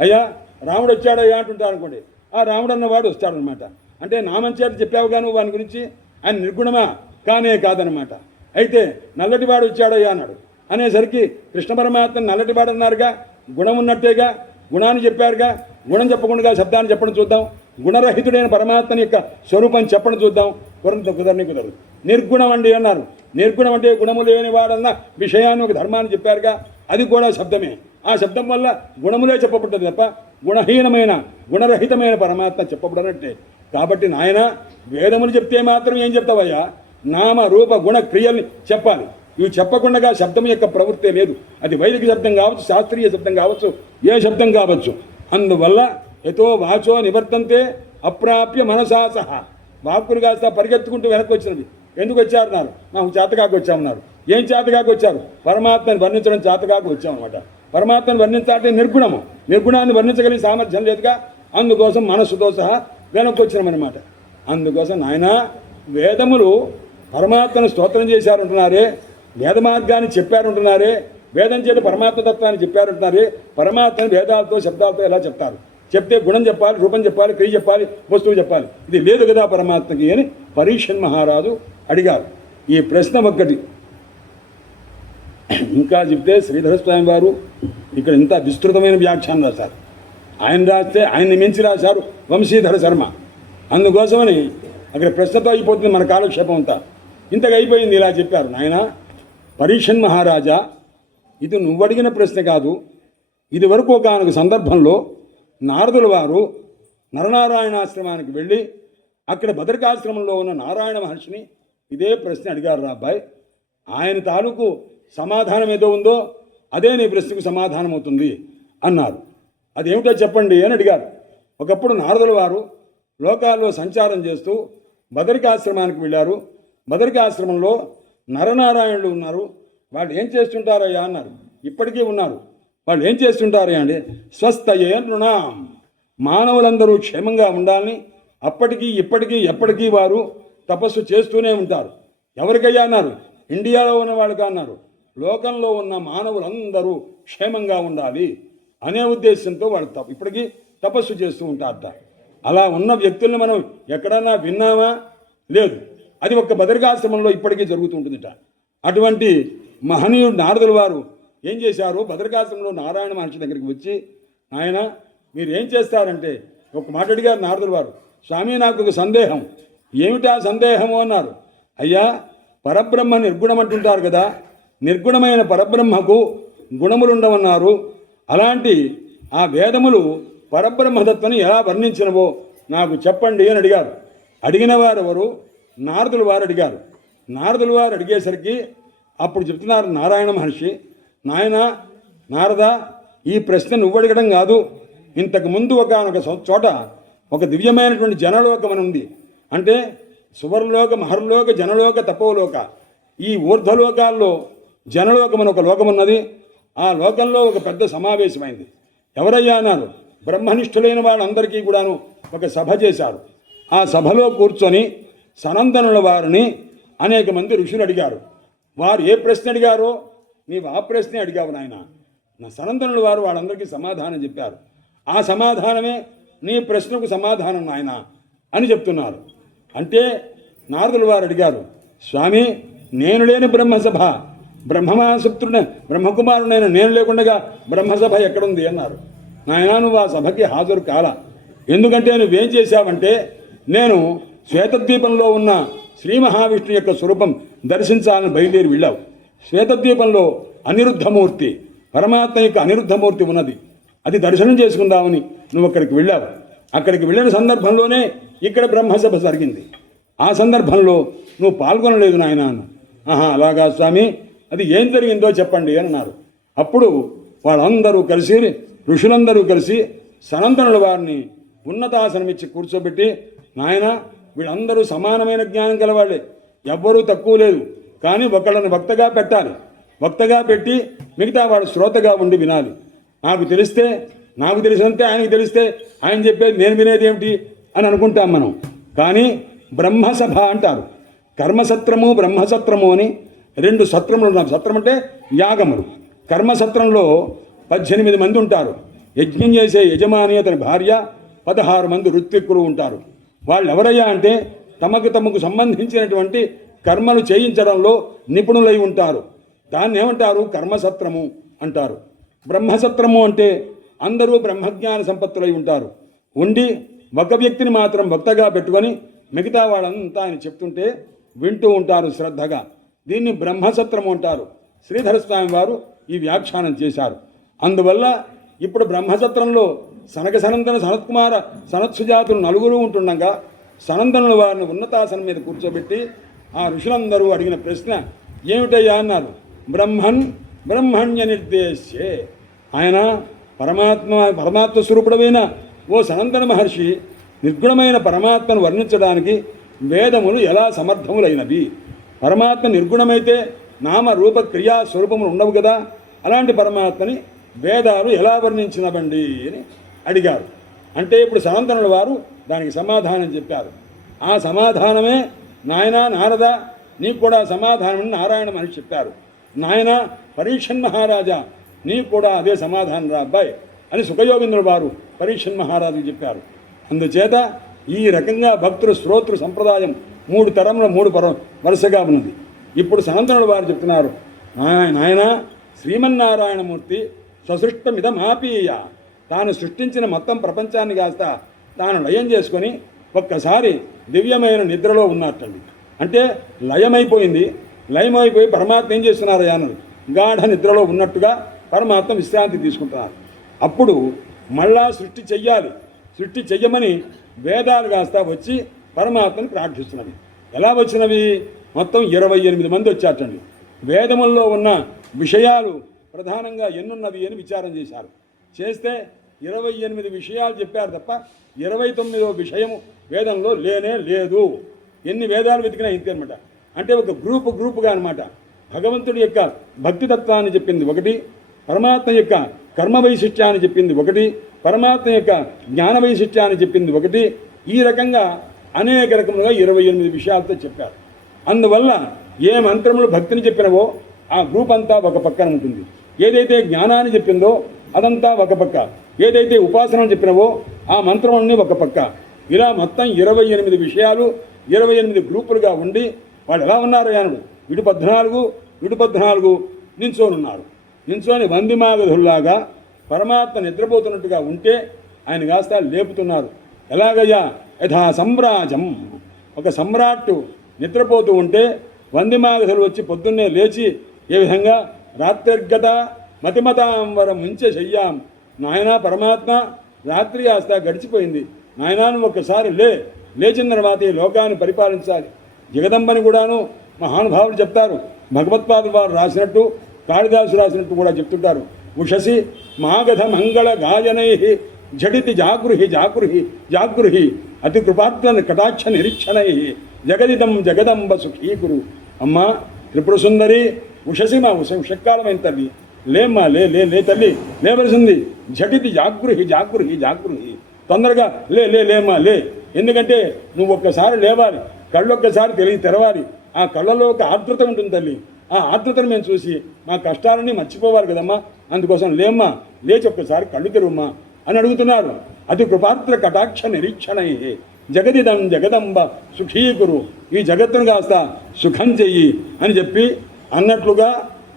అయ్యా రాముడు వచ్చాడయ్యా అంటుంటారు అనుకోండి, ఆ రాముడు అన్నవాడు వస్తాడనమాట. అంటే నామం చేత చెప్పావుగా నువ్వు వాని గురించి, ఆయన నిర్గుణమా? కానే కాదనమాట. అయితే నల్లటివాడు వచ్చాడయ్యా అన్నాడు అనేసరికి కృష్ణ పరమాత్మ నల్లటివాడు అన్నారుగా, గుణం ఉన్నట్టేగా, గుణాన్ని చెప్పారుగా, గుణం చెప్పకుండా శబ్దాన్ని చెప్పడం చూద్దాం, గుణరహితుడైన పరమాత్మని యొక్క స్వరూపం చెప్పడం చూద్దాం. కుదరదు. నిర్గుణం అండి అన్నారు. నిర్గుణం అంటే గుణము లేనివాడన్న విషయాన్ని ఒక ధర్మాన్ని చెప్పారుగా, అది కూడా శబ్దమే. ఆ శబ్దం వల్ల గుణములే చెప్పబడ్డది తప్ప గుణహీనమైన గుణరహితమైన పరమాత్మ చెప్పబడనట్టే. కాబట్టి నాయన వేదములు చెప్తే మాత్రం ఏం చెప్తావయ్యా? నామ రూప గుణ క్రియల్ని చెప్పాలి. ఇవి చెప్పకుండా శబ్దం యొక్క ప్రవృత్తే లేదు. అది వైదిక శబ్దం కావచ్చు, శాస్త్రీయ శబ్దం కావచ్చు, ఏ శబ్దం కావచ్చు. అందువల్ల ఎతో వాచో నివర్తంతే అప్రాప్య మనసా సహా. వాక్కులు కాస్త పరిగెత్తుకుంటూ వెనక్కి వచ్చినవి. ఎందుకు వచ్చారన్నారు? నాకు చేతకాకు వచ్చామన్నారు. ఏం చేతకాకు వచ్చారు? పరమాత్మని వర్ణించడం చేతకాకు వచ్చామన్నమాట. పరమాత్మను వర్ణించాలంటే నిర్గుణము, నిర్గుణాన్ని వర్ణించగలిగే సామర్థ్యం లేదుగా, అందుకోసం మనస్సుతో సహా వెనక్కి వచ్చినామన్నమాట. అందుకోసం నాయన వేదములు పరమాత్మను స్తోత్రం చేశారంటున్నారే, వేద మార్గాన్ని చెప్పారంటున్నారే, వేదం చేత పరమాత్మ తత్వాన్ని చెప్పారంటున్నారే, పరమాత్మని వేదాలతో శబ్దాలతో ఎలా చెప్తారు? చెప్తే గుణం చెప్పాలి, రూపం చెప్పాలి, క్రియ చెప్పాలి, వస్తువు చెప్పాలి. ఇది లేదు కదా పరమాత్మకి అని పరీక్షన్ మహారాజు అడిగారు. ఈ ప్రశ్న ఒక్కటి. ఇంకా చెప్తే శ్రీధర స్వామి వారు ఇక్కడ ఇంత విస్తృతమైన వ్యాఖ్యానం రాశారు. ఆయన రాస్తే ఆయన్ని మించి రాశారు వంశీధర శర్మ. అందుకోసమని అక్కడ ప్రశ్నతో అయిపోతుంది మన కాలక్షేపం అంతా. ఇంతగా అయిపోయింది. ఇలా చెప్పారు, నాయన పరీక్షన్ మహారాజా, ఇది నువ్వు అడిగిన ప్రశ్న కాదు. ఇది వరకు ఒకనొక సందర్భంలో నారదుల వారు నరనారాయణాశ్రమానికి వెళ్ళి అక్కడ బదరికాశ్రమంలో ఉన్న నారాయణ మహర్షిని ఇదే ప్రశ్న అడిగారు రా అబ్బాయి. ఆయన తాలూకు సమాధానం ఏదో ఉందో అదే నీ ప్రశ్నకు సమాధానం అవుతుంది అన్నారు. అదేమిటో చెప్పండి అని అడిగారు. ఒకప్పుడు నారదుల వారు లోకాల్లో సంచారం చేస్తూ బదరికాశ్రమానికి వెళ్ళారు. బదరికాశ్రమంలో నరనారాయణులు ఉన్నారు. వాళ్ళు ఏం చేస్తుంటారయ్యా అన్నారు. ఇప్పటికీ ఉన్నారు. వాళ్ళు ఏం చేస్తుంటారయ్యా అంటే స్వస్థయే నృణాం, మానవులందరూ క్షేమంగా ఉండాలని అప్పటికీ ఇప్పటికీ ఎప్పటికీ వారు తపస్సు చేస్తూనే ఉంటారు. ఎవరికయ్యా అన్నారు? ఇండియాలో ఉన్న వాళ్ళకి అన్నారు. లోకంలో ఉన్న మానవులందరూ క్షేమంగా ఉండాలి అనే ఉద్దేశంతో వాళ్ళు ఇప్పటికీ తపస్సు చేస్తూ ఉంటారట. అలా ఉన్న వ్యక్తుల్ని మనం ఎక్కడన్నా విన్నామా? లేదు. అది ఒక్క బదరికాశ్రమంలో ఇప్పటికీ జరుగుతుంటుందిట. అటువంటి మహనీయుడు నారదుల వారు ఏం చేశారు? బదరికాశ్రమంలో నారాయణ మహర్షి దగ్గరికి వచ్చి, ఆయన మీరు ఏం చేస్తారంటే ఒక మాట అడిగారు నారదుల వారు. స్వామి, నాకు ఒక సందేహం. ఏమిటా సందేహము అన్నారు. అయ్యా, పరబ్రహ్మ నిర్గుణం అంటుంటారు కదా, నిర్గుణమైన పరబ్రహ్మకు గుణములుండవన్నారు. అలాంటి ఆ వేదములు పరబ్రహ్మతత్వాన్ని ఎలా వర్ణించినవో నాకు చెప్పండి అని అడిగారు. అడిగిన వారు ఎవరు? నారదుల వారు అడిగారు. నారదుల వారు అడిగేసరికి అప్పుడు చెప్తున్నారు నారాయణ మహర్షి, నాయన నారద, ఈ ప్రశ్న నువ్వు అడగడం కాదు. ఇంతకుముందు ఒకనొక చోట ఒక దివ్యమైనటువంటి జనలోకం అని ఉంది. అంటే సువర్లోక, మహర్లోక, జనలోక, తపోలోక. ఈ ఊర్ధ్వలోకాల్లో జనలోకం అని ఒక లోకం ఉన్నది. ఆ లోకంలో ఒక పెద్ద సమావేశమైంది. ఎవరయ్యా అన్నారు? బ్రహ్మనిష్ఠులైన వాళ్ళందరికీ కూడాను ఒక సభ చేశారు. ఆ సభలో కూర్చొని సనందనుల వారిని అనేక మంది ఋషులు అడిగారు. వారు ఏ ప్రశ్న అడిగారో నీవు ఆ ప్రశ్నే అడిగావు నాయన. నా సనందనుల వారు వాళ్ళందరికీ సమాధానం చెప్పారు. ఆ సమాధానమే నీ ప్రశ్నకు సమాధానం నాయన అని చెప్తున్నారు. అంటే నారదుల వారు అడిగారు, స్వామి, నేను లేని బ్రహ్మసభ, బ్రహ్మమాసక్తుడిన బ్రహ్మకుమారుడైన నేను లేకుండా బ్రహ్మసభ ఎక్కడుంది అన్నారు. నాయన, నువ్వు ఆ సభకి హాజరు కాల. ఎందుకంటే నువ్వేం చేశావంటే, నేను శ్వేతద్వీపంలో ఉన్న శ్రీ మహావిష్ణు యొక్క స్వరూపం దర్శించాలని బయలుదేరి వెళ్ళావు. శ్వేతద్వీపంలో అనిరుద్ధమూర్తి, పరమాత్మ యొక్క అనిరుద్ధమూర్తి ఉన్నది. అది దర్శనం చేసుకుందామని నువ్వు అక్కడికి వెళ్ళావు. అక్కడికి వెళ్ళిన సందర్భంలోనే ఇక్కడ బ్రహ్మసభ జరిగింది. ఆ సందర్భంలో నువ్వు పాల్గొనలేదు నాయన అన్న. ఆహా అలాగా స్వామి, అది ఏం జరిగిందో చెప్పండి అన్నారు. అప్పుడు వాళ్ళందరూ కలిసి, ఋషులందరూ కలిసి సనంతనుల వారిని ఉన్నతాసనమిచ్చి కూర్చోబెట్టి, నాయన వీళ్ళందరూ సమానమైన జ్ఞానం గలవాళ్ళే, ఎవ్వరూ తక్కువ లేదు, కానీ ఒకళ్ళని వక్తగా పెట్టాలి. వక్తగా పెట్టి మిగతా వాడు శ్రోతగా ఉండి వినాలి. నాకు తెలిసినంతే ఆయనకి తెలిస్తే ఆయన చెప్పేది నేను వినేది ఏమిటి అని అనుకుంటాం మనం. కానీ బ్రహ్మసభ అంటారు. కర్మసత్రము బ్రహ్మసత్రము అని రెండు సత్రములు ఉన్నాయి. సత్రం అంటే యాగములు. కర్మసత్రంలో 18 మంది ఉంటారు. యజ్ఞం చేసే యజమాని, అతని భార్య, 16 మంది ఋత్విక్కులు ఉంటారు. వాళ్ళు ఎవరయ్యా అంటే తమకు సంబంధించినటువంటి కర్మలు చేయించడంలో నిపుణులై ఉంటారు. దాన్ని ఏమంటారు? కర్మసత్రము అంటారు. బ్రహ్మసత్రము అంటే అందరూ బ్రహ్మజ్ఞాన సంపత్తులై ఉంటారు. ఉండి ఒక వ్యక్తిని మాత్రం భక్తగా పెట్టుకొని మిగతా వాళ్ళంతా ఆయన చెప్తుంటే వింటూ ఉంటారు శ్రద్ధగా. దీన్ని బ్రహ్మసత్రము అంటారు. శ్రీధర స్వామి వారు ఈ వ్యాఖ్యానం చేశారు. అందువల్ల ఇప్పుడు బ్రహ్మసత్రంలో సనందన, సనత్కుమార, సనత్సుజాతులు 4 ఉంటుండగా సనందనుల వారిని ఉన్నతాసనం మీద కూర్చోబెట్టి ఆ ఋషులందరూ అడిగిన ప్రశ్న ఏమిటయ్యా అన్నారు. బ్రహ్మణ్య నిర్దేశే, ఆయన పరమాత్మ స్వరూపుడమైన ఓ సనందన మహర్షి నిర్గుణమైన పరమాత్మను వర్ణించడానికి వేదములు ఎలా సమర్థములైనవి? పరమాత్మ నిర్గుణమైతే నామ రూప క్రియా స్వరూపములు ఉండవు కదా, అలాంటి పరమాత్మని వేదాలు ఎలా వర్ణించినవండి అని అడిగారు. అంటే ఇప్పుడు సనందనుల వారు దానికి సమాధానం చెప్పారు. ఆ సమాధానమే నాయన నారద, నీకు కూడా సమాధానం నారాయణ మహర్షి చెప్పారు. నాయన పరీక్షన్ మహారాజా, నీకు కూడా అదే సమాధానం రా అబ్బాయి అని సుఖయోగేంద్రుల వారు పరీక్షన్ మహారాజుకు చెప్పారు. అందుచేత ఈ రకంగా భక్తుల శ్రోతృ సంప్రదాయం 3 తరముల 3 వరుసగా ఉన్నది. ఇప్పుడు సనందనుల వారు చెప్తున్నారు, నాయన శ్రీమన్నారాయణమూర్తి స్వసృష్టమిదమాపీయ, తాను సృష్టించిన మొత్తం ప్రపంచాన్ని కాస్త తాను లయం చేసుకొని ఒక్కసారి దివ్యమైన నిద్రలో ఉన్నట్టండి. అంటే లయమైపోయి పరమాత్మ ఏం చేస్తున్నారు అన్నది గాఢ నిద్రలో ఉన్నట్టుగా పరమాత్మ విశ్రాంతి తీసుకుంటున్నారు. అప్పుడు మళ్ళా సృష్టి చెయ్యమని వేదాలు కాస్త వచ్చి పరమాత్మని ప్రార్థిస్తున్నవి. ఎలా వచ్చినవి? మొత్తం 28 మంది వచ్చారటండి. వేదముల్లో ఉన్న విషయాలు ప్రధానంగా ఎన్నున్నవి అని విచారం చేశారు. చేస్తే 28 విషయాలు చెప్పారు తప్ప 29వ విషయము వేదంలో లేనే లేదు. ఎన్ని వేదాలు వెతికినా ఇంతే అనమాట. అంటే ఒక గ్రూపుగా అనమాట. భగవంతుడి యొక్క భక్తితత్వాన్ని చెప్పింది ఒకటి, పరమాత్మ యొక్క కర్మ వైశిష్ట్యాన్ని చెప్పింది ఒకటి, పరమాత్మ యొక్క జ్ఞాన వైశిష్ట్యాన్ని చెప్పింది ఒకటి. ఈ రకంగా అనేక రకములుగా 28 విషయాలతో చెప్పారు. అందువల్ల ఏ మంత్రములు భక్తిని చెప్పినవో ఆ గ్రూప్ అంతా ఒక పక్కన ఉంటుంది. ఏదైతే జ్ఞానాన్ని చెప్పిందో అదంతా ఒక పక్క, ఏదైతే ఉపాసనలు చెప్పినవో ఆ మంత్రములన్నీ ఒక పక్క. ఇలా మొత్తం 28 విషయాలు 28 గ్రూపులుగా ఉండి వాళ్ళు ఎలా ఉన్నారు యానుడు ఇటు 14 నించోనున్నారు. నించోని వందిమాగధుల్లాగా పరమాత్మ నిద్రపోతున్నట్టుగా ఉంటే ఆయన కాస్త లేపుతున్నారు. ఎలాగయ్యా? యథా సమ్రాజం, ఒక సమ్రాట్టు నిద్రపోతూ ఉంటే వందిమాగధులు వచ్చి పొద్దున్నే లేచి ఏ విధంగా రాత్రిర్గత మతిమతాంవరం ముంచె చెయ్యాం, నాయనా పరమాత్మ రాత్రి కాస్త గడిచిపోయింది, నాయనా నువ్వు ఒక్కసారి లేచిన తర్వాత ఈ లోకాన్ని పరిపాలించాలి. జగదంబని కూడాను మహానుభావులు చెప్తారు. భగవత్పాదులు వారు రాసినట్టు, కాళిదాసు రాసినట్టు కూడా చెప్తుంటారు. ఉషసి మాగధ మంగళ గాయనై జడితి జాగృహి అతి కృపాత్మ కటాక్ష నిరీక్షణై జగదంబ సుఖీకురు. అమ్మ త్రిపుర సుందరి ఉషసి, మా ఉషకాలమైన తల్లి, లేమ్మా లే తల్లి, లేవలసింది. జటితి జాగృహి, తొందరగా లేమ్మా లే. ఎందుకంటే నువ్వు ఒక్కసారి లేవాలి, కళ్ళొక్కసారి తెరవాలి. ఆ కళ్ళలో ఒక ఆర్ద్రత ఉంటుంది తల్లి. ఆ ఆర్ద్రతను మేము చూసి మా కష్టాలన్నీ మర్చిపోవాలి కదమ్మా, అందుకోసం లేమ్మా, లేచి ఒక్కసారి కళ్ళు తెరుమ్మా అని అడుగుతున్నారు. అతి కృపాత్ర కటాక్ష నిరీక్షణై జగదంబ సుఖీకురు, ఈ జగత్తును కాస్త సుఖం చెయ్యి అని చెప్పి అన్నట్లుగా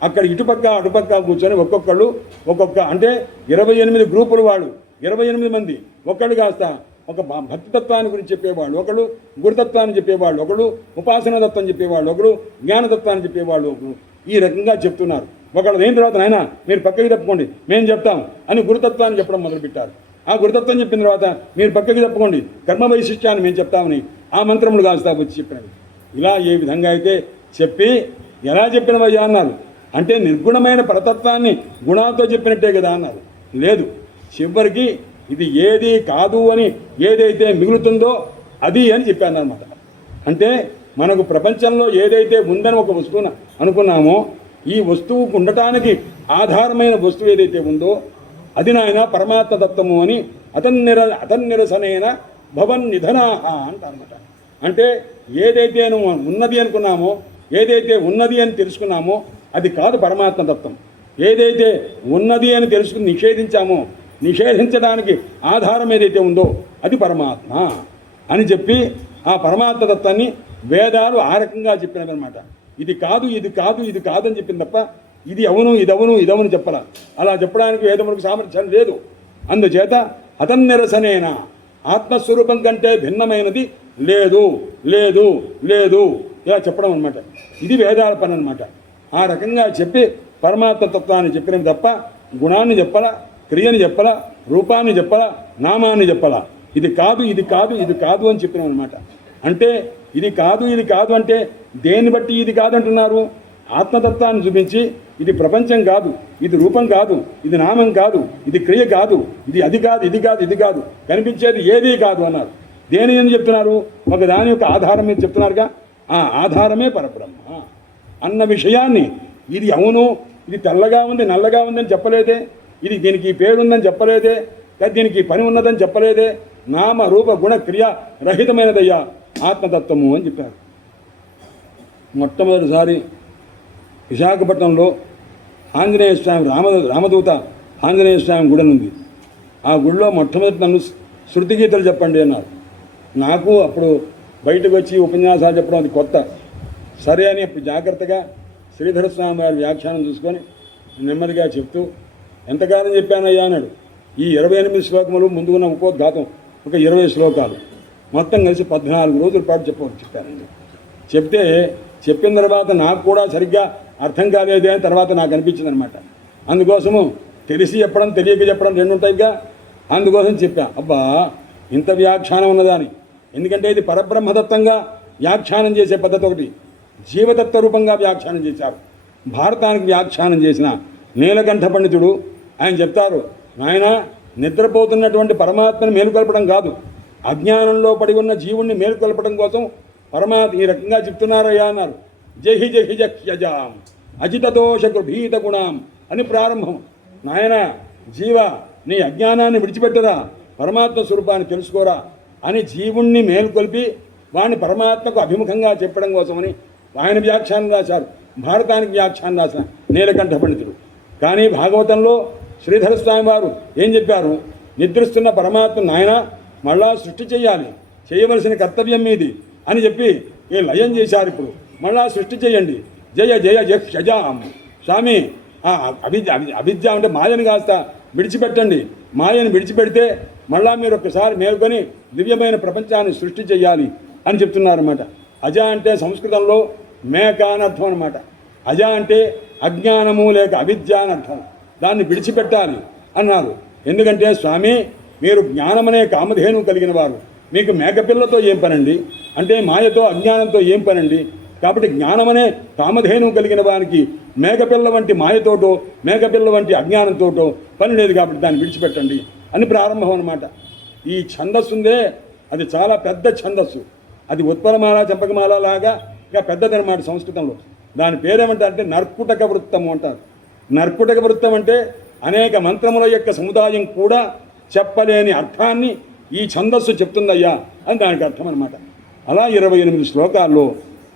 అక్కడ ఇటుపక్క అటుపక్క కూర్చొని ఒక్కొక్క అంటే 28 గ్రూపులు వాళ్ళు 28 మంది ఒకళ్ళు కాస్త ఒక భక్తితత్వాన్ని గురించి చెప్పేవాళ్ళు ఒకళ్ళు, గురుతత్వాన్ని చెప్పేవాళ్ళు ఒకళ్ళు, ఉపాసనా తత్వం చెప్పేవాళ్ళు ఒకళ్ళు, జ్ఞానతత్వాన్ని చెప్పేవాళ్ళు ఒకళ్ళు. ఈ రకంగా చెప్తున్నారు. ఒకళ్ళు అయిన తర్వాత నాయన మీరు పక్కకి తప్పుకోండి మేము చెప్తాం అని గురుతత్వాన్ని చెప్పడం మొదలుపెట్టారు. ఆ గురుతత్వం చెప్పిన తర్వాత మీరు పక్కకి తప్పుకోండి కర్మ వైశిష్ట్యాన్ని మేము చెప్తామని ఆ మంత్రములు కాస్తా వచ్చి చెప్పినవి. ఇలా ఏ విధంగా అయితే చెప్పి ఎలా చెప్పినవయ్యా అన్నారు. అంటే నిర్గుణమైన పరతత్వాన్ని గుణాలతో చెప్పినట్టే కదా అన్నారు. లేదు, చివరికి ఇది ఏది కాదు అని ఏదైతే మిగులుతుందో అది అని చెప్పాను అనమాట. అంటే మనకు ప్రపంచంలో ఏదైతే ఉందని ఒక వస్తువును అనుకున్నామో, ఈ వస్తువుకు ఉండటానికి ఆధారమైన వస్తువు ఏదైతే ఉందో అది నాయన పరమాత్మ తత్వము అని అతన్నిరసనైన భవన్ నిధనాహ అంటారన్నమాట. అంటే ఏదైతే ఉన్నది అనుకున్నామో, ఏదైతే ఉన్నది అని తెలుసుకున్నామో అది కాదు పరమాత్మ తత్వం. ఏదైతే ఉన్నది అని తెలుసుకుని నిషేధించామో, నిషేధించడానికి ఆధారం ఏదైతే ఉందో అది పరమాత్మ అని చెప్పి ఆ పరమాత్మ తత్వాన్ని వేదాలు ఆ రకంగా చెప్పినదనమాట. ఇది కాదు, ఇది కాదు, ఇది కాదు అని చెప్పింది తప్ప ఇది అవును, ఇదవును, ఇదవును చెప్పాల. అలా చెప్పడానికి వేదములకు సామర్థ్యం లేదు. అందుచేత అతన్నిరసనేన ఆత్మస్వరూపం కంటే భిన్నమైనది లేదు, లేదు, లేదు ఇలా చెప్పడం అనమాట. ఇది వేదాల పని అనమాట. ఆ రకంగా చెప్పి పరమాత్మ తత్వాన్ని చెప్పినవి తప్ప గుణాన్ని చెప్పాలా, క్రియని చెప్పాలా, రూపాన్ని చెప్పాలా, నామాన్ని చెప్పాలా. ఇది కాదు, ఇది కాదు, ఇది కాదు అని చెప్పినాం అనమాట. అంటే ఇది కాదు, ఇది కాదు అంటే దేన్ని బట్టి ఇది కాదు అంటున్నారు? ఆత్మతత్వాన్ని చూపించి ఇది ప్రపంచం కాదు, ఇది రూపం కాదు, ఇది నామం కాదు, ఇది క్రియ కాదు, ఇది అది కాదు, ఇది కాదు, ఇది కాదు, కనిపించేది ఏదీ కాదు అన్నారు. దేని అని చెప్తున్నారు? ఒక దాని యొక్క ఆధారం మీద చెప్తున్నారుగా. ఆ ఆధారమే పరబ్రహ్మ అన్న విషయాన్ని ఇది అవును, ఇది తెల్లగా ఉంది, నల్లగా ఉందని చెప్పలేదే, ఇది దీనికి పేరు ఉందని చెప్పలేదే, దీనికి పని ఉన్నదని చెప్పలేదే. నామ రూప గుణ క్రియ రహితమైనదయ్యా ఆత్మతత్వము అని చెప్పారు. మొట్టమొదటిసారి విశాఖపట్నంలో ఆంజనేయ స్వామి రామదూత ఆంజనేయ స్వామి గుడి ఉంది. ఆ గుడిలో మొట్టమొదటి నన్ను శృతి గీతలు చెప్పండి అన్నారు. నాకు అప్పుడు బయటకు వచ్చి ఉపన్యాసాలు చెప్పడం అది కొత్త. సరే అని అప్పుడు జాగ్రత్తగా శ్రీధర స్వామి వారి వ్యాఖ్యానం చూసుకొని నెమ్మదిగా చెప్తూ ఎంతకాలం చెప్పానయ్యా అన్నాడు. ఈ 28 శ్లోకములు ముందున్న ఉపోద్ఘాతం ఒక 20 శ్లోకాలు మొత్తం కలిసి 14 రోజుల పాటు చెప్పానండి. చెప్తే చెప్పిన తర్వాత నాకు కూడా సరిగ్గా అర్థం కాలేదే అని తర్వాత నాకు అనిపించింది అనమాట. అందుకోసము తెలిసి చెప్పడం, తెలియక చెప్పడం రెండు ఉంటాయిగా. అందుకోసం చెప్పా, అబ్బా ఇంత వ్యాఖ్యానం ఉన్నదాని. ఎందుకంటే ఇది పరబ్రహ్మదత్తంగా వ్యాఖ్యానం చేసే పద్ధతి ఒకటి, జీవతత్వ రూపంగా వ్యాఖ్యానం చేశారు. భారతానికి వ్యాఖ్యానం చేసిన నీలకంఠ పండితుడు ఆయన చెప్తారు, నాయన నిద్రపోతున్నటువంటి పరమాత్మని మేలుకొల్పడం కాదు, అజ్ఞానంలో పడి ఉన్న జీవుణ్ణి మేలుకొల్పడం కోసం పరమాత్మ ఈ రకంగా చెప్తున్నారయ్యా అన్నారు. జహి జహి జహ్యజాం అజితదోష గృభీత గుణాం అని ప్రారంభం. నాయన జీవ నీ అజ్ఞానాన్ని విడిచిపెట్టరా, పరమాత్మ స్వరూపాన్ని తెలుసుకోరా అని జీవుణ్ణి మేలుకొల్పి వాడిని పరమాత్మకు అభిముఖంగా చెప్పడం కోసమని ఆయన వ్యాఖ్యానం రాశారు. భారతానికి వ్యాఖ్యానం రాసిన నీలకంఠ పండితుడు. కానీ భాగవతంలో శ్రీధర స్వామి వారు ఏం చెప్పారు? నిద్రిస్తున్న పరమాత్మ నాయన మళ్ళా సృష్టి చేయాలి, చేయవలసిన కర్తవ్యం మీది అని చెప్పి ఈ లయం చేశారు. ఇప్పుడు మళ్ళా సృష్టి చేయండి, జయ జయ జజాం స్వామి. అవిద్య అంటే మాయను కాస్త విడిచిపెట్టండి, మాయను విడిచిపెడితే మళ్ళా మీరు ఒక్కసారి మేల్కొని దివ్యమైన ప్రపంచాన్ని సృష్టి చేయాలి అని చెప్తున్నారన్నమాట. అజ అంటే సంస్కృతంలో మేక అని అర్థం అనమాట. అజ అంటే అజ్ఞానము లేక అవిద్య అని అర్థం. దాన్ని విడిచిపెట్టాలి అన్నారు. ఎందుకంటే స్వామి మీరు జ్ఞానమనే కామధేను కలిగిన వారు, మీకు మేకపిల్లతో ఏం పనండి, అంటే మాయతో అజ్ఞానంతో ఏం పనండి. కాబట్టి జ్ఞానమనే కామధేను కలిగిన వారికి మేకపిల్ల వంటి మాయతోటో మేకపిల్ల వంటి అజ్ఞానంతోటో పని లేదు, కాబట్టి దాన్ని విడిచిపెట్టండి అని ప్రారంభం అన్నమాట. ఈ ఛందస్సు ఉందే అది చాలా పెద్ద ఛందస్సు. అది ఉత్పలమాల చంపకమాల లాగా ఇంకా పెద్దదన్నమాట సంస్కృతంలో. దాని పేరేమంటారంటే నర్కుటక వృత్తము అంటారు. నర్కుటక వృత్తం అంటే అనేక మంత్రముల యొక్క సముదాయం కూడా చెప్పలేని అర్థాన్ని ఈ ఛందస్సు చెప్తుందయ్యా అని దానికి అర్థం అనమాట. అలా 28 శ్లోకాల్లో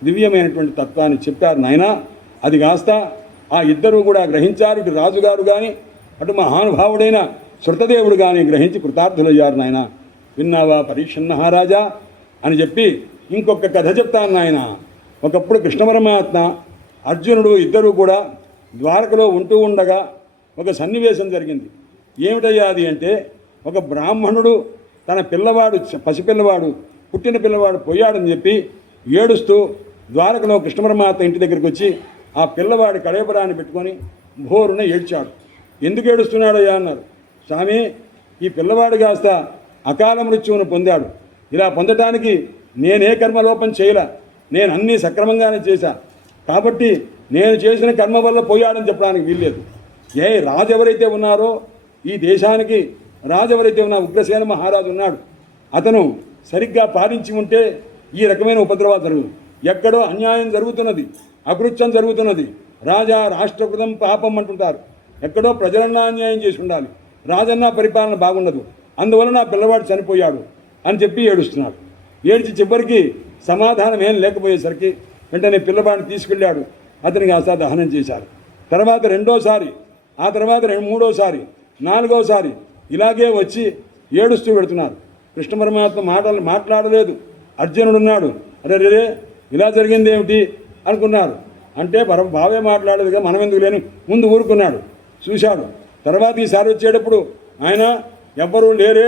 దివ్యమైనటువంటి తత్వాన్ని చెప్పారు నాయన. అది కాస్త ఆ ఇద్దరు కూడా గ్రహించారు. ఇటు రాజుగారు కానీ అటు మహానుభావుడైన శృతదేవుడు కానీ గ్రహించి కృతార్థులయ్యారు. నాయన విన్నావా పరీక్ష మహారాజా అని చెప్పి ఇంకొక కథ చెప్తాను నాయన. ఒకప్పుడు కృష్ణ పరమాత్మ అర్జునుడు ఇద్దరు కూడా ద్వారకలో ఉంటూ ఉండగా ఒక సన్నివేశం జరిగింది. ఏమిటయ్యా అది అంటే, ఒక బ్రాహ్మణుడు తన పిల్లవాడు పసిపిల్లవాడు పుట్టిన పిల్లవాడు పోయాడని చెప్పి ఏడుస్తూ ద్వారకలో కృష్ణ పరమాత్మ ఇంటి దగ్గరికి వచ్చి ఆ పిల్లవాడి కళేబరాన్ని పెట్టుకొని భోరున ఏడ్చాడు. ఎందుకు ఏడుస్తున్నాడయ్యా అన్నారు. స్వామి ఈ పిల్లవాడు కాస్త అకాల మృత్యువును పొందాడు. ఇలా పొందటానికి నేనే కర్మలోపం చేయలే, నేను అన్నీ సక్రమంగానే చేశా. కాబట్టి నేను చేసిన కర్మ వల్ల పోయాడని చెప్పడానికి వీల్లేదు. రాజు ఎవరైతే ఉన్నారో ఈ దేశానికి రాజు ఎవరైతే ఉన్నా ఉగ్రసేన మహారాజు ఉన్నాడు, అతను సరిగ్గా పాలించి ఉంటే ఈ రకమైన ఉపద్రవాలు జరగదు. ఎక్కడో అన్యాయం జరుగుతున్నది, అకృత్యం జరుగుతున్నది, రాజా రాష్ట్రకృతం పాపం అంటుంటారు. ఎక్కడో ప్రజలన్నా అన్యాయం చేసి ఉండాలి, రాజన్నా పరిపాలన బాగుండదు, అందువల్ల నా పిల్లవాడు చనిపోయాడు అని చెప్పి ఏడుస్తున్నాడు. ఏడ్చి చివరికి సమాధానం ఏం లేకపోయేసరికి వెంటనే పిల్లవాడిని తీసుకెళ్ళాడు, అతనికి ఆశా దహనం చేశారు. తర్వాత రెండోసారి, ఆ తర్వాత మూడోసారి, నాలుగోసారి ఇలాగే వచ్చి ఏడుస్తూ పెడుతున్నారు. కృష్ణ పరమాత్మ మాట్లాడలేదు. అర్జునుడున్నాడు, అరే రే ఇలా జరిగింది ఏమిటి అనుకున్నారు. అంటే బావే మాట్లాడేదిగా మనం ఎందుకు లేని ముందు ఊరుకున్నాడు, చూశాడు. తర్వాత ఈసారి వచ్చేటప్పుడు ఆయన ఎవ్వరూ లేరే,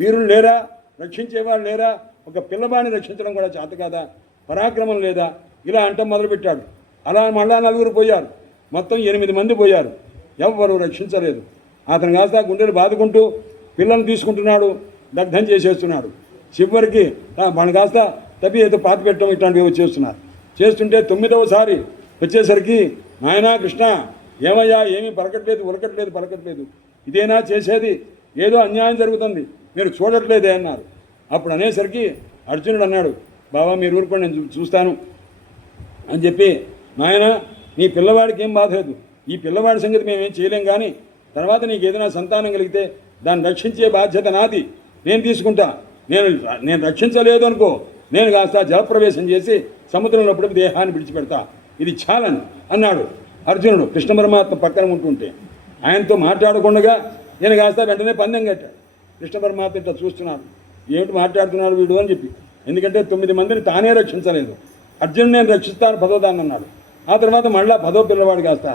వీరులు లేరా, రక్షించేవాళ్ళు లేరా, ఒక పిల్లవాడిని రక్షించడం కూడా చేత కాదా, పరాక్రమం లేదా, ఇలా అంటం మొదలుపెట్టాడు. అలా మళ్ళా 4 పోయారు, మొత్తం 8 మంది పోయారు, ఎవ్వరూ రక్షించలేదు. అతను కాస్త గుండెలు బాదుకుంటూ పిల్లల్ని తీసుకుంటున్నాడు, దగ్ధం చేసేస్తున్నాడు. చివరికి మన కాస్త తప్పి ఏదో పాతి పెట్టడం ఇట్లాంటివి వచ్చేస్తున్నారు. చేస్తుంటే 9వసారి వచ్చేసరికి నాయనా కృష్ణ ఏమయ్యా, ఏమీ పలకట్లేదు, ఇదేనా చేసేది, ఏదో అన్యాయం జరుగుతుంది, మీరు చూడట్లేదే అన్నారు. అప్పుడు అనేసరికి అర్జునుడు అన్నాడు, బాబా మీరు ఊరుకోండి, నేను చూస్తాను అని చెప్పి, నాయన నీ పిల్లవాడికి ఏం బాధ లేదు, ఈ పిల్లవాడి సంగతి మేమేం చేయలేం, కానీ తర్వాత నీకు ఏదైనా సంతానం కలిగితే దాన్ని రక్షించే బాధ్యత నాది, నేను తీసుకుంటా. నేను రక్షించలేదు అనుకో, నేను కాస్త జలప్రవేశం చేసి సముద్రంలో పడి దేహాన్ని విడిచిపెడతా, ఇది చాలని అన్నాడు అర్జునుడు. కృష్ణ పరమాత్మ పక్కన ఉంటుంటే ఆయనతో మాట్లాడకుండా నేను కాస్త వెంటనే పందెం కట్టాడు. కృష్ణ పరమాత్మ ఇట్లా చూస్తున్నాడు, ఏమిటి మాట్లాడుతున్నాడు వీడు అని చెప్పి. ఎందుకంటే 9 మందిని తానే రక్షించలేదు, అర్జునుడు నేను రక్షిస్తాను 10వ దాన్ని అన్నాడు. ఆ తర్వాత మళ్ళా 10వ పిల్లవాడు కాస్త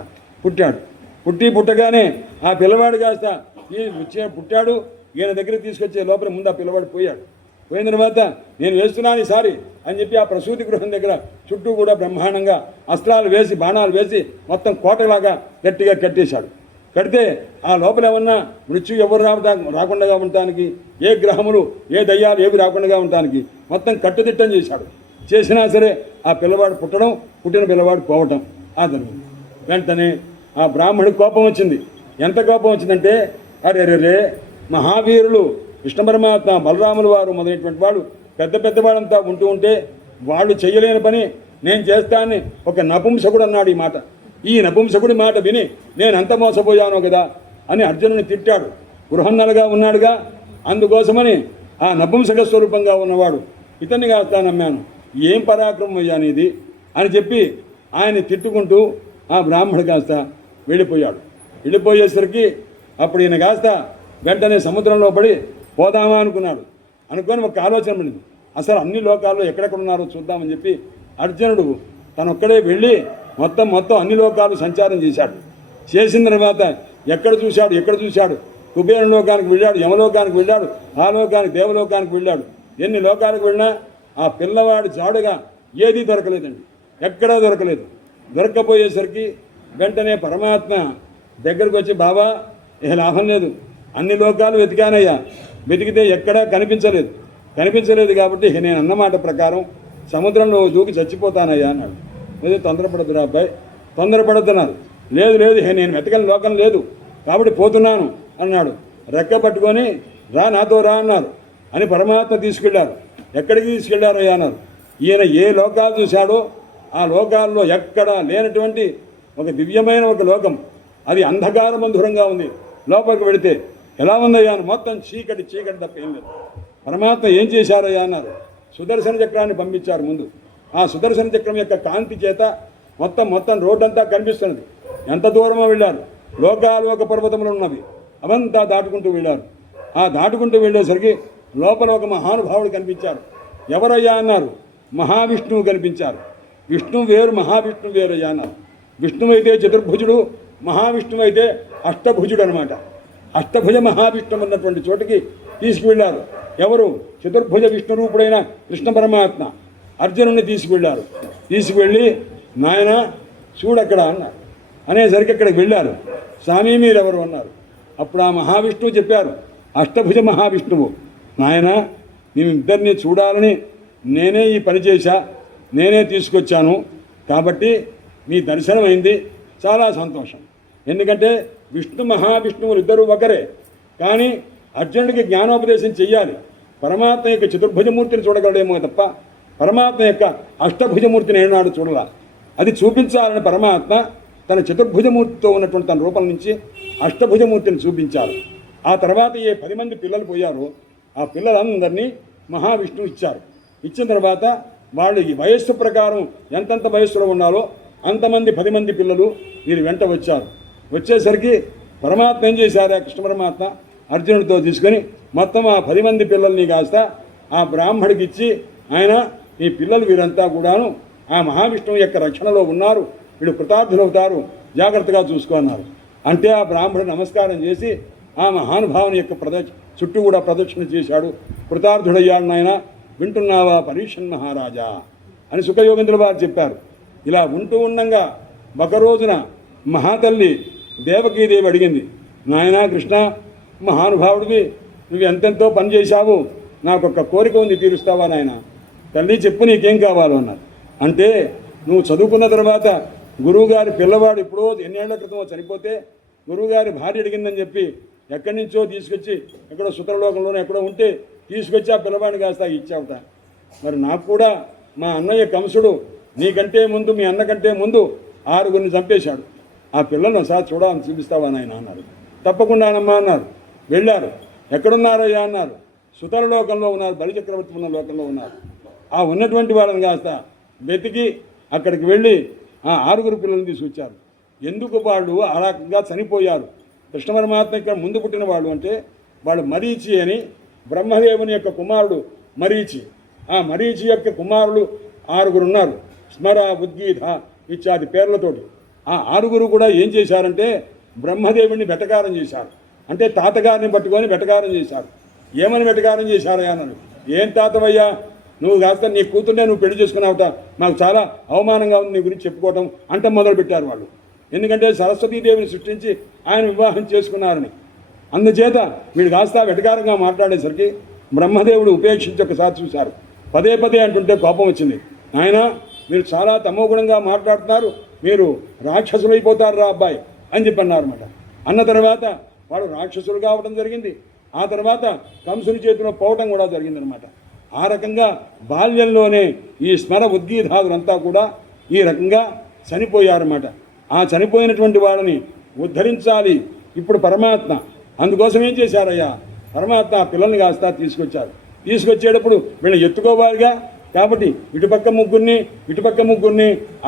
పుట్టాడు. పుట్టగానే ఆ పిల్లవాడు కాస్త పుట్టాడు, ఈయన దగ్గర తీసుకొచ్చే లోపల ముందు ఆ పిల్లవాడు పోయిన తర్వాత నేను వేస్తున్నాను ఈసారి అని చెప్పి ఆ ప్రసూతి గృహం దగ్గర చుట్టూ కూడా బ్రహ్మాండంగా అస్త్రాలు వేసి బాణాలు వేసి మొత్తం కోటలాగా గట్టిగా కట్టేశాడు. కడితే ఆ లోపల ఏమన్నా మృత్యు ఎవరు రాకుండా ఉండటానికి, ఏ గ్రహములు ఏ దయ్యాలు ఏవి రాకుండా ఉండటానికి మొత్తం కట్టుదిట్టం చేశాడు. చేసినా సరే ఆ పిల్లవాడు పుట్టిన పిల్లవాడు పోవటం అతను. వెంటనే ఆ బ్రాహ్మడికి కోపం వచ్చింది. ఎంత కోపం వచ్చిందంటే, అరే మహావీరులు కృష్ణ పరమాత్మ బలరాముల వారు మొదలైనటువంటి వాడు పెద్దవాడంతా ఉంటే వాళ్ళు చేయలేని పని నేను చేస్తానని ఒక నపుంసకుడు అన్నాడు. ఈ మాట, ఈ నపుంసకుడి మాట విని నేను అంత మోసపోయాను కదా అని అర్జునుని తిట్టాడు. బృహన్నలుగా ఉన్నాడుగా, అందుకోసమని ఆ నపుంసక స్వరూపంగా ఉన్నవాడు ఇతన్ని కాస్త నమ్మాను, ఏం పరాక్రమం అయ్యాను ఇది అని చెప్పి ఆయన తిట్టుకుంటూ ఆ బ్రాహ్మడు కాస్త వెళ్ళిపోయేసరికి అప్పుడు ఈయన కాస్త వెంటనే సముద్రంలో పడి పోదామా అనుకొని ఒక ఆలోచన పడింది. అసలు అన్ని లోకాల్లో ఎక్కడెక్కడ ఉన్నారో చూద్దామని చెప్పి అర్జునుడు తనొక్కడే వెళ్ళి మొత్తం అన్ని లోకాలు సంచారం చేశాడు. చేసిన తర్వాత ఎక్కడ చూశాడు, కుబేర లోకానికి వెళ్ళాడు, యమలోకానికి వెళ్ళాడు, ఆ లోకానికి దేవలోకానికి వెళ్ళాడు. ఎన్ని లోకాలకు వెళ్ళినా ఆ పిల్లవాడి జాడుగా ఏదీ దొరకలేదండి, ఎక్కడా దొరకలేదు. దొరక్కపోయేసరికి వెంటనే పరమాత్మ దగ్గరకు వచ్చి, బాబా ఏ లాభం లేదు, అన్ని లోకాలు వెతికానయ్యా, వెతికితే ఎక్కడా కనిపించలేదు కాబట్టి నేను అన్నమాట ప్రకారం సముద్రంలో దూకి చచ్చిపోతానయ్యా అన్నాడు. అదే తొందరపడద్దురా అబ్బాయి, తొందరపడద్దన్నారు. లేదు నేను వెతకని లోకం లేదు కాబట్టి పోతున్నాను అన్నాడు. రెక్క పట్టుకొని నాతో రా అన్నారు అని పరమాత్మ తీసుకెళ్లారు. ఎక్కడికి తీసుకెళ్లారయ్యా అన్నారు. ఈయన ఏ లోకాలు చూశాడో ఆ లోకాల్లో ఎక్కడా లేనటువంటి ఒక దివ్యమైన ఒక లోకం, అది అంధకార బంధురంగా ఉంది. లోపలికి వెళితే ఎలా ఉందయ్యా అని మొత్తం చీకటి తప్ప ఏం లేదు. పరమాత్మ ఏం చేశారయ్యా అన్నారు. సుదర్శన చక్రాన్ని పంపించారు ముందు. ఆ సుదర్శన చక్రం యొక్క కాంతి చేత మొత్తం రోడ్డంతా కనిపిస్తున్నది. ఎంత దూరమో వెళ్ళారు, లోకాలోక పర్వతములు ఉన్నవి, అవంతా దాటుకుంటూ వెళ్ళారు. ఆ దాటుకుంటూ వెళ్ళేసరికి లోపల ఒక మహానుభావుడు కనిపించారు. ఎవరయ్యా అన్నారు. మహావిష్ణువు కనిపించారు. విష్ణువు వేరు, మహావిష్ణువు వేరయ్యా అన్నారు. విష్ణువు అయితే చతుర్భుజుడు, మహావిష్ణువు అయితే అష్టభుజుడు అనమాట. అష్టభుజ మహావిష్ణువు ఉన్నటువంటి చోటికి తీసుకువెళ్ళారు. ఎవరు? చతుర్భుజ విష్ణురూపుడైన కృష్ణ పరమాత్మ అర్జునుడిని తీసుకువెళ్ళి నాయన చూడక్కడ అన్నారు. అనేసరికి అక్కడికి వెళ్ళారు. స్వామి మీరెవరు అన్నారు. అప్పుడు ఆ మహావిష్ణువు చెప్పారు, అష్టభుజ మహావిష్ణువు. నాయన నేను ఇద్దరిని చూడాలని నేనే ఈ పని చేశా, నేనే తీసుకొచ్చాను. కాబట్టి మీ దర్శనమైంది, చాలా సంతోషం. ఎందుకంటే విష్ణు మహావిష్ణువులు ఇద్దరూ ఒకరే. కానీ అర్జునుడికి జ్ఞానోపదేశం చెయ్యాలి. పరమాత్మ యొక్క చతుర్భుజమూర్తిని చూడగలడేమో తప్ప పరమాత్మ యొక్క అష్టభుజమూర్తిని ఏనాడు చూడాల. అది చూపించాలని పరమాత్మ తన చతుర్భుజమూర్తితో ఉన్నటువంటి తన రూపం నుంచి అష్టభుజమూర్తిని చూపించాలి. ఆ తర్వాత ఏ 10 మంది పిల్లలు పోయారో ఆ పిల్లలందరినీ మహావిష్ణువు ఇచ్చారు. ఇచ్చిన తర్వాత వాళ్ళు ఈ వయస్సు ప్రకారం ఎంతెంత వయస్సులో ఉండాలో అంతమంది 10 మంది పిల్లలు వీరి వెంట వచ్చారు. వచ్చేసరికి పరమాత్మ ఏం చేశారు? కృష్ణ పరమాత్మ అర్జునుడితో తీసుకొని మొత్తం ఆ 10 మంది పిల్లల్ని కాస్త ఆ బ్రాహ్మడికి ఇచ్చి, ఆయన ఈ పిల్లలు వీరంతా కూడాను ఆ మహావిష్ణువు యొక్క రక్షణలో ఉన్నారు, వీళ్ళు కృతార్థులవుతారు, జాగ్రత్తగా చూసుకున్నారు. అంటే ఆ బ్రాహ్మణుడు నమస్కారం చేసి ఆ మహానుభావుని యొక్క చుట్టూ కూడా ప్రదక్షిణ చేశాడు. కృతార్థుడయ్యాడు. నాయన వింటున్నావా పరీక్షన్ మహారాజా అని సుఖయోగేంద్ర వారు చెప్పారు. ఇలా ఉంటూ ఉండంగా ఒక రోజున మహాతల్లి దేవకీదేవి అడిగింది, నాయనా కృష్ణ మహానుభావుడివి, నువ్వు ఎంతెంతో పని చేశావు, నాకు ఒక కోరిక ఉంది, తీరుస్తావా నాయన? తల్లి చెప్పు నీకేం కావాలో అన్నారు. అంటే నువ్వు చదువుకున్న తర్వాత గురువుగారి పిల్లవాడు ఎప్పుడో ఎన్నేళ్ల క్రితం చనిపోతే గురువుగారి భార్య అడిగిందని చెప్పి ఎక్కడి నుంచో తీసుకొచ్చి ఎక్కడో సుతరలోకంలోనే ఎక్కడో ఉంటే తీసుకొచ్చి ఆ పిల్లవాడిని కాస్త ఇచ్చావుట. మరి నాకు కూడా మా అన్నయ్య కంసుడు నీకంటే ముందు, మీ అన్నకంటే ముందు 6గురిని చంపేశాడు. ఆ పిల్లలను ఒకసారి చూడాలని చూపిస్తావా నాయన అన్నారు. తప్పకుండానమ్మా అన్నారు. వెళ్ళారు. ఎక్కడున్నారయ్యా అన్నారు. సుతరలోకంలో ఉన్నారు, బలిచక్రవర్తి ఉన్న లోకంలో ఉన్నారు. ఆ ఉన్నటువంటి వాళ్ళని కాస్త వెతికి అక్కడికి వెళ్ళి ఆ 6గురు పిల్లల్ని తీసుకొచ్చారు. ఎందుకు వాళ్ళు ఆ రకంగా చనిపోయారు? కృష్ణ పరమాత్మ ఇక్కడ ముందు పుట్టిన వాళ్ళు అంటే వాళ్ళు మరీచి అని బ్రహ్మదేవుని యొక్క కుమారుడు మరీచి. ఆ మరీచి యొక్క కుమారులు 6గురు ఉన్నారు. స్మర, ఉద్గీత ఇత్యాది పేర్లతోటి. ఆ 6గురు కూడా ఏం చేశారంటే బ్రహ్మదేవుని వెటకారం చేశారు. అంటే తాతగారిని పట్టుకొని వెటకారం చేశారు. ఏమని వెటకారం చేశారయ్యా అన్నాడు. ఏం తాతవయ్యా, నువ్వు కాస్త నీ కూతుర్నే నువ్వు పెళ్లి చేసుకున్నావుట, మాకు చాలా అవమానంగా ఉంది నీ గురించి చెప్పుకోవటం అంటే మొదలుపెట్టారు వాళ్ళు. ఎందుకంటే సరస్వతీదేవిని సృష్టించి ఆయన వివాహం చేసుకున్నారని. అందుచేత వీడు కాస్త వెటకారంగా మాట్లాడేసరికి బ్రహ్మదేవుడు ఉపేక్షించి ఒకసారి చూశారు. పదే పదే అంటుంటే కోపం వచ్చింది. ఆయన మీరు చాలా తమోగుణంగా మాట్లాడుతున్నారు, మీరు రాక్షసులు అయిపోతారు రా అబ్బాయి అని చెప్పి అన్నారన్నమాట. అన్న తర్వాత వాడు రాక్షసులు కావడం జరిగింది. ఆ తర్వాత కంసుని చేతిలో పోవటం కూడా జరిగిందనమాట. ఆ రకంగా బాల్యంలోనే ఈ స్మర ఉద్గీతాదులంతా కూడా ఈ రకంగా చనిపోయారన్నమాట. ఆ చనిపోయినటువంటి వాళ్ళని ఉద్ధరించాలి ఇప్పుడు పరమాత్మ. అందుకోసం ఏం చేశారయ్యా, పరమాత్మ ఆ పిల్లల్ని కాస్త తీసుకొచ్చారు. తీసుకొచ్చేటప్పుడు వీళ్ళని ఎత్తుకోవాలిగా, కాబట్టి ఇటుపక్క ముగ్గురిని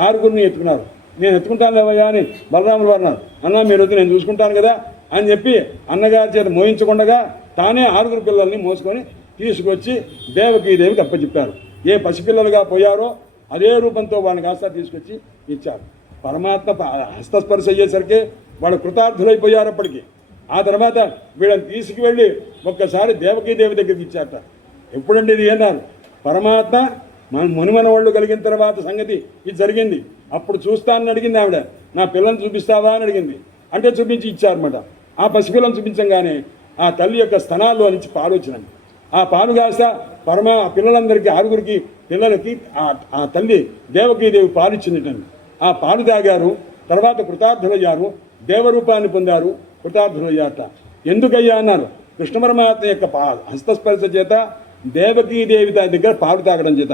6గురిని ఎత్తుకున్నారు. నేను ఎత్తుకుంటాను లేవయ్యా అని బలరాములు వారు అన్నారు. అన్న మీరు వద్దు, నేను చూసుకుంటాను కదా అని చెప్పి అన్నగారి చేత మోయించకుండా తానే 6గురు పిల్లల్ని మోసుకొని తీసుకొచ్చి దేవకీదేవికి అప్పచెప్పారు. ఏ పసిపిల్లలుగా పోయారో అదే రూపంతో వాళ్ళని కాస్త తీసుకొచ్చి ఇచ్చారు. పరమాత్మ హస్తస్పర్శ అయ్యేసరికి వాళ్ళు కృతార్థులైపోయారు అప్పటికి. ఆ తర్వాత వీళ్ళని తీసుకువెళ్ళి ఒక్కసారి దేవకీదేవి దగ్గరికి ఇచ్చారట. ఎప్పుడండి ఇది అన్నారు? పరమాత్మ మునిమన వాళ్ళు కలిగిన తర్వాత సంగతి ఇది జరిగింది. అప్పుడు చూస్తానని అడిగింది ఆవిడ. నా పిల్లల్ని చూపిస్తావా అని అడిగింది. అంటే చూపించి ఇచ్చారన్నమాట. ఆ పసిపిల్లని చూపించంగానే ఆ తల్లి యొక్క స్థనాల్లో నుంచి పాలు వచ్చినాయి. ఆ పాలు కాస్త ఆ పిల్లలందరికీ 6గురికి పిల్లలకి ఆ తల్లి దేవకీదేవి పాలు ఇచ్చిందిటండి. ఆ పాలు తాగారు. తర్వాత కృతార్థులయ్యారు, దేవరూపాన్ని పొందారు, కృతార్థులయ్యారట. ఎందుకయ్యా అన్నారు? కృష్ణ పరమాత్మ యొక్క హస్తస్పర్శ చేత దేవకీదేవి దగ్గర పాలు తాగడం చేత.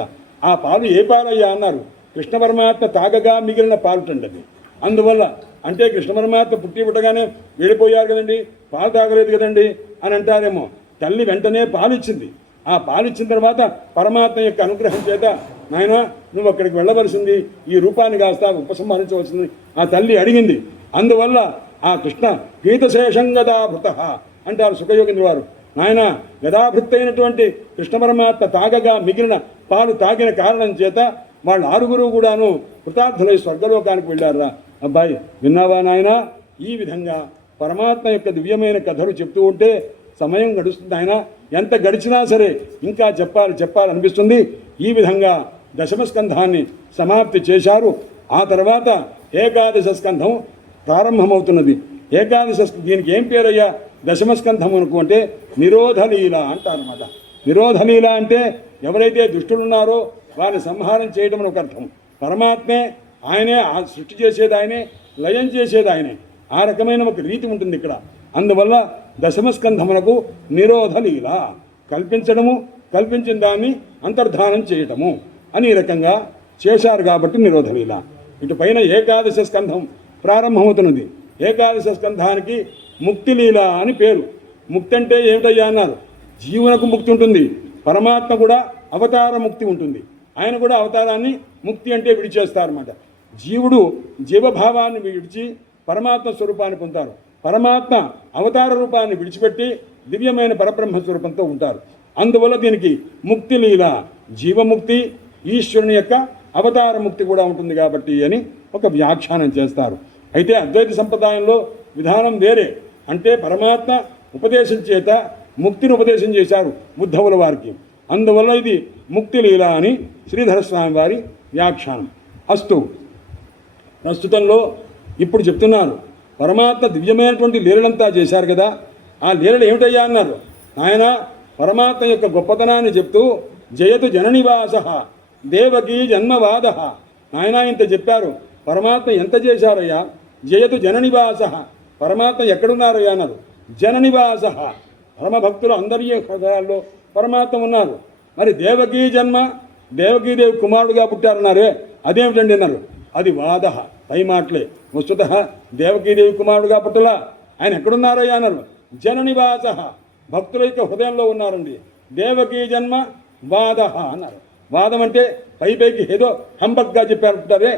ఆ పాలు ఏ పాలయ్యా అన్నారు? కృష్ణ పరమాత్మ తాగగా మిగిలిన పాలుటండి అది. అందువల్ల అంటే కృష్ణ పరమాత్మ పుట్టగానే వెళ్ళిపోయారు కదండి, పాలు తాగలేదు కదండి అని అంటారేమో. తల్లి వెంటనే పాలిచ్చింది. ఆ పాలిచ్చిన తర్వాత పరమాత్మ యొక్క అనుగ్రహం చేత నాయన నువ్వు అక్కడికి వెళ్ళవలసింది, ఈ రూపాన్ని కాస్త ఉపసంహరించవలసింది ఆ తల్లి అడిగింది. అందువల్ల ఆ కృష్ణ పీతశేషం గదాభృత అంటారు సుఖయోగేంద్ర వారు. నాయన గదాభృత్తైనటువంటి కృష్ణ పరమాత్మ తాగగా మిగిలిన పాలు తాగిన కారణం చేత వాళ్ళు 6గురు కూడాను కృతార్థులై స్వర్గలోకానికి వెళ్ళారా. అబ్బాయి విన్నావా నాయన? ఈ విధంగా పరమాత్మ యొక్క దివ్యమైన కథలు చెప్తూ ఉంటే సమయం గడుస్తుంది. ఆయన ఎంత గడిచినా సరే ఇంకా చెప్పాలనిపిస్తుంది. ఈ విధంగా దశమ స్కంధాన్ని సమాప్తి చేశారు. ఆ తర్వాత ఏకాదశ స్కంధం ప్రారంభమవుతున్నది. దీనికి ఏం పేరయ్యా దశమ స్కంధం అనుకుంటే నిరోధలీల అంటారన్నమాట. నిరోధలీల అంటే ఎవరైతే దుష్టులున్నారో వారిని సంహారం చేయడం అని ఒక అర్థం. పరమాత్మే ఆయనే సృష్టి చేసేది ఆయనే, లయం చేసేది ఆయనే. ఆ రకమైన ఒక రీతి ఉంటుంది ఇక్కడ. అందువల్ల దశమస్కంధమునకు నిరోధ లీల, కల్పించడము, కల్పించిన దాన్ని అంతర్ధానం చేయటము అని ఈ రకంగా చేశారు కాబట్టి నిరోధ లీల. ఇటు పైన ఏకాదశ స్కంధం ప్రారంభమవుతున్నది. ఏకాదశ స్కంధానికి ముక్తి లీల అని పేరు. ముక్తి అంటే ఏమిటయ్యా అన్నారు. జీవునకు ముక్తి ఉంటుంది, పరమాత్మ కూడా అవతార ముక్తి ఉంటుంది. ఆయన కూడా అవతారాన్ని ముక్తి అంటే విడిచేస్తారన్నమాట. జీవుడు జీవభావాన్ని విడిచి పరమాత్మ స్వరూపాన్ని పొందుతారు. పరమాత్మ అవతార రూపాన్ని విడిచిపెట్టి దివ్యమైన పరబ్రహ్మ స్వరూపంతో ఉంటారు. అందువల్ల దీనికి ముక్తి లీల, జీవముక్తి, ఈశ్వరుని యొక్క అవతార ముక్తి కూడా ఉంటుంది కాబట్టి అని ఒక వ్యాఖ్యానం చేస్తారు. అయితే అద్వైత సంప్రదాయంలో విధానం వేరే. అంటే పరమాత్మ ఉపదేశం చేత ముక్తిని ఉపదేశం చేశారు ఉద్ధవుల వారికి. అందువల్ల ఇది ముక్తి లీల అని శ్రీధరస్వామి వారి వ్యాఖ్యానం. అస్తు ప్రస్తుతంలో ఇప్పుడు చెప్తున్నారు పరమాత్మ దివ్యమైనటువంటి లీలలంతా చేశారు కదా. ఆ లీలలు ఏమిటయ్యా అన్నారు. ఆయన పరమాత్మ యొక్క గొప్పతనాన్ని చెప్తూ జయతు జననివాస దేవకీ జన్మవాద. ఆయన ఇంత చెప్పారు. పరమాత్మ ఎంత చేశారయ్యా. జయతు జననివాస, పరమాత్మ ఎక్కడున్నారయ్యా అన్నారు. జననివాస, పరమభక్తులు అందరి హృదయాల్లో పరమాత్మ ఉన్నారు. మరి దేవకీ జన్మ, దేవకీదేవి కుమారుడుగా పుట్టారన్నారే, అదేమిటండి అన్నారు. అది వాద, పై మాటలే. వస్తుత దేవకీదేవి కుమారుడుగా పుట్టలా. ఆయన ఎక్కడున్నారయ్యా అన్నారు. జననివాస, భక్తుల యొక్క హృదయంలో ఉన్నారండి. దేవకీ జన్మ వాద అన్నారు. వాదం అంటే పైకి ఏదో హంబక్గా చెప్పారంటారే,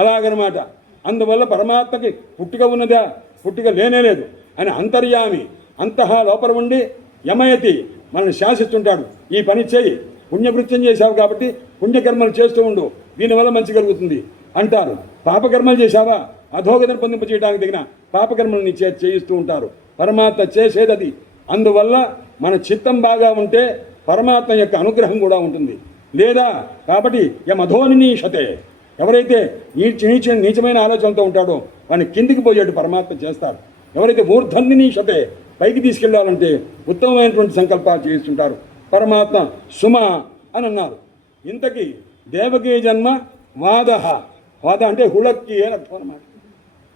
అలాగనమాట. అందువల్ల పరమాత్మకి పుట్టుక ఉన్నదా, పుట్టుక లేనేలేదు. ఆయన అంతర్యామి, అంతః లోపల ఉండి యమయతి, మనల్ని శాసిస్తుంటాడు. ఈ పని చేయి, పుణ్యకృత్యం చేశావు కాబట్టి పుణ్యకర్మలు చేస్తూ ఉండు, దీనివల్ల మంచి కలుగుతుంది అంటారు. పాపకర్మలు చేశావా, అధోగతిని పొందింప చేయడానికి తగిన పాపకర్మల్ని చేయిస్తూ ఉంటారు. పరమాత్మ చేసేది అది. అందువల్ల మన చిత్తం బాగా ఉంటే పరమాత్మ యొక్క అనుగ్రహం కూడా ఉంటుంది. లేదా కాబట్టి యమధోనినీషతే, ఎవరైతే నీచమైన ఆలోచనతో ఉంటాడో వాడిని కిందికి పోయేట్టు పరమాత్మ చేస్తారు. ఎవరైతే ఊర్ధన్నినీషతే, పైకి తీసుకెళ్లాలంటే ఉత్తమమైనటువంటి సంకల్పాలు చేస్తుంటారు. పరమాత్మ సుమ అని అన్నారు. ఇంతకీ దేవకీ జన్మ వాద, వాద అంటే హుళక్కి అని అర్థం అన్నమాట.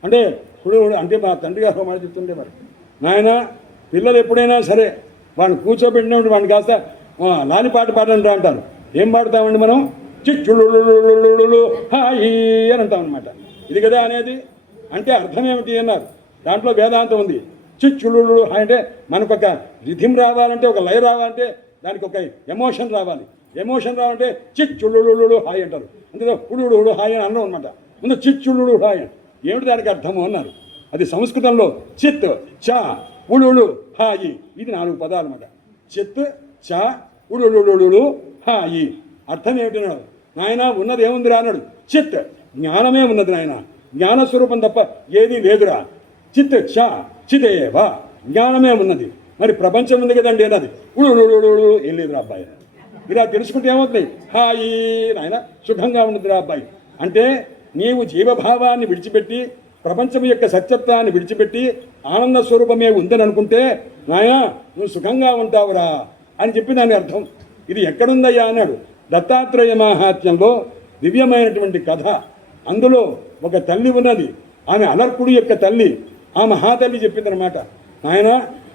అంటే హుడు అంటే మా తండ్రి గారు మాట చెప్తుండేవారు. నాయన పిల్లలు ఎప్పుడైనా సరే వాడిని కూర్చోబెట్టినప్పుడు వాడిని కాస్త లాలి పాట పాడండి అంటారు. ఏం పాడతామండి మనం, చిచ్చులు హాయి అని అంటాం అనమాట. ఇది కదా అనేది. అంటే అర్థం ఏమిటి అన్నారు. దాంట్లో వేదాంతం ఉంది. చిచ్చులు అంటే మనకు ఒక రిథిం రావాలంటే, ఒక లయ రావాలంటే దానికి ఒక ఎమోషన్ రావాలి. ఎమోషన్ రావాలంటే చిచ్చులు హాయ్ అంటారు. అంటే హుడు హాయ్ అని అన్నాం అనమాట. ముందు చిచ్చులు హాయ్ ఏమిటి దానికి అర్థము అన్నారు. అది సంస్కృతంలో చిత్ చ ఉళుళు హాయి, ఇది 4 పదాలు అనమాట. చిత్ చ ఉళుళుళుళు హాయి. అర్థం ఏమిటన్నాడు. నాయన ఉన్నది ఏముందిరా అన్నాడు. చిత్, జ్ఞానమే ఉన్నది నాయన, జ్ఞానస్వరూపం తప్ప ఏదీ లేదురా. చిత్ చ చిదేవా, జ్ఞానమే ఉన్నది. మరి ప్రపంచం ఉంది కదండి అన్నది. ఉళుళుళుళు ఏం లేదురా అబ్బాయి. ఇలా తెలుసుకుంటే ఏమవుతుంది, హాయి నాయన సుఖంగా ఉన్నదిరా అబ్బాయి. అంటే నీవు జీవభావాన్ని విడిచిపెట్టి ప్రపంచం యొక్క సత్యత్వాన్ని విడిచిపెట్టి ఆనంద స్వరూపమే ఉందని అనుకుంటే నాయన నువ్వు సుఖంగా ఉంటావురా అని చెప్పి దాని అర్థం. ఇది ఎక్కడుందయ్యా అన్నాడు. దత్తాత్రేయ మహాత్మ్యంలో దివ్యమైనటువంటి కథ. అందులో ఒక తల్లి ఉన్నది. ఆమె అలర్కుడి యొక్క తల్లి. ఆ మహాతల్లి చెప్పిందనమాట, నాయన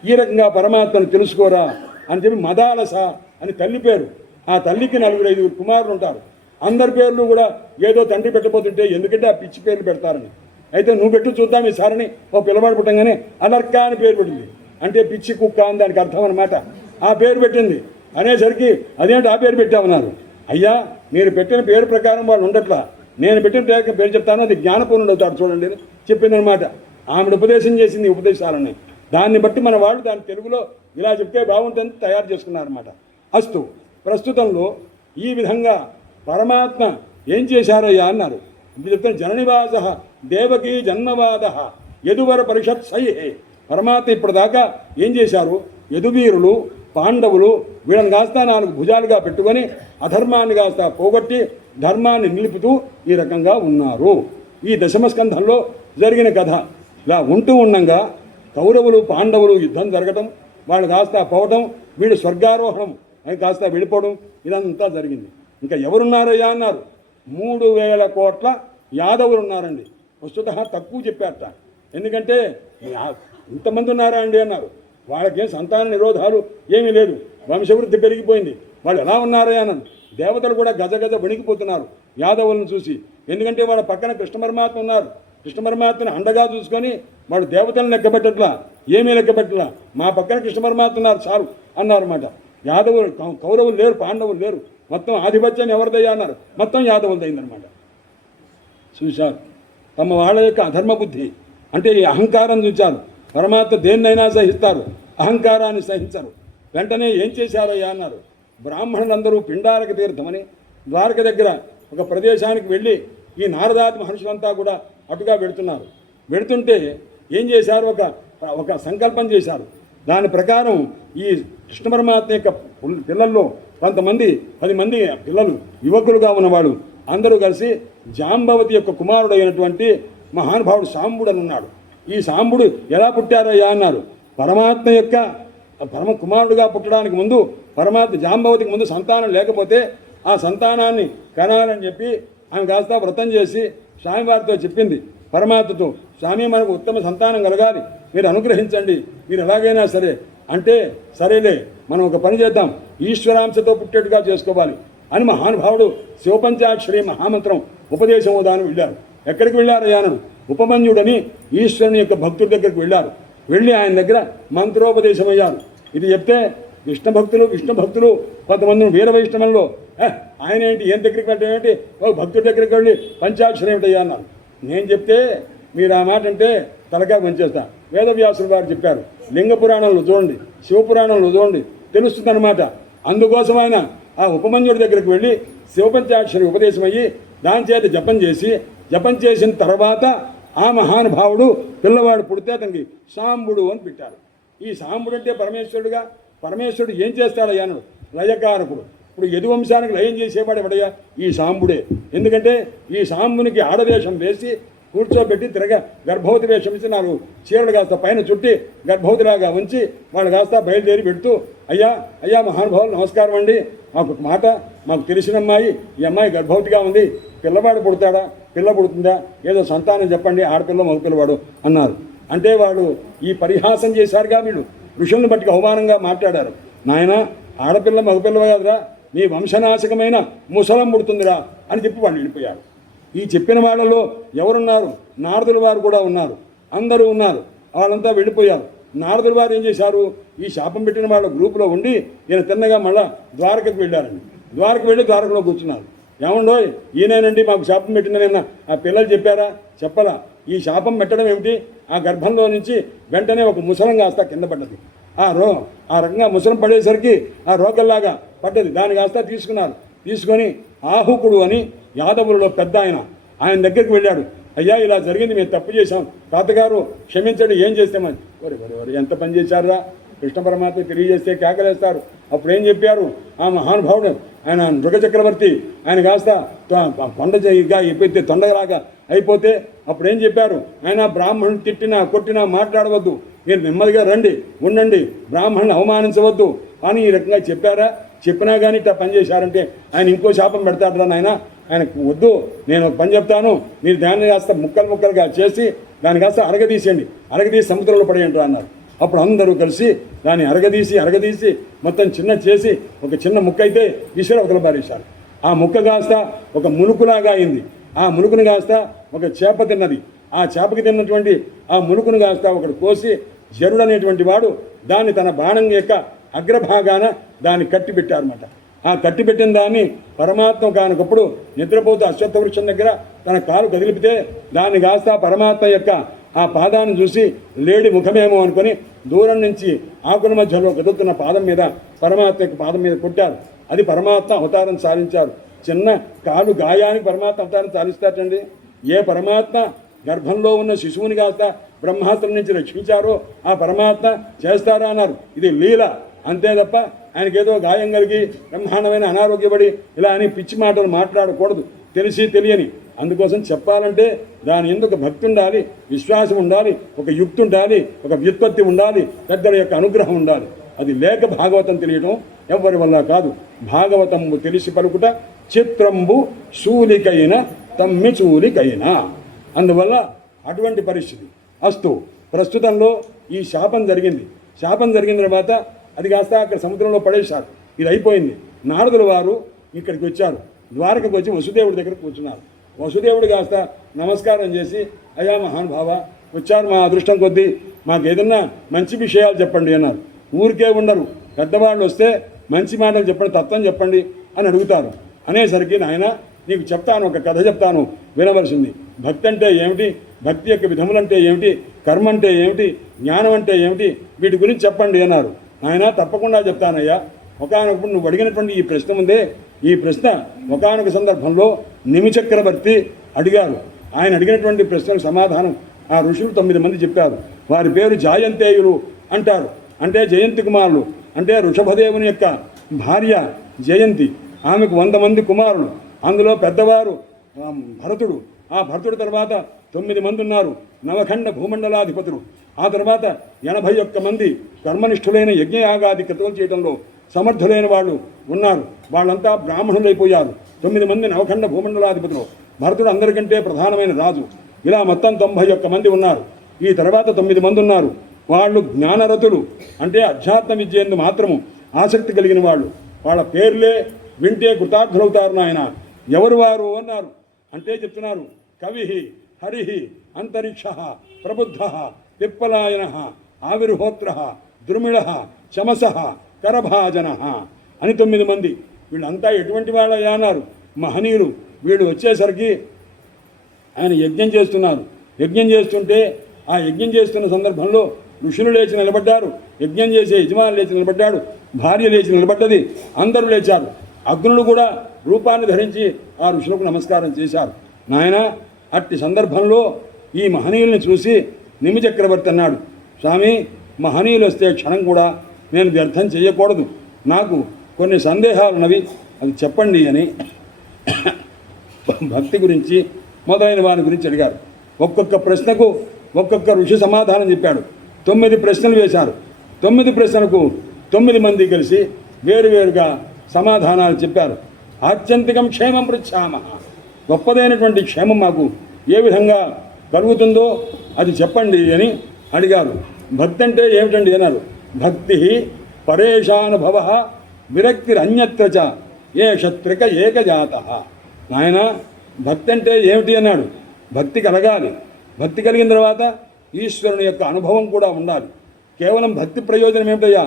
ఈ రకంగా పరమాత్మను తెలుసుకోరా అని చెప్పి. మదాలస అని తల్లి పేరు. ఆ తల్లికి 4-5 కుమారులు ఉంటారు. అందరి పేర్లు కూడా ఏదో తండ్రి పెట్టబోతుంటే ఎందుకంటే ఆ పిచ్చి పేర్లు పెడతారని. అయితే నువ్వు పెట్టు చూద్దాం ఈసారిని ఓ పిల్లవాడు పుట్టంగానే అలర్క అని పేరు పెట్టింది. అంటే పిచ్చి కుక్క అని దానికి అర్థం అనమాట. ఆ పేరు పెట్టింది అనేసరికి అదేంటి ఆ పేరు పెట్టామన్నారు. అయ్యా మీరు పెట్టిన పేరు ప్రకారం వాళ్ళు ఉండట్లా, నేను పెట్టిన పేరు చెప్తాను, అది జ్ఞానపూర్ణుడు అవుతాడు చూడండి అని చెప్పిందనమాట. ఆమెను ఉపదేశం చేసింది ఉపదేశాలని. దాన్ని బట్టి మన వాళ్ళు దాని తెలుగులో ఇలా చెప్తే బాగుంటుందని తయారు చేసుకున్నారన్నమాట. అస్తు ప్రస్తుతంలో ఈ విధంగా పరమాత్మ ఏం చేశారయ్యా అన్నారు. ఇప్పుడు చెప్తాను. జననివాస దేవకీ జన్మవాద యదువర పరిషత్ సహే. పరమాత్మ ఇప్పటిదాకా ఏం చేశారు. యదువీరులు పాండవులు వీళ్ళని కాస్త 4 భుజాలుగా పెట్టుకొని అధర్మాన్ని కాస్త పోగొట్టి ధర్మాన్ని నిలుపుతూ ఈ రకంగా ఉన్నారు. ఈ దశమస్కంధంలో జరిగిన కథ ఇలా ఉంటూ ఉండగా కౌరవులు పాండవులు యుద్ధం జరగటం, వాళ్ళు కాస్త పోవటం, వీడు స్వర్గారోహణం అని కాస్త వెళ్ళిపోవడం, ఇదంతా జరిగింది. ఇంకా ఎవరున్నారయ్యా అన్నారు. 3000 కోట్ల యాదవులు ఉన్నారండి. వస్తుత తక్కువ చెప్పారట. ఎందుకంటే ఇంతమంది ఉన్నారా అండి అన్నారు. వాళ్ళకేం సంతాన నిరోధాలు ఏమీ లేదు, వంశవృద్ధి పెరిగిపోయింది. వాళ్ళు ఎలా ఉన్నారా అన్నాను. దేవతలు కూడా గజగజ వణికిపోతున్నారు యాదవులను చూసి. ఎందుకంటే వాళ్ళ పక్కన కృష్ణ పరమాత్మ ఉన్నారు. కృష్ణ పరమాత్మని అండగా చూసుకొని వాళ్ళు దేవతలను లెక్కబెట్టట్లా, ఏమీ లెక్కబెట్టలా. మా పక్కన కృష్ణ పరమాత్మ ఉన్నారు చాలు అన్నారన్నమాట. యాదవులు, కౌరవులు లేరు, పాండవులు లేరు. మొత్తం ఆధిపత్యం ఎవరిదయ్యా అన్నారు. మొత్తం యాదవులదైందనమాట. చూశారు తమ వాళ్ళ యొక్క అధర్మ బుద్ధి, అంటే ఈ అహంకారం చూచారు. పరమాత్మ దేన్నైనా సహిస్తారు, అహంకారాన్ని సహించరు. వెంటనే ఏం చేశారయ్యా అన్నారు. బ్రాహ్మణులందరూ పిండారక తీర్థమని ద్వారక దగ్గర ఒక ప్రదేశానికి వెళ్ళి ఈ నారదాది మహర్షులంతా కూడా అటుగా వెడుతున్నారు. వెడుతుంటే ఏం చేశారు, ఒక సంకల్పం చేశారు. దాని ప్రకారం ఈ కృష్ణ పరమాత్మ యొక్క పిల్లల్లో కొంతమంది 10 మంది పిల్లలు యువకులుగా ఉన్నవాడు అందరూ కలిసి జాంబవతి యొక్క కుమారుడైనటువంటి మహానుభావుడు సాంబుడు అని ఉన్నాడు. ఈ సాంబుడు ఎలా పుట్టారయ్యా అన్నారు. పరమాత్మ యొక్క పరమ కుమారుడుగా పుట్టడానికి ముందు పరమాత్మ జాంబవతికి ముందు సంతానం లేకపోతే ఆ సంతానాన్ని కనాలని చెప్పి ఆమె కాస్త వ్రతం చేసి స్వామివారితో చెప్పింది. పరమాత్మతో, స్వామి మనకు ఉత్తమ సంతానం కలగాలి, మీరు అనుగ్రహించండి, మీరు ఎలాగైనా సరే అంటే, సరేలే మనం ఒక పని చేద్దాం, ఈశ్వరాంశతో పుట్టేట్టుగా చేసుకోవాలి అని మహానుభావుడు శివపంచాక్షరి మహామంత్రం ఉపదేశం దాని వెళ్ళారు. ఎక్కడికి వెళ్ళారయ్యాను, ఉపమన్యుడని ఈశ్వరుని యొక్క భక్తుడి దగ్గరికి వెళ్ళారు. వెళ్ళి ఆయన దగ్గర మంత్రోపదేశం అయ్యారు. ఇది చెప్తే విష్ణు భక్తులు కొంతమంది వీర వైష్ణవంలో ఆయన ఏంటి ఏం దగ్గరికి వెళ్ళటం ఏంటి, ఓ భక్తుడి దగ్గరికి వెళ్ళి పంచాక్షరం ఏమిటయ్యా అన్నారు. నేను చెప్తే మీరు ఆ మాట అంటే తలకాయ పనిచేస్తా. వేదవ్యాసులు వారు చెప్పారు, లింగ పురాణంలో చూడండి, శివపురాణంలో చూడండి, తెలుస్తుందన్నమాట. అందుకోసం ఆయన ఆ ఉపమన్యుడి దగ్గరికి వెళ్ళి శివపంచాక్షరి ఉపదేశం అయ్యి దాని చేత జపం చేసిన తర్వాత ఆ మహానుభావుడు పిల్లవాడు పుడితే అతనికి సాంబుడు అని పెట్టారు. ఈ సాంబుడు అంటే పరమేశ్వరుడుగా, పరమేశ్వరుడు ఏం చేస్తాడయ్యా అన్నాడు, లయకారకుడు. ఇప్పుడు యదువంశానికి లయం చేసేవాడు ఎవడయ్యా, ఈ సాంబుడే. ఎందుకంటే ఈ సాంబునికి ఆడవేషం వేసి కూర్చోబెట్టి గర్భవతి వేషం ఇచ్చి 4 చీరలు కాస్త పైన చుట్టి గర్భవతిలాగా ఉంచి వాళ్ళు కాస్త బయలుదేరి పెడుతూ, అయ్యా మహానుభావులు నమస్కారం అండి, మాకు మాట, మాకు తెలిసిన అమ్మాయి, ఈ అమ్మాయి గర్భవతిగా ఉంది, పిల్లవాడు పుడతాడా, పిల్ల పుడుతుందా, ఏదో సంతానం చెప్పండి, ఆడపిల్ల మగపిల్లవాడు అన్నారు. అంటే వాడు ఈ పరిహాసం చేశారుగా, వీళ్ళు ఋషుల్ని బట్టి అవమానంగా మాట్లాడారు. నాయన ఆడపిల్ల మగపిల్లవ కాదురా, మీ వంశనాశకమైన ముసలం పుడుతుందిరా అని చెప్పి వాళ్ళు వెళ్ళిపోయారు. ఈ చెప్పిన వాళ్ళలో ఎవరున్నారు, నారదుల వారు కూడా ఉన్నారు, అందరూ ఉన్నారు. వాళ్ళంతా వెళ్ళిపోయారు. నారదుల వారు ఏం చేశారు, ఈ శాపం పెట్టిన వాళ్ళ గ్రూపులో ఉండి ఈయన తిన్నగా మళ్ళా ద్వారకకు వెళ్ళారండి. ద్వారక వెళ్ళి ద్వారకలో కూర్చున్నారు. ఏమండో ఈయనేనండి మాకు శాపం పెట్టిందని ఆ పిల్లలు చెప్పారా, చెప్పలా. ఈ శాపం పెట్టడం ఏమిటి, ఆ గర్భంలో నుంచి వెంటనే ఒక ముసలం కాస్త కింద పడ్డది. ఆ రకంగా ముసలం పడేసరికి ఆ రోగల్లాగా పడ్డది. దాన్ని కాస్త తీసుకొని ఆహుకుడు అని యాదవులలో పెద్ద ఆయన దగ్గరికి వెళ్ళాడు. అయ్యా ఇలా జరిగింది, మేము తప్పు చేశాం, తాతగారు క్షమించండి, ఏం చేస్తామని. ఒరే ఎంత పని చేశారా, కృష్ణ పరమాత్మ తెలియజేస్తే కేకలేస్తారు. అప్పుడు ఏం చెప్పారు, ఆ మహానుభావుడు ఆయన మృగ చక్రవర్తి, ఆయన కాస్త కొండగా అయిపోతే తొండలాగా అయిపోతే అప్పుడు ఏం చెప్పారు, ఆయన బ్రాహ్మణుని తిట్టినా కొట్టినా మాట్లాడవద్దు, మీరు నెమ్మదిగా రండి, ఉండండి, బ్రాహ్మణుని అవమానించవద్దు అని ఈ రకంగా చెప్పారా. చెప్పినా కానీ ఇట్లా పని చేశారంటే ఆయన ఇంకో శాపం పెడతాడరా నాయన, ఆయనకు వద్దు, నేను ఒక పని చెప్తాను, మీరు దాన్ని కాస్త ముక్కలుగా చేసి దాన్ని కాస్త అరగదీసి సముద్రంలో పడేయంటారు అన్నారు. అప్పుడు అందరూ కలిసి దాన్ని అరగదీసి మొత్తం చిన్న చేసి ఒక చిన్న ముక్క అయితే విసిరి అవతల పారేశారు. ఆ ముక్క కాస్త ఒక ములుకులాగా అయింది. ఆ ములుకును కాస్త ఒక చేప తిన్నది. ఆ చేపకి తిన్నటువంటి ఆ ములుకును కాస్త ఒకడు కోసి జరుడు అనేటువంటి వాడు దాన్ని తన బాణం యొక్క అగ్రభాగాన దాన్ని కట్టిపెట్టారన్నమాట. ఆ కట్టిపెట్టిన దాన్ని పరమాత్మ కానకప్పుడు నిద్రపోతూ అశ్వత్థ వృక్షం దగ్గర తన కాలు కదిలిపితే దాన్ని కాస్త పరమాత్మ యొక్క ఆ పాదాన్ని చూసి లేడి ముఖమేమో అనుకొని దూరం నుంచి ఆకుల మధ్యలో కదులుతున్న పాదం మీద పరమాత్మ యొక్క పాదం మీద కొట్టారు. అది పరమాత్మ అవతారం సాధించారు. చిన్న కాలు గాయానికి పరమాత్మ అవతారం సాధిస్తారండి. ఏ పరమాత్మ గర్భంలో ఉన్న శిశువుని కాస్త బ్రహ్మాస్త్రం నుంచి రక్షించారో ఆ పరమాత్మ చేస్తారా అన్నారు. ఇది లీల అంతే తప్ప ఆయనకేదో గాయం కలిగి బ్రహ్మాండమైన అనారోగ్యపడి ఇలా అని పిచ్చి మాటలు మాట్లాడకూడదు, తెలిసి తెలియని. అందుకోసం చెప్పాలంటే దాని ఎందుకు భక్తి ఉండాలి, విశ్వాసం ఉండాలి, ఒక యుక్తి ఉండాలి, ఒక వ్యుత్పత్తి ఉండాలి, పెద్దల యొక్క అనుగ్రహం ఉండాలి. అది లేక భాగవతం తెలియటం ఎవ్వరి వల్ల కాదు. భాగవతము తెలిసి పలుకుట చిత్రంబు శూలికైన తమ్మిచూలికైనా. అందువల్ల అటువంటి పరిస్థితి అస్తు. ప్రస్తుతంలో ఈ శాపం జరిగింది. శాపం జరిగిన తర్వాత అది కాస్త అక్కడ సముద్రంలో పడేశారు. ఇది అయిపోయింది. నారదుల వారు ఇక్కడికి వచ్చారు. ద్వారకకు వచ్చి వసుదేవుడి దగ్గర కూర్చున్నారు. వసుదేవుడు కాస్త నమస్కారం చేసి, అయ్యా మహానుభావ, వచ్చారు మా అదృష్టం కొద్దీ, మాకు ఏదన్నా మంచి విషయాలు చెప్పండి అన్నారు. ఊరికే ఉండరు, పెద్దవాళ్ళు వస్తే మంచి మాటలు చెప్పండి, తత్వం చెప్పండి అని అడుగుతారు. అనేసరికి నాయన నీకు చెప్తాను, ఒక కథ చెప్తాను, వినవలసింది. భక్తి అంటే ఏమిటి, భక్తి యొక్క విధములంటే ఏమిటి, కర్మ అంటే ఏమిటి, జ్ఞానం అంటే ఏమిటి, వీటి గురించి చెప్పండి అన్నారు. నాయన తప్పకుండా చెప్తానయ్యా. ఒకానొకప్పుడు నువ్వు అడిగినటువంటి ఈ ప్రశ్న ఉందే, ఈ ప్రశ్న ఒకానొక సందర్భంలో నిమిచక్రవర్తి అడిగారు. ఆయన అడిగినటువంటి ప్రశ్నకు సమాధానం ఆ ఋషులు 9 మంది చెప్పారు. వారి పేరు జాయంతేయులు అంటారు. అంటే జయంతి కుమారులు. అంటే వృషభదేవుని యొక్క భార్య జయంతి, ఆమెకు 100 మంది కుమారులు. అందులో పెద్దవారు భరతుడు. ఆ భరతుడి తర్వాత 9 మంది ఉన్నారు, నవఖండ భూమండలాధిపతులు. ఆ తర్వాత 81 మంది కర్మనిష్ఠులైన యజ్ఞయాగాది క్రతువులు చేయడంలో సమర్థులైన వాళ్ళు ఉన్నారు. వాళ్ళంతా బ్రాహ్మణులైపోయారు. 9 మంది నవఖండ భూమండలాధిపతులు. భరతుడు అందరికంటే ప్రధానమైన రాజు. ఇలా మొత్తం 91 మంది ఉన్నారు. ఈ తర్వాత 9 మంది ఉన్నారు. వాళ్ళు జ్ఞానరతులు. అంటే అధ్యాత్మ విద్యందు మాత్రము ఆసక్తి కలిగిన వాళ్ళు. వాళ్ళ పేర్లే వింటే కృతార్థులవుతారు నాయన. ఎవరు వారు అన్నారు అంటే చెప్తున్నారు, కవి, హరి, అంతరిక్ష, ప్రబుద్ధ, పిప్పలాయన, ఆవిర్హోత్ర, ద్రుమిళ, చమస, కరభాజన అని 9 మంది. వీళ్ళంతా ఎటువంటి వాళ్ళయ్యా అన్నారు. మహనీయులు. వీళ్ళు వచ్చేసరికి ఆయన యజ్ఞం చేస్తున్నారు. యజ్ఞం చేస్తుంటే ఆ యజ్ఞం చేస్తున్న సందర్భంలో ఋషులు లేచి నిలబడ్డారు. యజ్ఞం చేసే యజమాని లేచి నిలబడ్డాడు. భార్య లేచి నిలబడ్డది. అందరూ లేచారు. అగ్నులు కూడా రూపాన్ని ధరించి ఆ ఋషులకు నమస్కారం చేశారు. నాయన అట్టి సందర్భంలో ఈ మహనీయుల్ని చూసి నిమిచక్రవర్తి అన్నాడు, స్వామి, మహనీయులు వస్తే క్షణం కూడా నేను వ్యర్థం చేయకూడదు. నాకు కొన్ని సందేహాలు ఉన్నవి, అది చెప్పండి అని భక్తి గురించి మొదలైన వారి గురించి అడిగారు. ఒక్కొక్క ప్రశ్నకు ఒక్కొక్క ఋషి సమాధానం చెప్పాడు. 9 ప్రశ్నలు వేశారు. 9 ప్రశ్నలకు 9 మంది కలిసి వేరువేరుగా సమాధానాలు చెప్పారు. ఆత్యంతికం క్షేమం పృచ్ఛామ, గొప్పదైనటువంటి క్షేమం మాకు ఏ విధంగా కలుగుతుందో అది చెప్పండి అని అడిగారు. భక్తి అంటే ఏమిటండి అన్నారు. భక్తి పరేషానుభవ విరక్తిరన్యత్ర చ ఏ క్షత్రిక ఏకజాత. నాయన భక్తి అంటే ఏమిటి అన్నాడు. భక్తి కలగాలి. భక్తి కలిగిన తర్వాత ఈశ్వరుని యొక్క అనుభవం కూడా ఉండాలి. కేవలం భక్తి ప్రయోజనం ఏమిటయ్యా?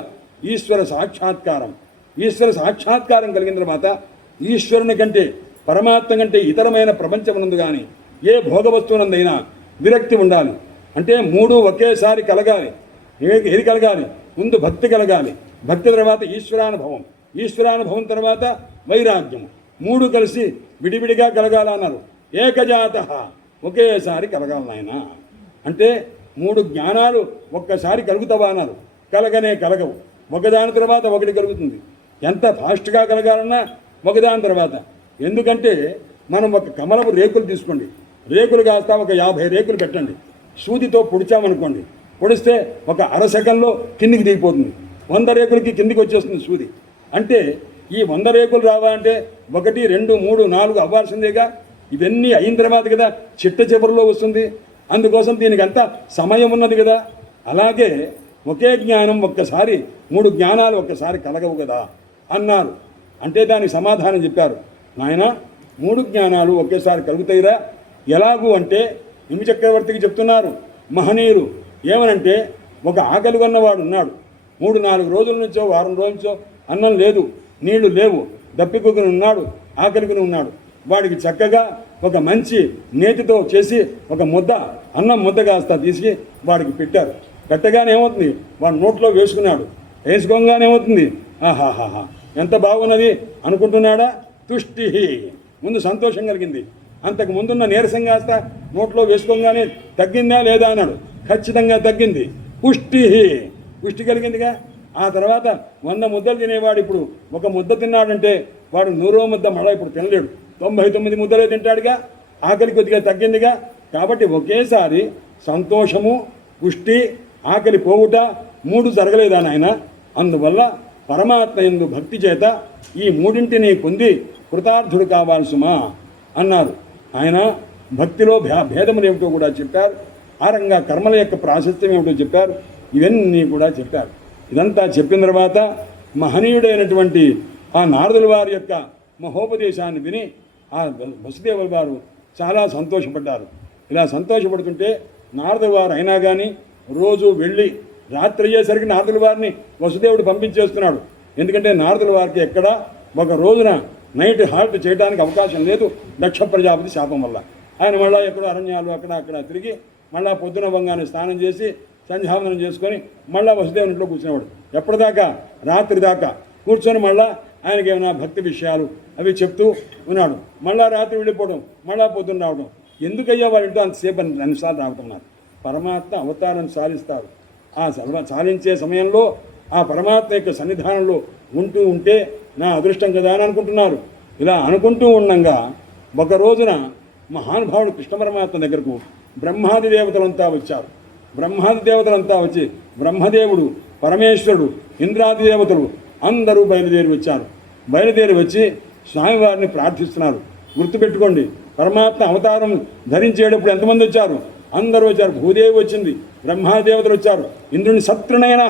ఈశ్వర సాక్షాత్కారం. ఈశ్వర సాక్షాత్కారం కలిగిన తర్వాత ఈశ్వరుని కంటే, పరమాత్మ కంటే ఇతరమైన ప్రపంచమునందు కానీ ఏ భోగవస్తువునందైనా విరక్తి ఉండాలి. అంటే 3 ఒకేసారి కలగాలి. ఏది కలగాలి? ముందు భక్తి కలగాలి. భక్తి తర్వాత ఈశ్వరానుభవం. ఈశ్వరానుభవం తర్వాత వైరాగ్యము. 3 కలిసి విడివిడిగా కలగాలన్నారు. ఏకజాత, ఒకేసారి కలగాలి నాయన. అంటే 3 జ్ఞానాలు ఒక్కసారి కలుగుతావా అన్నారు. కలగనే కలగవు. ఒకదాని తర్వాత ఒకటి కలుగుతుంది. ఎంత ఫాస్ట్గా కలగాలన్నా ఒకదాని తర్వాత. ఎందుకంటే మనం ఒక కమలపు రేకులు తీసుకోండి. రేకులు కాస్త ఒక 50 రేకులు పెట్టండి. సూదితో పొడిచామనుకోండి, పొడిస్తే ఒక అరసెకండ్లో కిందికి దిగిపోతుంది. 100 రేకులకి కిందికి వచ్చేస్తుంది సూది. అంటే ఈ 100 రేకులు రావాలంటే 1, 2, 3, 4 అవ్వాల్సిందేగా. ఇవన్నీ అయిన తర్వాత కదా చిట్ట చివరిలో వస్తుంది. అందుకోసం దీనికి అంతా సమయం ఉన్నది కదా. అలాగే ఒకే జ్ఞానం ఒక్కసారి 3 జ్ఞానాలు ఒక్కసారి కలగవు కదా అన్నారు. అంటే దానికి సమాధానం చెప్పారు. నాయన 3 జ్ఞానాలు ఒకేసారి కలుగుతాయిరా. ఎలాగూ అంటే నిమిచక్రవర్తికి చెప్తున్నారు మహనీయులు. ఏమనంటే ఒక ఆకలి కొన్నవాడు ఉన్నాడు. 3-4 రోజుల నుంచో వారం రోజుల నుంచో అన్నం లేదు, నీళ్లు లేవు, దప్పికొక్కుని ఉన్నాడు, ఆకలికొని ఉన్నాడు. వాడికి చక్కగా ఒక మంచి నేతితో చేసి ఒక ముద్ద అన్నం ముద్ద కాస్త తీసి వాడికి పెట్టారు. పెట్టగానే ఏమవుతుంది? వాడు నోట్లో వేసుకున్నాడు. వేసుకోగానే ఏమవుతుంది? ఆహాహాహా ఎంత బాగున్నది అనుకుంటున్నాడా? తుష్టి, ముందు సంతోషం కలిగింది. అంతకు ముందున్న నీరసం కాస్త నోట్లో వేసుకోగానే తగ్గిందా లేదా అన్నాడు. ఖచ్చితంగా తగ్గింది. పుష్టి, పుష్టి కలిగిందిగా. ఆ తర్వాత 100 ముద్దలు తినేవాడు ఇప్పుడు 1 ముద్ద తిన్నాడంటే వాడు 100వ ముద్ద మళ్ళీ ఇప్పుడు తినలేడు. 99 ముద్దలే తింటాడుగా. ఆకలి కొద్దిగా తగ్గిందిగా. కాబట్టి ఒకేసారి సంతోషము, పుష్టి, ఆకలి పోవుట 3 జరగలేదా నాయన? అందువల్ల పరమాత్మ యందు భక్తి చేత ఈ 3ంటిని పొంది కృతార్థుడు కావాలి సుమా అన్నారు. ఆయన భక్తిలో భేదములు ఏమిటో కూడా చెప్పారు. ఆ రంగా కర్మల యొక్క ప్రాశస్త్యం ఏమిటో చెప్పారు. ఇవన్నీ కూడా చెప్పారు. ఇదంతా చెప్పిన తర్వాత మహనీయుడైనటువంటి ఆ నారదుల వారి యొక్క మహోపదేశాన్ని విని ఆ వసుదేవుల వారు చాలా సంతోషపడ్డారు. ఇలా సంతోషపడుతుంటే నారదుల వారు అయినా కానీ రోజు వెళ్ళి రాత్రి అయ్యేసరికి నారదుల వారిని వసుదేవుడు పంపించేస్తున్నాడు. ఎందుకంటే నారదుల వారికి ఎక్కడ ఒక రోజున నైట్ హాల్ట్ చేయడానికి అవకాశం లేదు దక్ష ప్రజాపతి శాపం వల్ల. ఆయన మళ్ళీ ఎక్కడో అరణ్యాలు అక్కడ తిరిగి మళ్ళీ పొద్దున వంగానే స్నానం చేసి సంధ్యావందనం చేసుకొని మళ్ళీ వసుదేవుని ఇంట్లో కూర్చునేవాడు. ఎప్పటిదాకా? రాత్రి దాకా కూర్చొని మళ్ళీ ఆయనకి ఏమైనా భక్తి విషయాలు అవి చెప్తూ ఉన్నాడు. మళ్ళీ రాత్రి వెళ్ళిపోవడం, మళ్ళీ పొద్దున్న రావడం. ఎందుకయ్యా వాళ్ళ ఇంట్లో అంతసేపు అన్నిసార్లు రావుతున్నారు? పరమాత్మ అవతారం సాధిస్తారు. ఆ సాధించే సమయంలో ఆ పరమాత్మ యొక్క సన్నిధానంలో ఉంటే నా అదృష్టం కదా అని అనుకుంటున్నారు. ఇలా అనుకుంటూ ఉండగా ఒక రోజున మహానుభావుడు కృష్ణ పరమాత్మ దగ్గరకు బ్రహ్మాది దేవతలంతా వచ్చారు. బ్రహ్మాది దేవతలంతా వచ్చి బ్రహ్మదేవుడు, పరమేశ్వరుడు, ఇంద్రాది దేవతలు అందరూ బయలుదేరి వచ్చారు. బయలుదేరి వచ్చి స్వామివారిని ప్రార్థిస్తున్నారు. గుర్తుపెట్టుకోండి, పరమాత్మ అవతారం ధరించేటప్పుడు ఎంతమంది వచ్చారు? అందరూ వచ్చారు. భూదేవి వచ్చింది, బ్రహ్మాదేవతలు వచ్చారు, ఇంద్రుని శత్రునైన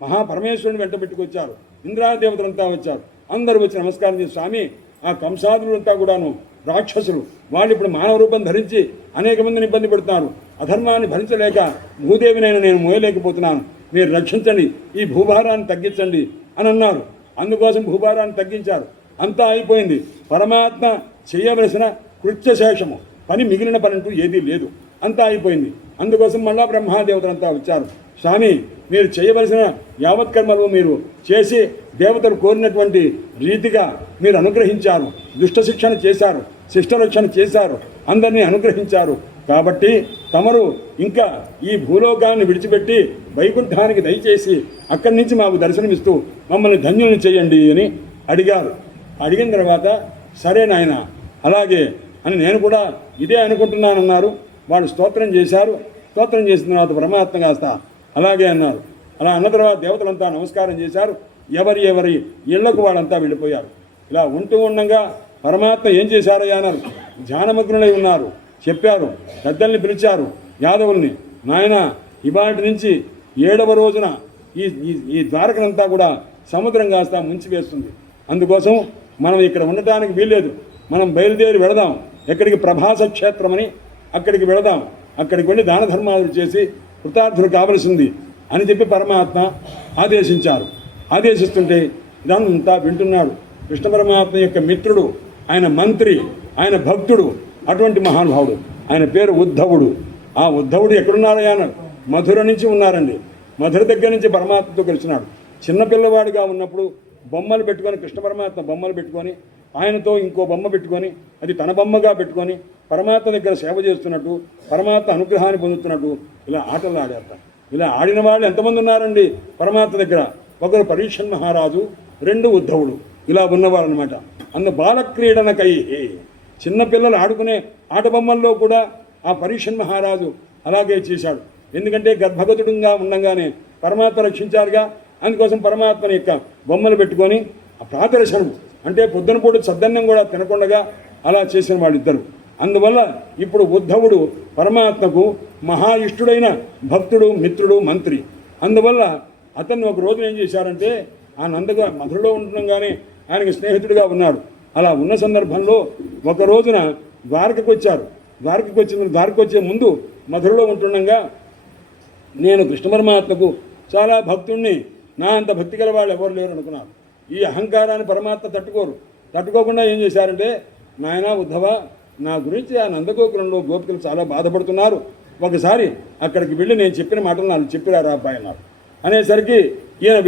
మహాపరమేశ్వరుని వెంట పెట్టుకొచ్చారు, ఇంద్రాది దేవతలంతా వచ్చారు. అందరూ వచ్చి నమస్కారం చేసి, స్వామి ఆ కంసాదులంతా కూడాను రాక్షసులు, వాళ్ళు ఇప్పుడు మానవ రూపం ధరించి అనేక మందిని ఇబ్బంది పెడుతున్నారు. అధర్మాన్ని భరించలేక భూదేవినైనా నేను మోయలేకపోతున్నాను, మీరు రక్షించండి, ఈ భూభారాన్ని తగ్గించండి అని అన్నారు. అందుకోసం భూభారాన్ని తగ్గించారు. అంతా అయిపోయింది. పరమాత్మ చేయవలసిన కృత్యశేషము, పని మిగిలిన పని అంటూ ఏదీ లేదు, అంతా అయిపోయింది. అందుకోసం మళ్ళా బ్రహ్మాదేవతలంతా వచ్చారు. స్వామి మీరు చేయవలసిన యావత్ కర్మలు మీరు చేసి దేవతలు కోరినటువంటి రీతిగా మీరు అనుగ్రహించారు, దుష్ట శిక్షణ చేశారు, శిష్టరక్షణ చేశారు, అందరినీ అనుగ్రహించారు. కాబట్టి తమరు ఇంకా ఈ భూలోకాన్ని విడిచిపెట్టి వైకుంఠానికి దయచేసి అక్కడి నుంచి మాకు దర్శనమిస్తూ మమ్మల్ని ధన్యుల్ని చేయండి అని అడిగారు. అడిగిన తర్వాత సరే నాయన అలాగే అని నేను కూడా ఇదే అనుకుంటున్నానన్నారు. వాళ్ళు స్తోత్రం చేశారు. స్తోత్రం చేసిన తర్వాత పరమాత్మ కాస్త అలాగే అన్నారు. అలా అన్న తర్వాత దేవతలంతా నమస్కారం చేశారు. ఎవరి ఇళ్లకు వాళ్ళంతా వెళ్ళిపోయారు. ఇలా ఉంటూ ఉండగా పరమాత్మ ఏం చేశారయ్యా అన్నారు. ధ్యానమగ్నులై ఉన్నారు. చెప్పారు, పెద్దల్ని పిలిచారు, యాదవుల్ని, నాయన ఇవాటి నుంచి 7వ రోజున ఈ ద్వారకనంతా కూడా సముద్రం కాస్త ముంచివేస్తుంది. అందుకోసం మనం ఇక్కడ ఉండటానికి వీల్లేదు. మనం బయలుదేరి వెళదాం. ఎక్కడికి? ప్రభాస క్షేత్రమని అక్కడికి వెళదాం. అక్కడికి వెళ్ళి దాన ధర్మాలు చేసి కృతార్థులు కావలసింది అని చెప్పి పరమాత్మ ఆదేశించారు. ఆదేశిస్తుంటే ఇదంతా వింటున్నాడు. కృష్ణ పరమాత్మ యొక్క మిత్రుడు, ఆయన మంత్రి, ఆయన భక్తుడు, అటువంటి మహానుభావుడు. ఆయన పేరు ఉద్ధవుడు. ఆ ఉద్ధవుడు ఎక్కడున్నారయ్యా? మధుర నుంచి ఉన్నారండి. మధుర దగ్గర నుంచి పరమాత్మతో కలిసినాడు. చిన్నపిల్లవాడిగా ఉన్నప్పుడు బొమ్మలు పెట్టుకొని, కృష్ణ పరమాత్మ బొమ్మలు పెట్టుకొని, ఆయనతో ఇంకో బొమ్మ పెట్టుకొని, అది తన బొమ్మగా పెట్టుకొని పరమాత్మ దగ్గర సేవ చేస్తున్నట్టు, పరమాత్మ అనుగ్రహాన్ని పొందుతున్నట్టు ఇలా ఆటలు ఆడారు. ఇలా ఆడిన వాళ్ళు ఎంతమంది ఉన్నారండి పరమాత్మ దగ్గర? ఒకరు పరీక్షన్ మహారాజు, 2 ఉద్ధవుడు, ఇలా ఉన్నవారు అనమాట. బాలక్రీడనకై చిన్నపిల్లలు ఆడుకునే ఆట బొమ్మల్లో కూడా ఆ పరీక్షన్ మహారాజు అలాగే చేశాడు. ఎందుకంటే గర్భగతుడుగా ఉండగానే పరమాత్మ రక్షించారుగా. అందుకోసం పరమాత్మని యొక్క బొమ్మలు పెట్టుకొని ఆ ప్రాదర్శనం అంటే పొద్దున పూట సద్దన్నం కూడా తినకుండా అలా చేసిన వాళ్ళిద్దరు. అందువల్ల ఇప్పుడు ఉద్ధవుడు పరమాత్మకు మహా ఇష్టుడైన భక్తుడు, మిత్రుడు, మంత్రి. అందువల్ల అతన్ని ఒక రోజు ఏం చేశారంటే ఆ నందగా మధురలో ఉంటుండగానే ఆయనకి స్నేహితుడిగా ఉన్నాడు. అలా ఉన్న సందర్భంలో ఒక రోజున ద్వారకకు వచ్చారు. ద్వారకకు వచ్చే ముందు మధురలో ఉంటుండగా నేను కృష్ణ పరమాత్మకు చాలా భక్తుణ్ణి, నా అంత భక్తి గల వాళ్ళు ఎవరు లేరు అనుకున్నారు. ఈ అహంకారాన్ని పరమాత్మ తట్టుకోకుండా ఏం చేశారంటే, నాయన ఉద్ధవ, నా గురించి ఆ నందగోకులంలో గోపికలు చాలా బాధపడుతున్నారు, ఒకసారి అక్కడికి వెళ్ళి నేను చెప్పిన మాటలు నాకు చెప్పిరారా అబ్బాయి అన్నారు. అనేసరికి ఈయన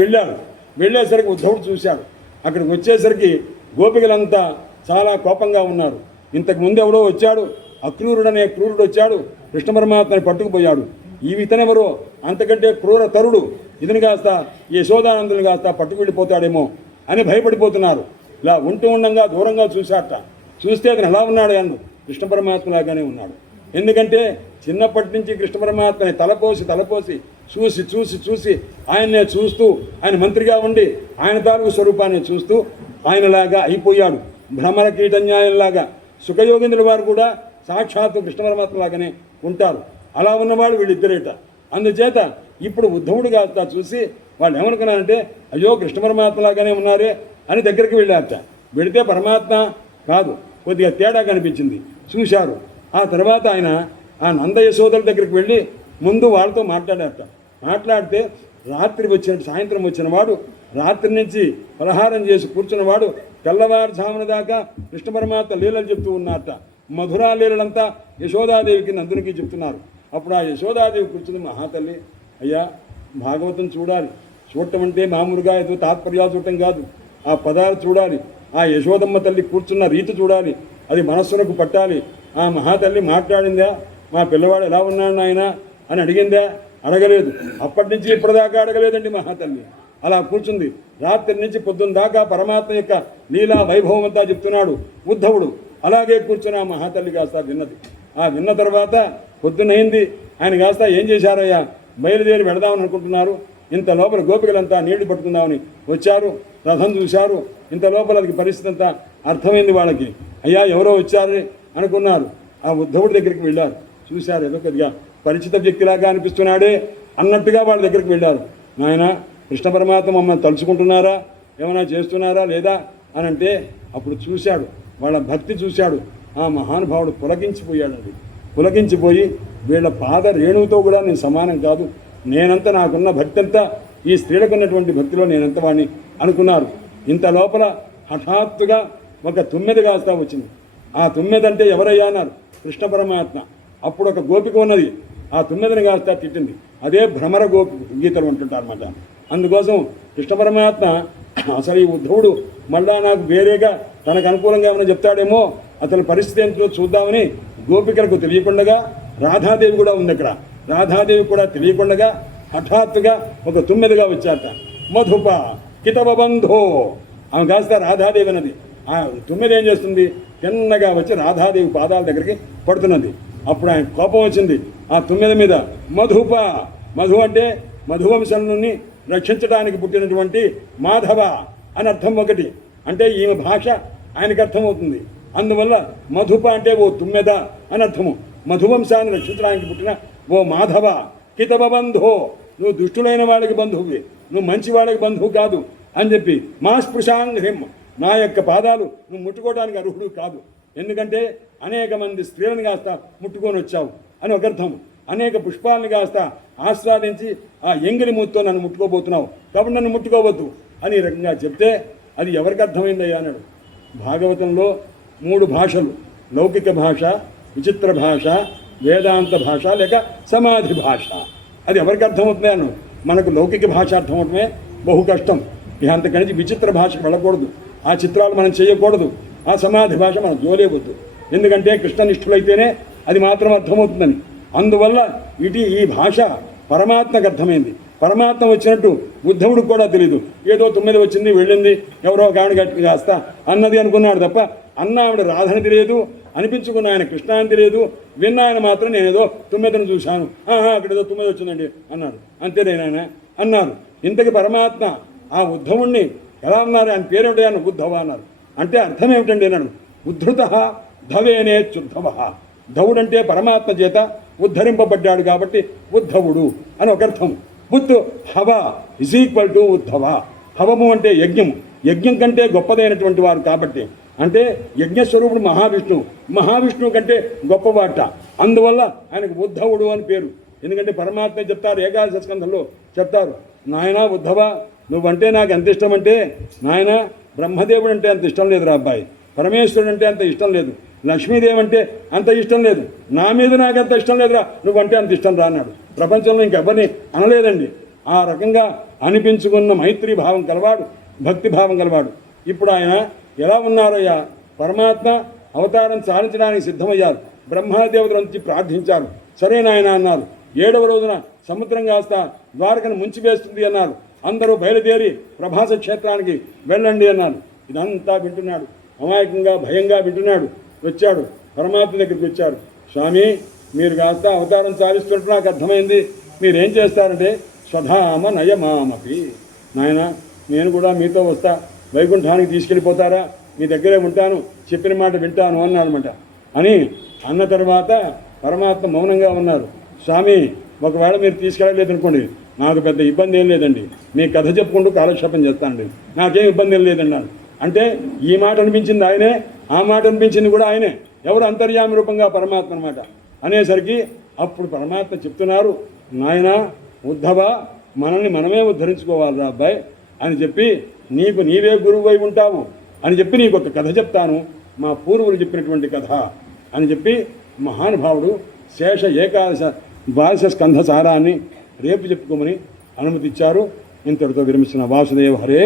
వెళ్ళేసరికి ఉద్ధవుడు చూశాడు. అక్కడికి వచ్చేసరికి గోపికలంతా చాలా కోపంగా ఉన్నారు. ఇంతకుముందు ఎవడో వచ్చాడు, అక్రూరుడనే క్రూరుడు వచ్చాడు, కృష్ణ పరమాత్మని పట్టుకుపోయాడు. ఇతనెవరో అంతకంటే క్రూర తరుడు, ఇతని కాస్త యశోదానందుని కాస్త పట్టుకు వెళ్ళిపోతాడేమో అని భయపడిపోతున్నారు. ఇలా ఉంటూ ఉండగా దూరంగా చూస్తే అతను ఎలా ఉన్నాడు అన్ను కృష్ణ పరమాత్మలాగానే ఉన్నాడు. ఎందుకంటే చిన్నప్పటి నుంచి కృష్ణ పరమాత్మని తలపోసి చూసి ఆయన్నే చూస్తూ, ఆయన మంత్రిగా ఉండి ఆయన తాలూకు స్వరూపాన్ని చూస్తూ ఆయనలాగా అయిపోయాడు. భ్రమర కీటన్యాయంలాగా సుఖయోగేంద్రుల వారు కూడా సాక్షాత్తు కృష్ణ పరమాత్మ లాగానే ఉంటారు. అలా ఉన్నవాడు వీళ్ళిద్దరేట. అందుచేత ఇప్పుడు ఉద్ధవుడు కాస్త చూసి వాళ్ళు ఏమనుకున్నారంటే అయ్యో కృష్ణ పరమాత్మ లాగానే ఉన్నారే అని దగ్గరికి వెళ్ళారట. వెళితే పరమాత్మ కాదు, కొద్దిగా తేడా కనిపించింది. చూశారు. ఆ తర్వాత ఆయన ఆ నంద యశోదల దగ్గరికి వెళ్ళి ముందు వాళ్ళతో మాట్లాడారట. మాట్లాడితే రాత్రి సాయంత్రం వచ్చిన వాడు, రాత్రి నుంచి పలహారం చేసి కూర్చున్నవాడు తెల్లవారుజామున దాకా కృష్ణ పరమాత్మ లీలలు చెప్తూ ఉన్నారట. మధురా లీలలంతా యశోదాదేవికి నందునికి చెప్తున్నారు. అప్పుడు ఆ యశోదాదేవి కూర్చుని, మహాతల్లి అయ్యా భాగవతం చూడాలి, చూడటం అంటే మామూలుగా ఏదో తాత్పర్యాలు చూడటం కాదు, ఆ పదాలు చూడాలి, ఆ యశోదమ్మ తల్లి కూర్చున్న రీతి చూడాలి, అది మనస్సునకు పట్టాలి. ఆ మహాతల్లి మాట్లాడిందా, మా పిల్లవాడు ఎలా ఉన్నాడు నాయన అని అడిగిందా? అడగలేదు. అప్పటి నుంచి ఇప్పటిదాకా అడగలేదండి మహాతల్లి. అలా కూర్చుంది. రాత్రి నుంచి పొద్దున్న దాకా పరమాత్మ యొక్క లీలా వైభవం అంతా చెప్తున్నాడు ఉద్ధవుడు. అలాగే కూర్చుని ఆ మహాతల్లి కాస్త విన్నది. ఆ విన్న తర్వాత పొద్దున్నయింది. ఆయన కాస్త ఏం చేశారయ్యా, బయలుదేరి వెళదామని అనుకుంటున్నారు. ఇంత లోపల గోపికలంతా నీళ్లు పట్టుకుందామని వచ్చారు. రథం చూశారు. ఇంత లోపల అది పరిస్థితి అంతా అర్థమైంది వాళ్ళకి. అయ్యా ఎవరో వచ్చారని అనుకున్నారు. ఆ ఉద్ధవుడి దగ్గరికి వెళ్ళారు. చూశారు, ఏదో కొద్దిగా పరిచిత వ్యక్తిలాగా అనిపిస్తున్నాడే అన్నట్టుగా వాళ్ళ దగ్గరికి వెళ్ళారు. నాయన కృష్ణ పరమాత్మ మమ్మల్ని తలుచుకుంటున్నారా, ఏమైనా చేస్తున్నారా లేదా అని అంటే అప్పుడు చూశాడు, వాళ్ళ భక్తి చూశాడు. ఆ మహానుభావుడు పులకించిపోయాడండి. పులకించిపోయి వీళ్ళ పాద రేణువుతో కూడా నేను సమానం కాదు, నేనంతా నాకున్న భక్తి అంతా ఈ స్త్రీలకు ఉన్నటువంటి భక్తిలో నేనంత వాడిని అనుకున్నారు. ఇంత లోపల హఠాత్తుగా ఒక తుమ్మెద కాస్తా వచ్చింది. ఆ తుమ్మెదంటే ఎవరయ్యా అన్నారు, కృష్ణ పరమాత్మ. అప్పుడు ఒక గోపిక ఉన్నది, ఆ తుమ్మెదని కాస్తా తిట్టింది. అదే భ్రమర గీతలు అంటుంటారన్నమాట. అందుకోసం కృష్ణ పరమాత్మ అసలు ఈ ఉద్ధవుడు మళ్ళా నాకు వేరేగా తనకు అనుకూలంగా ఏమైనా చెప్తాడేమో, అతని పరిస్థితి ఏంటో చూద్దామని గోపికలకు తెలియకుండగా, రాధాదేవి కూడా ఉంది అక్కడ, రాధాదేవి కూడా తెలియకుండగా హఠాత్తుగా ఒక తుమ్మెదగా వచ్చారట. మధుప కితవబంధో, ఆమె కాస్త రాధాదేవి అన్నది. ఆ తుమ్మెద ఏం చేస్తుంది, తిన్నగా వచ్చి రాధాదేవి పాదాల దగ్గరికి పడుతున్నది. అప్పుడు ఆయన కోపం వచ్చింది ఆ తుమ్మెద మీద. మధుప, మధు అంటే మధువంశాన్ని రక్షించడానికి పుట్టినటువంటి మాధవ అని అర్థం ఒకటి. అంటే ఈమె భాష ఆయనకు అర్థమవుతుంది. అందువల్ల మధుప అంటే ఓ తుమ్మెద అని అర్థము. మధువంశాన్ని రక్షించడానికి పుట్టిన ఓ మాధవ కితవ బంధో, నువ్వు దుష్టులైన వాళ్ళకి బంధువువి, నువ్వు మంచి వాళ్ళకి బంధువు కాదు అని చెప్పి, మా స్పృశాంగ్హిం, నా యొక్క పాదాలు నువ్వు ముట్టుకోవడానికి అర్హుడు కాదు, ఎందుకంటే అనేక మంది స్త్రీలను కాస్త ముట్టుకొని వచ్చావు అని ఒక అర్థం. అనేక పుష్పాలను కాస్త ఆస్వాదించి ఆ ఎంగిలి మూతితో నన్ను ముట్టుకోబోతున్నావు, కాబట్టి నన్ను ముట్టుకోవద్దు అని ఈ రకంగా చెప్తే అది ఎవరికి అర్థమైందయ్యా అన్నాడు. భాగవతంలో 3 భాషలు, లౌకిక భాష, విచిత్ర భాష, వేదాంత భాష, లేక సమాధి భాష. అది ఎవరికి అర్థమవుతుంది అన్నాడు. మనకు లౌకిక భాష అర్థమవటమే బహు కష్టం. ఇక అంతకనించి విచిత్ర భాషకు వెళ్ళకూడదు, ఆ చిత్రాలు మనం చేయకూడదు, ఆ సమాధి భాష మనం జోలేవద్దు. ఎందుకంటే కృష్ణనిష్ఠులైతేనే అది మాత్రం అర్థమవుతుందని. అందువల్ల ఈ భాష పరమాత్మకు అర్థమైంది. పరమాత్మ వచ్చినట్టు ఉద్ధవుడికి కూడా తెలీదు. ఏదో 9 వచ్చింది వెళ్ళింది, ఎవరో కాడి గట్టి కాస్త అన్నది అనుకున్నాడు తప్ప, అన్న ఆవిడ రాధని తెలియదు, అనిపించుకున్న ఆయన కృష్ణ అని తెలియదు. విన్న ఆయన మాత్రం నేనేదో 9ను చూశాను, అక్కడ ఏదో 9 వచ్చిందండి అన్నాడు. అంతేనేనాయన అన్నారు. ఇంతకి పరమాత్మ ఆ ఉద్ధవుణ్ణి ఎలా అన్నారు, ఆయన పేరేమిటి అన్న ఉద్ధవ అన్నారు. అంటే అర్థం ఏమిటండి అన్నాడు. ఉద్ధృత ధవేనే చుద్ధవ, ధవుడంటే పరమాత్మ చేత ఉద్ధరింపబడ్డాడు కాబట్టి ఉద్ధవుడు అని ఒక అర్థం. బుద్ధు హవ ఇజ్ ఈక్వల్ టు ఉద్ధవ. హవము అంటే యజ్ఞము, యజ్ఞం కంటే గొప్పదైనటువంటి వారు కాబట్టి, అంటే యజ్ఞస్వరూపుడు మహావిష్ణువు, మహావిష్ణువు కంటే గొప్పవాట. అందువల్ల ఆయనకు ఉద్ధవుడు అని పేరు. ఎందుకంటే పరమాత్మ చెప్తారు, ఏకాదశ స్కంధంలో చెప్తారు, నాయన ఉద్ధవ నువ్వంటే నాకు ఎంత ఇష్టం అంటే, నాయన బ్రహ్మదేవుడు అంటే అంత ఇష్టం లేదు రా అబ్బాయి, పరమేశ్వరుడు అంటే అంత ఇష్టం లేదు, లక్ష్మీదేవి అంటే అంత ఇష్టం లేదు, నా మీద నాకు అంత ఇష్టం లేదురా, నువ్వంటే అంత ఇష్టం రా అన్నాడు. ప్రపంచంలో ఇంకెవరిని అనలేదండి. ఆ రకంగా అనిపించుకున్న మైత్రీ భావం కలవాడు, భక్తి భావం కలవాడు. ఇప్పుడు ఆయన ఎలా ఉన్నారయ్యా, పరమాత్మ అవతారం చాలించడానికి సిద్ధమయ్యారు. బ్రహ్మదేవతల నుంచి ప్రార్థించారు. సరే నాయన అన్నారు. 7వ రోజున సముద్రం కాస్త ద్వారకను ముంచివేస్తుంది అన్నారు. అందరూ బయలుదేరి ప్రభాస క్షేత్రానికి వెళ్ళండి అన్నారు. ఇదంతా వింటున్నాడు, అమాయకంగా భయంగా వింటున్నాడు. వచ్చాడు పరమాత్మ దగ్గరికి వచ్చారు. స్వామి మీరు కాస్త అవతారం చాలిస్తున్నట్టు నాకు అర్థమైంది, మీరేం చేస్తారంటే స్వధామ నయమామపి, నాయన నేను కూడా మీతో వస్తా, వైకుంఠానికి తీసుకెళ్ళిపోతారా మీ దగ్గరే ఉంటాను, చెప్పిన మాట వింటాను అన్నాడనమాట. అని అన్న తర్వాత పరమాత్మ మౌనంగా ఉన్నారు. స్వామి, ఒకవేళ మీరు తీసుకెళ్ళలేదు అనుకోండి, నాకు పెద్ద ఇబ్బంది ఏం లేదండి, మీ కథ చెప్పుకుంటూ కాలక్షేపం చేస్తానండి, నాకేం ఇబ్బంది ఏం లేదన్నాడు. అంటే ఈ మాట అనిపించింది ఆయనే, ఆ మాట అనిపించింది కూడా ఆయనే. ఎవరు? అంతర్యామి రూపంగా పరమాత్మ అనమాట. అనేసరికి అప్పుడు పరమాత్మ చెప్తున్నారు, నాయన ఉద్ధవ, మనల్ని మనమే ఉద్ధరించుకోవాలిరా అబ్బాయి అని చెప్పి, నీకు నీవే గురువు అయి ఉంటావు అని చెప్పి నీకు ఒక కథ చెప్తాను, మా పూర్వులు చెప్పినటువంటి కథ అని చెప్పి మహానుభావుడు శేష ఏకాదశ ద్వాదశ స్కంధ సారాన్ని రేపు చెప్పుకోమని అనుమతి ఇచ్చారు. ఇంతటితో విరమిస్తున్న వాసుదేవ హరే,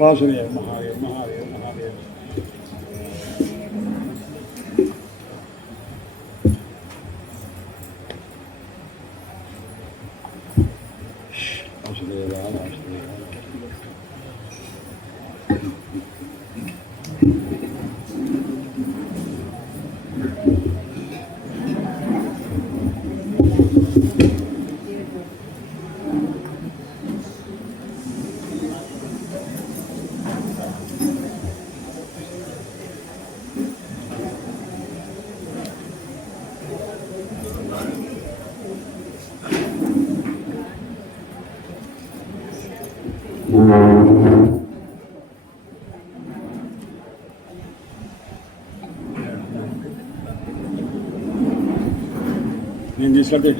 వాసుదేవ మహాదేవ మహాదేవ మహాదేవ. వాసుదేవ వాసుదేవ. నేను తీసుకెళ్తే